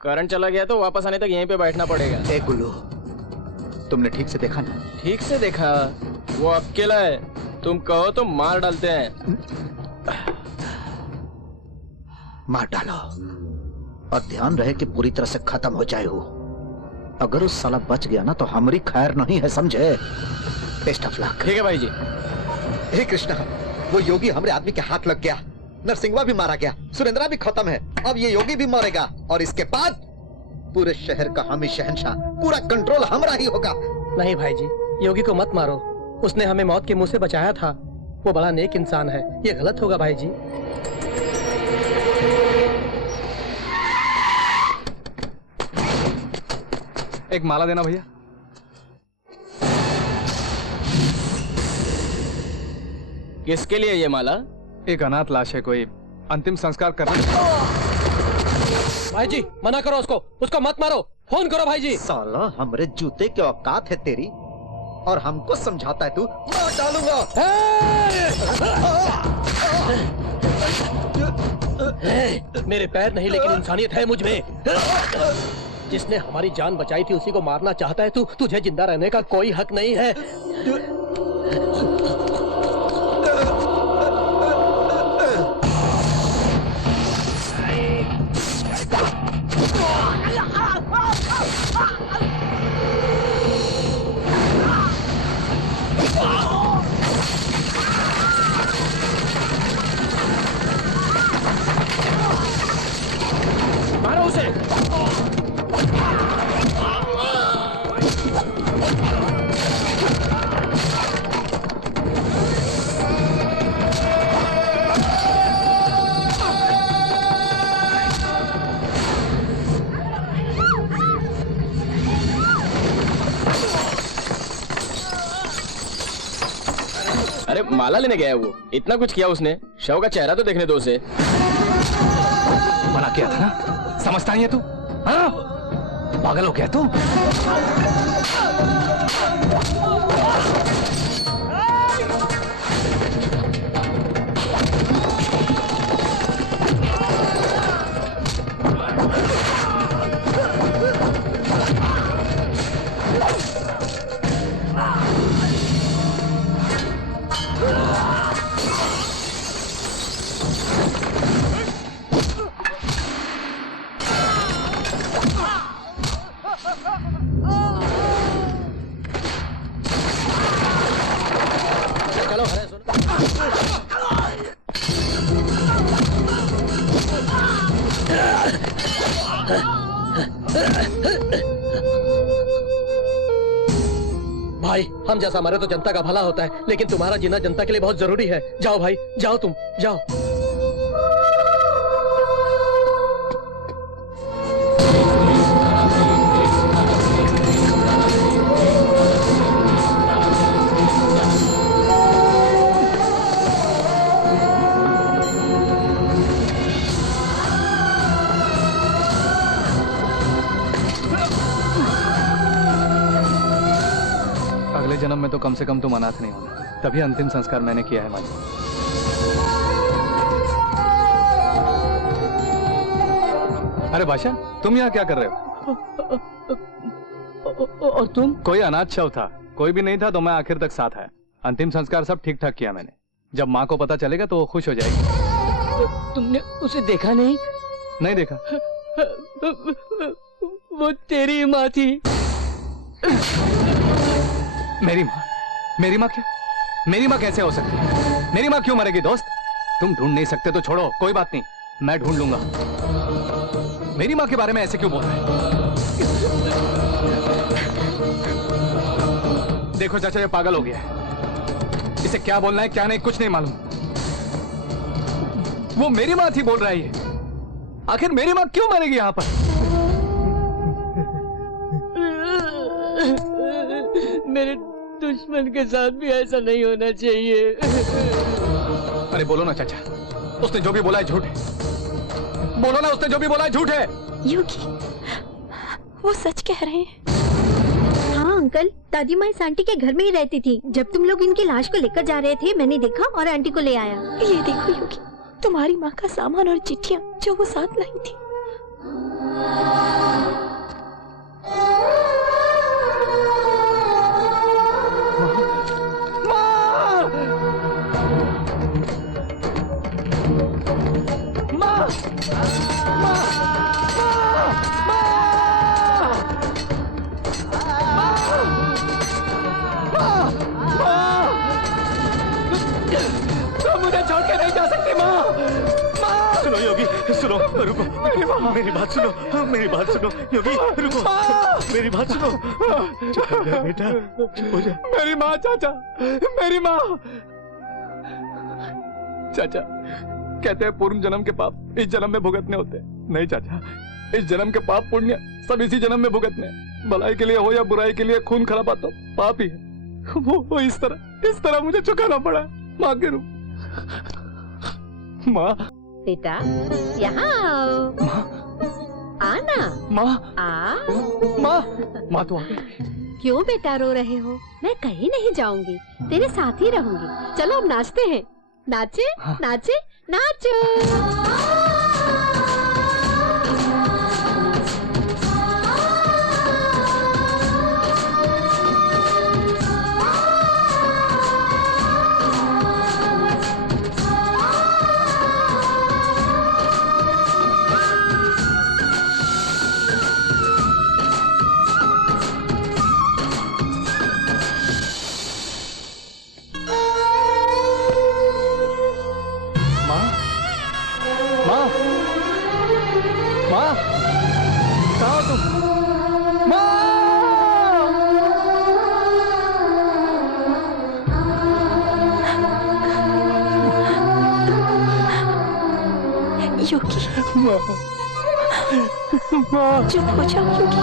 करंट चला गया तो वापस आने तक यहीं पे बैठना पड़ेगा। ए गुल्लू, तुमने ठीक से देखा ना? ठीक से देखा, वो अकेला है, तुम कहो तो मार डालते हैं। मार डालो और ध्यान रहे कि पूरी तरह से खत्म हो जाए वो। अगर उस साला बच गया ना तो हमारी खैर नहीं है, समझे? Best of luck. ठीक है भाई जी। हे कृष्णा, वो योगी हमारे आदमी के हाथ लग गया, नरसिंहवा भी मारा गया, सुरेंद्रा भी खत्म है, अब ये योगी भी मरेगा और इसके बाद पूरे शहर का हम ही शहंशाह, पूरा कंट्रोल हमारा ही होगा। नहीं भाई जी, योगी को मत मारो, उसने हमें मौत के मुंह से बचाया था। वो बड़ा नेक इंसान है, ये गलत होगा भाई जी। एक माला देना भैया। किसके लिए ये माला? एक अनाथ लाश है, कोई अंतिम संस्कार करना। भाई जी मना करो उसको, उसको मत मारो, फोन करो भाई जी। साला हमरे जूते के औकात है तेरी और हमको समझाता है तू? मार डालूंगा। मेरे पैर नहीं लेकिन इंसानियत है मुझ में। जिसने हमारी जान बचाई थी उसी को मारना चाहता है तू? तुझे जिंदा रहने का कोई हक नहीं है। मारो उसे। अरे माला लेने गया है वो, इतना कुछ किया उसने, शव का चेहरा तो देखने दो उसे। मना किया था ना, समझता नहीं है तू? हाँ? पागल हो गया तू? भाई हम जैसा मरे तो जनता का भला होता है, लेकिन तुम्हारा जीना जनता के लिए बहुत जरूरी है। जाओ भाई, जाओ तुम, जाओ। अगले जन्म में तो कम से कम तुम अनाथ नहीं होना, तभी अंतिम संस्कार मैंने किया है माँ जी। अरे बादशाह, तुम यहाँ क्या कर रहे हो? और तुम? कोई अनाथ शव था, कोई भी नहीं था तो मैं आखिर तक साथ आया। अंतिम संस्कार सब ठीक ठाक किया मैंने। जब माँ को पता चलेगा तो वो खुश हो जाएगी। तुमने उसे देखा नहीं? नहीं देखा। वो तेरी माँ थी। मेरी माँ? मेरी माँ क्या? मेरी माँ कैसे हो सकती है? मेरी माँ क्यों मरेगी दोस्त? तुम ढूंढ नहीं सकते तो छोड़ो, कोई बात नहीं, मैं ढूंढ लूंगा। मेरी माँ के बारे में ऐसे क्यों बोल रहे हैं? देखो चाचा, ये पागल हो गया है। इसे क्या बोलना है क्या नहीं कुछ नहीं मालूम। वो मेरी माँ थी बोल रहा है ये। आखिर मेरी माँ क्यों मरेगी यहाँ पर? मेरे दुश्मन के साथ भी ऐसा नहीं होना चाहिए। अरे बोलो ना चाचा, उसने जो भी बोला है झूठ है। बोलो ना, उसने जो भी बोला है झूठ है। योगी, वो सच कह रहे हैं। हाँ अंकल, दादी माँ इस आंटी के घर में ही रहती थी। जब तुम लोग इनकी लाश को लेकर जा रहे थे, मैंने देखा और आंटी को ले आया। ये देखो योगी, तुम्हारी माँ का सामान और चिट्ठियाँ जो वो साथ लाई थी। मुझे छोड़ के नहीं जा सकती माँ। सुनो योगी, सुनो, रुको। मेरी बात सुनो, मेरी बात सुनो योगी, रुको। मेरी बात सुनो। चुप हो जा बेटा, चुप हो जा। मेरी माँ चाचा, मेरी माँ। चाचा कहते हैं पूर्व जन्म के पाप इस जन्म में भुगतने होते हैं। नहीं चाचा, इस जन्म के पाप पुण्य सब इसी जन्म में भुगतने हैं। भलाई के लिए हो या बुराई के लिए खून खराबा तो पाप ही है। वो इस तरह मुझे चुकाना पड़ा माँ के रूप। माँ, बेटा यहाँ आओ। माँ, आना। माँ, आ। माँ तो आ गई। क्यों बेटा रो रहे हो? मैं कहीं नहीं जाऊंगी, तेरे साथ ही रहूंगी। चलो अब नाचते हैं। नाचे, हाँ। नाचे, नाचो। माँ, कहाँ हो तुम? माँ! योगी, माँ, चुप हो जाओ योगी।